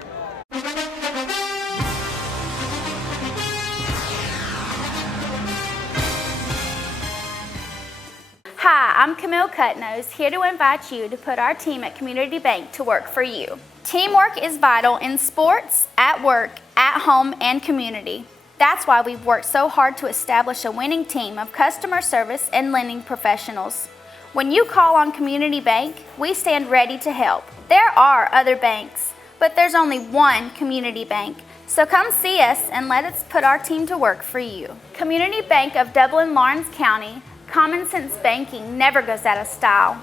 Hi, I'm Camille Cutnose, here to invite you to put our team at Community Bank to work for you. Teamwork is vital in sports, at work, at home, and community. That's why we've worked so hard to establish a winning team of customer service and lending professionals. When you call on Community Bank, we stand ready to help. There are other banks, but there's only one Community Bank. So come see us and let us put our team to work for you. Community Bank of Dublin, Lawrence County. Common sense banking never goes out of style.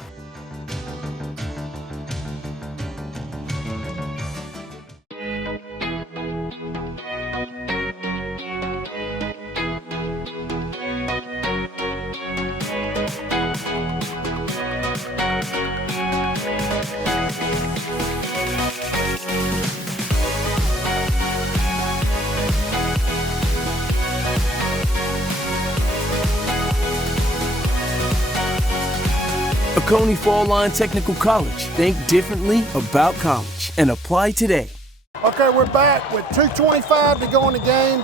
Oconee Fall Line Technical College. Think differently about college and apply today. Okay, we're back with 2:25 to go in the game.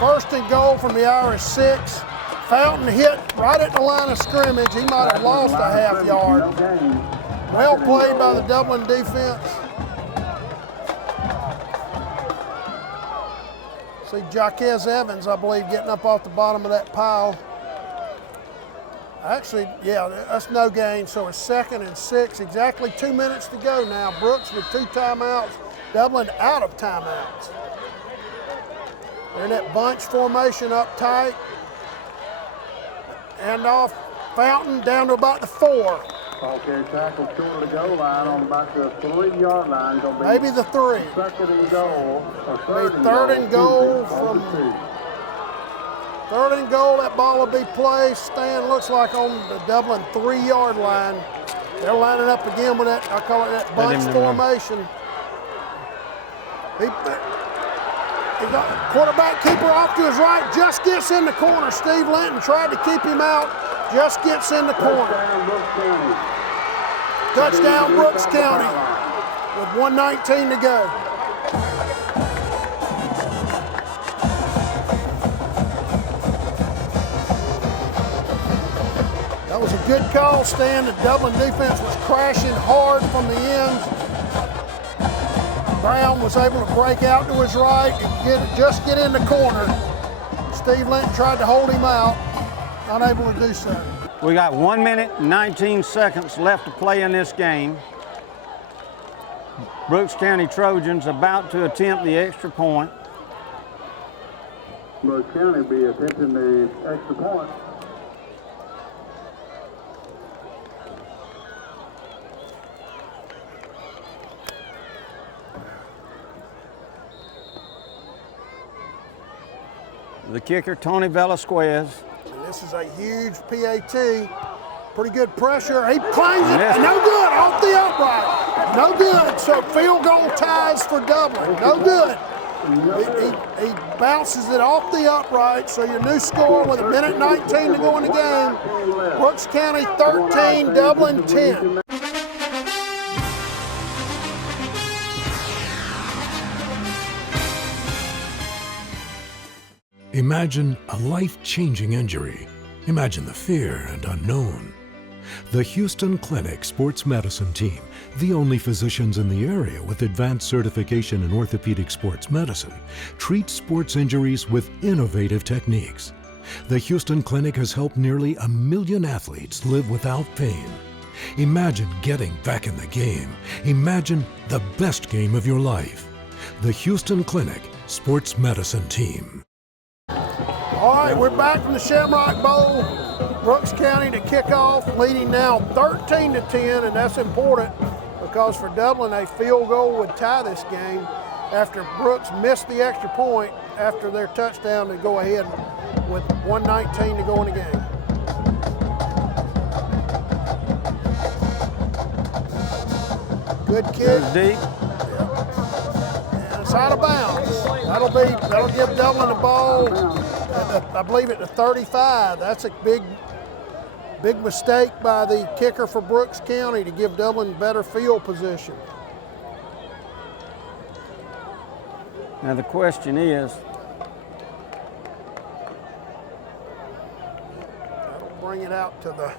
1st and goal from the Irish 6. Fountain hit right at the line of scrimmage. He might have lost a half yard. Well played by the Dublin defense. See Jaquez Evans, I believe, getting up off the bottom of that pile. Actually, yeah, that's no gain, so it's 2nd and 6. Exactly 2 minutes to go now. Brooks with 2 timeouts. Dublin out of timeouts. They're in that bunch formation up tight. And off Fountain down to about the 4. Okay, tackle short of the goal line on about the 3-yard line. Maybe the 3. 2nd and goal. Or 3rd and goal from 3rd and goal. That ball will be placed. Stan looks like on the Dublin 3-yard line. They're lining up again with that, I call it that bunch formation. He got quarterback keeper off to his right, just gets in the corner. Steve Linton tried to keep him out, just gets in the corner. Touchdown Brooks County with 1:19 to go. That was a good call, Stan. The Dublin defense was crashing hard from the ends. Brown was able to break out to his right and just get in the corner. Steve Linton tried to hold him out, unable to do so. We got 1 minute and 19 seconds left to play in this game. Brooks County Trojans about to attempt the extra point. Brooks County will be attempting the extra point. The kicker, Tony Velasquez. And this is a huge PAT. Pretty good pressure. He claims it. No good. Off the upright. No good. So field goal ties for Dublin. No good. He bounces it off the upright. So your new score with 1:19 to go in the game. Brooks County 13, Dublin 10. Imagine a life-changing injury. Imagine the fear and unknown. The Houston Clinic Sports Medicine Team, the only physicians in the area with advanced certification in orthopedic sports medicine, treats sports injuries with innovative techniques. The Houston Clinic has helped nearly 1 million athletes live without pain. Imagine getting back in the game. Imagine the best game of your life. The Houston Clinic Sports Medicine Team. All right, we're back from the Shamrock Bowl. Brooks County to kick off, leading now 13-10, and that's important because for Dublin, a field goal would tie this game after Brooks missed the extra point after their touchdown to go ahead with 1:19 to go in the game. Good kick. Goes deep. And it's out of bounds. That'll give Dublin the ball. I believe at the 35. That's a big mistake by the kicker for Brooks County to give Dublin better field position. Now the question is, that'll bring it out to the.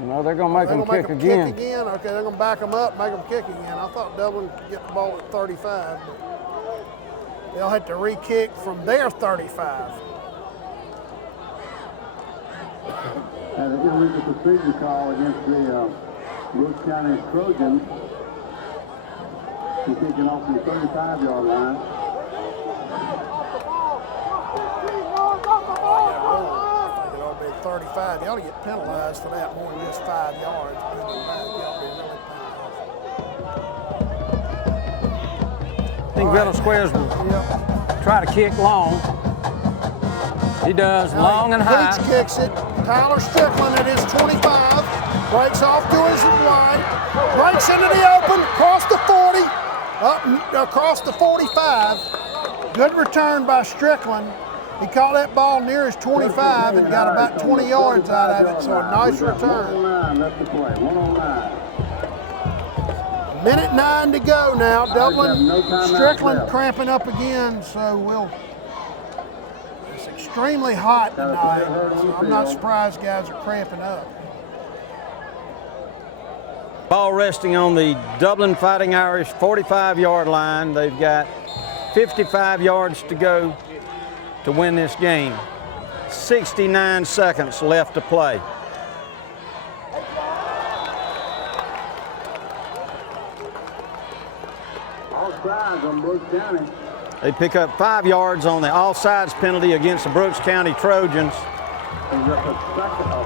No, they're going to make them kick again. Kick again. Okay, they're going to back them up, make them kick again. I thought Dublin could get the ball at 35, but they'll have to re-kick from their 35. And an illegal procedure call against the Brooks County Trojans. He's kicking off from the 35-yard line. It ought to be 35. You ought to get penalized for that more than just 5 yards. I think Velasquez will try to kick long. He does, long and high. Leach kicks it. Tyler Strickland at his 25. Breaks off to his right. Breaks into the open. Across the 40. Up across the 45. Good return by Strickland. He caught that ball near his 25 and got about 20 yards out of it. So a nice return. 1:09 to go now. Dublin, Strickland cramping up again. So it's extremely hot tonight. So I'm not surprised guys are cramping up. Ball resting on the Dublin Fighting Irish 45-yard line. They've got 55 yards to go to win this game. 69 seconds left to play. Offsides on Brooks County. They pick up 5 yards on the offsides penalty against the Brooks County Trojans.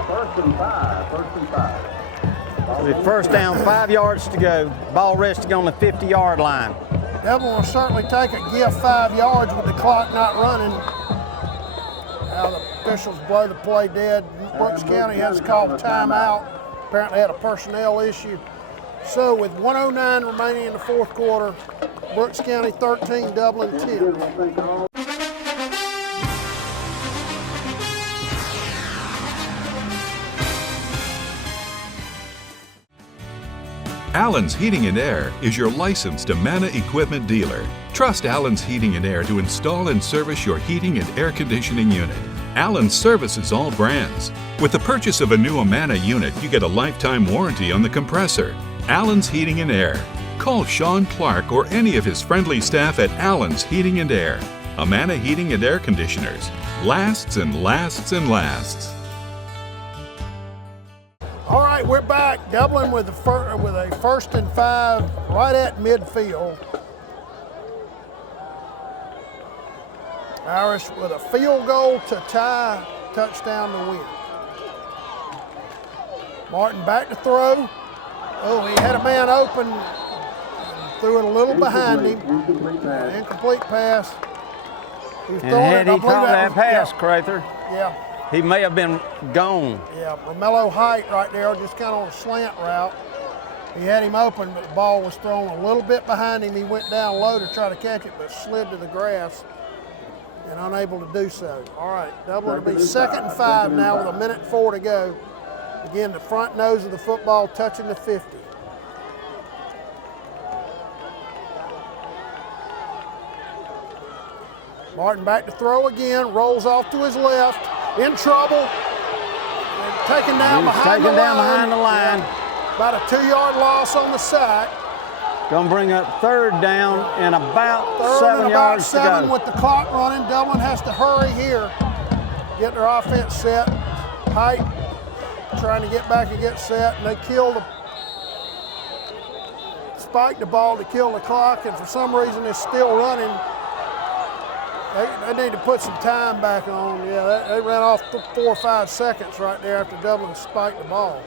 First and five. With first down, 5 yards to go. Ball resting on the 50-yard line. Dublin will certainly take a gift 5 yards with the clock not running. Now the officials blow the play dead. Brooks County has called a timeout. Apparently had a personnel issue. So with 1:09 remaining in the fourth quarter, Brooks County 13, Dublin 10. Allen's Heating and Air is your licensed Amana equipment dealer. Trust Allen's Heating and Air to install and service your heating and air conditioning unit. Allen services all brands. With the purchase of a new Amana unit, you get a lifetime warranty on the compressor. Allen's Heating and Air. Call Sean Clark or any of his friendly staff at Allen's Heating and Air. Amana Heating and Air Conditioners. Lasts and lasts and lasts. All right, we're back. Dublin with a first and 5 right at midfield. Irish with a field goal to tie, touchdown to win. Martin back to throw. Oh, he had a man open and threw it a little behind him. Incomplete pass. He's And throwing had it. I he believe caught that pass, yeah. Crather, Yeah. he may have been gone. Yeah, Romello Height right there, just kind of on a slant route. He had him open, but the ball was thrown a little bit behind him. He went down low to try to catch it, but slid to the grass and unable to do so. All right, Dublin will be 2nd and 5 now with 1:04 to go. Again, the front nose of the football touching the 50. Martin back to throw again, rolls off to his left, in trouble, and taken down behind the line. Yeah. About a 2-yard loss on the sack. Gonna bring up 3rd down and about 7 yards to go. With the clock running, Dublin has to hurry here. Get their offense set. Height trying to get back and get set, and they spike the ball to kill the clock, and for some reason it's still running. They need to put some time back on. Yeah, they ran off 4 or 5 seconds right there after Dublin spiked the ball.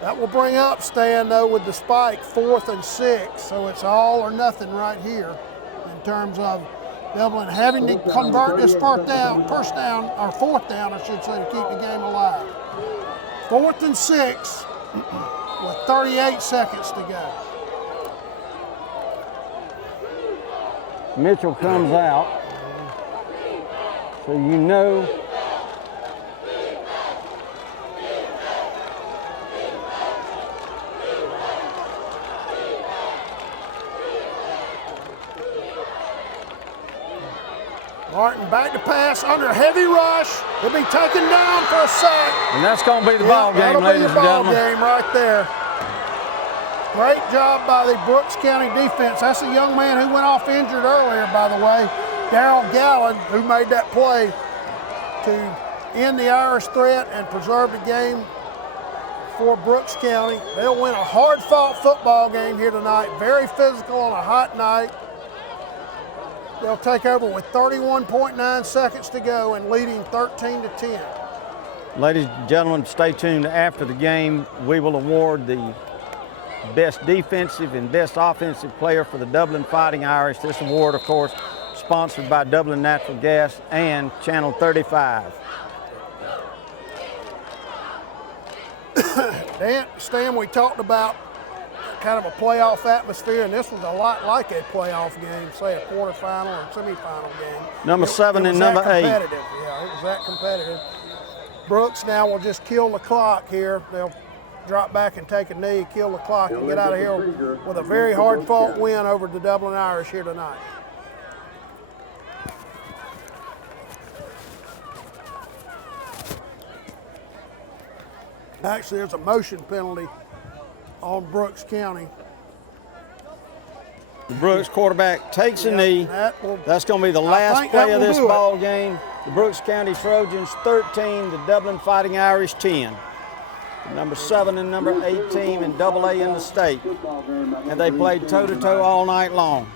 That will bring up Stan, though, with the spike, 4th and 6. So it's all or nothing right here in terms of Dublin having to convert this 4th down, I should say, to keep the game alive. 4th and 6 with 38 seconds to go. Mitchell comes out, so you know Martin back to pass under a heavy rush. He'll be taken down for a sack. And that's going to be the ball game, ladies and gentlemen. That'll be the ball game right there. Great job by the Brooks County defense. That's a young man who went off injured earlier, by the way, Darrell Gallen, who made that play to end the Irish threat and preserve the game for Brooks County. They'll win a hard-fought football game here tonight, very physical on a hot night. They'll take over with 31.9 seconds to go and leading 13-10. Ladies and gentlemen, stay tuned. After the game, we will award the best defensive and best offensive player for the Dublin Fighting Irish. This award, of course, sponsored by Dublin Natural Gas and Channel 35. Stan, we talked about kind of a playoff atmosphere, and this was a lot like a playoff game, say a quarterfinal or semifinal game. Number 7 and number 8. Yeah, it was that competitive. Brooks now will just kill the clock here. They'll drop back and take a knee, kill the clock, and get out of here with a very hard-fought win over the Dublin Irish here tonight. Actually, there's a motion penalty on Brooks County. The Brooks quarterback takes a knee. That's going to be the last play of this ball game. The Brooks County Trojans 13, the Dublin Fighting Irish 10. Number 7 and number 8 team in AA in the state. And they played toe-to-toe all night long.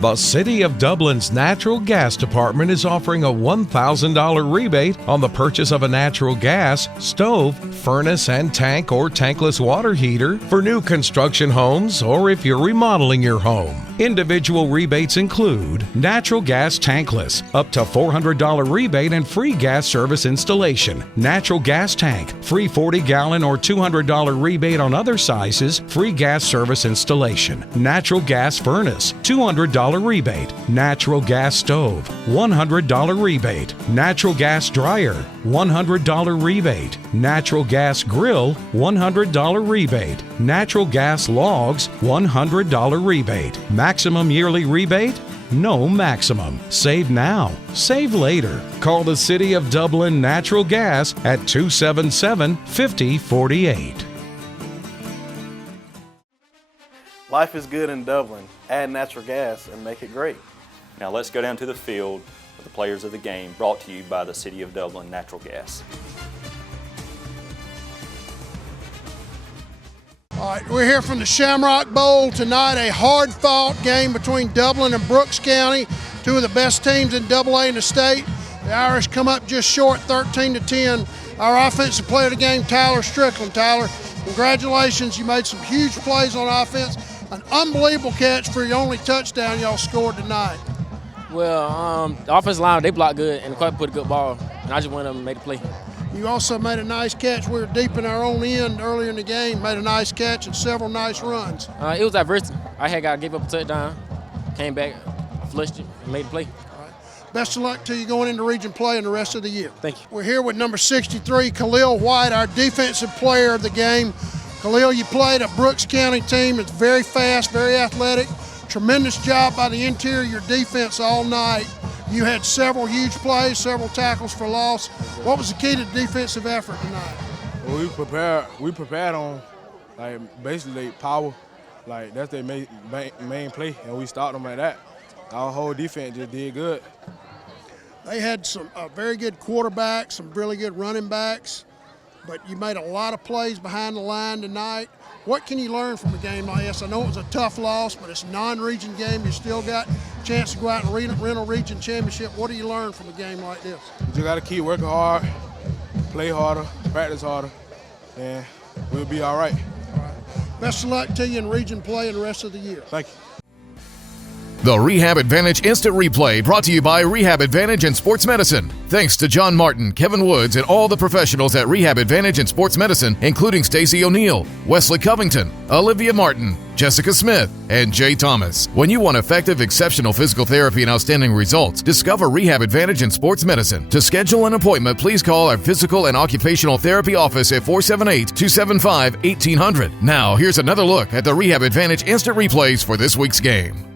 The City of Dublin's Natural Gas Department is offering a $1,000 rebate on the purchase of a natural gas, stove, furnace and tank or tankless water heater for new construction homes or if you're remodeling your home. Individual rebates include natural gas tankless, up to $400 rebate and free gas service installation. Natural gas tank, free 40-gallon or $200 rebate on other sizes, free gas service installation. Natural gas furnace, $200 rebate. Natural gas stove, $100 rebate. Natural gas dryer, $100 rebate. Natural gas grill, $100 rebate. Natural gas logs, $100 rebate. Maximum yearly rebate? No maximum. Save now. Save later. Call the City of Dublin Natural Gas at 277-5048. Life is good in Dublin. Add natural gas and make it great. Now let's go down to the field with the players of the game, brought to you by the City of Dublin Natural Gas. All right, we're here from the Shamrock Bowl tonight, a hard-fought game between Dublin and Brooks County, two of the best teams in AA in the state. The Irish come up just short, 13-10. Our offensive player of the game, Tyler Strickland. Tyler, congratulations. You made some huge plays on offense. An unbelievable catch for your only touchdown y'all scored tonight. Well, the offensive line, they blocked good, and the quarterback put a good ball, and I just went up and made a play. You also made a nice catch. We were deep in our own end earlier in the game, made a nice catch and several nice runs. It was adversity. I had gave up a touchdown, came back, flushed it, and made a play. Best of luck to you going into region play and the rest of the year. Thank you. We're here with number 63, Khalil White, our defensive player of the game. Khalil, you played a Brooks County team that's very fast, very athletic. Tremendous job by the interior defense all night. You had several huge plays, several tackles for loss. What was the key to the defensive effort tonight? Well, we prepared on basically power. That's their main play, and we stopped them at that. Our whole defense just did good. They had some very good quarterbacks, some really good running backs, but you made a lot of plays behind the line tonight. What can you learn from a game like this? I know it was a tough loss, but it's a non-region game. You still got a chance to go out and win a region championship. What do you learn from a game like this? You just got to keep working hard, play harder, practice harder, and we'll be all right. All right. Best of luck to you in region play and the rest of the year. Thank you. The Rehab Advantage Instant Replay brought to you by Rehab Advantage and Sports Medicine. Thanks to John Martin, Kevin Woods, and all the professionals at Rehab Advantage and Sports Medicine, including Stacey O'Neill, Wesley Covington, Olivia Martin, Jessica Smith, and Jay Thomas. When you want effective, exceptional physical therapy and outstanding results, discover Rehab Advantage and Sports Medicine. To schedule an appointment, please call our physical and occupational therapy office at 478-275-1800. Now, here's another look at the Rehab Advantage Instant Replays for this week's game.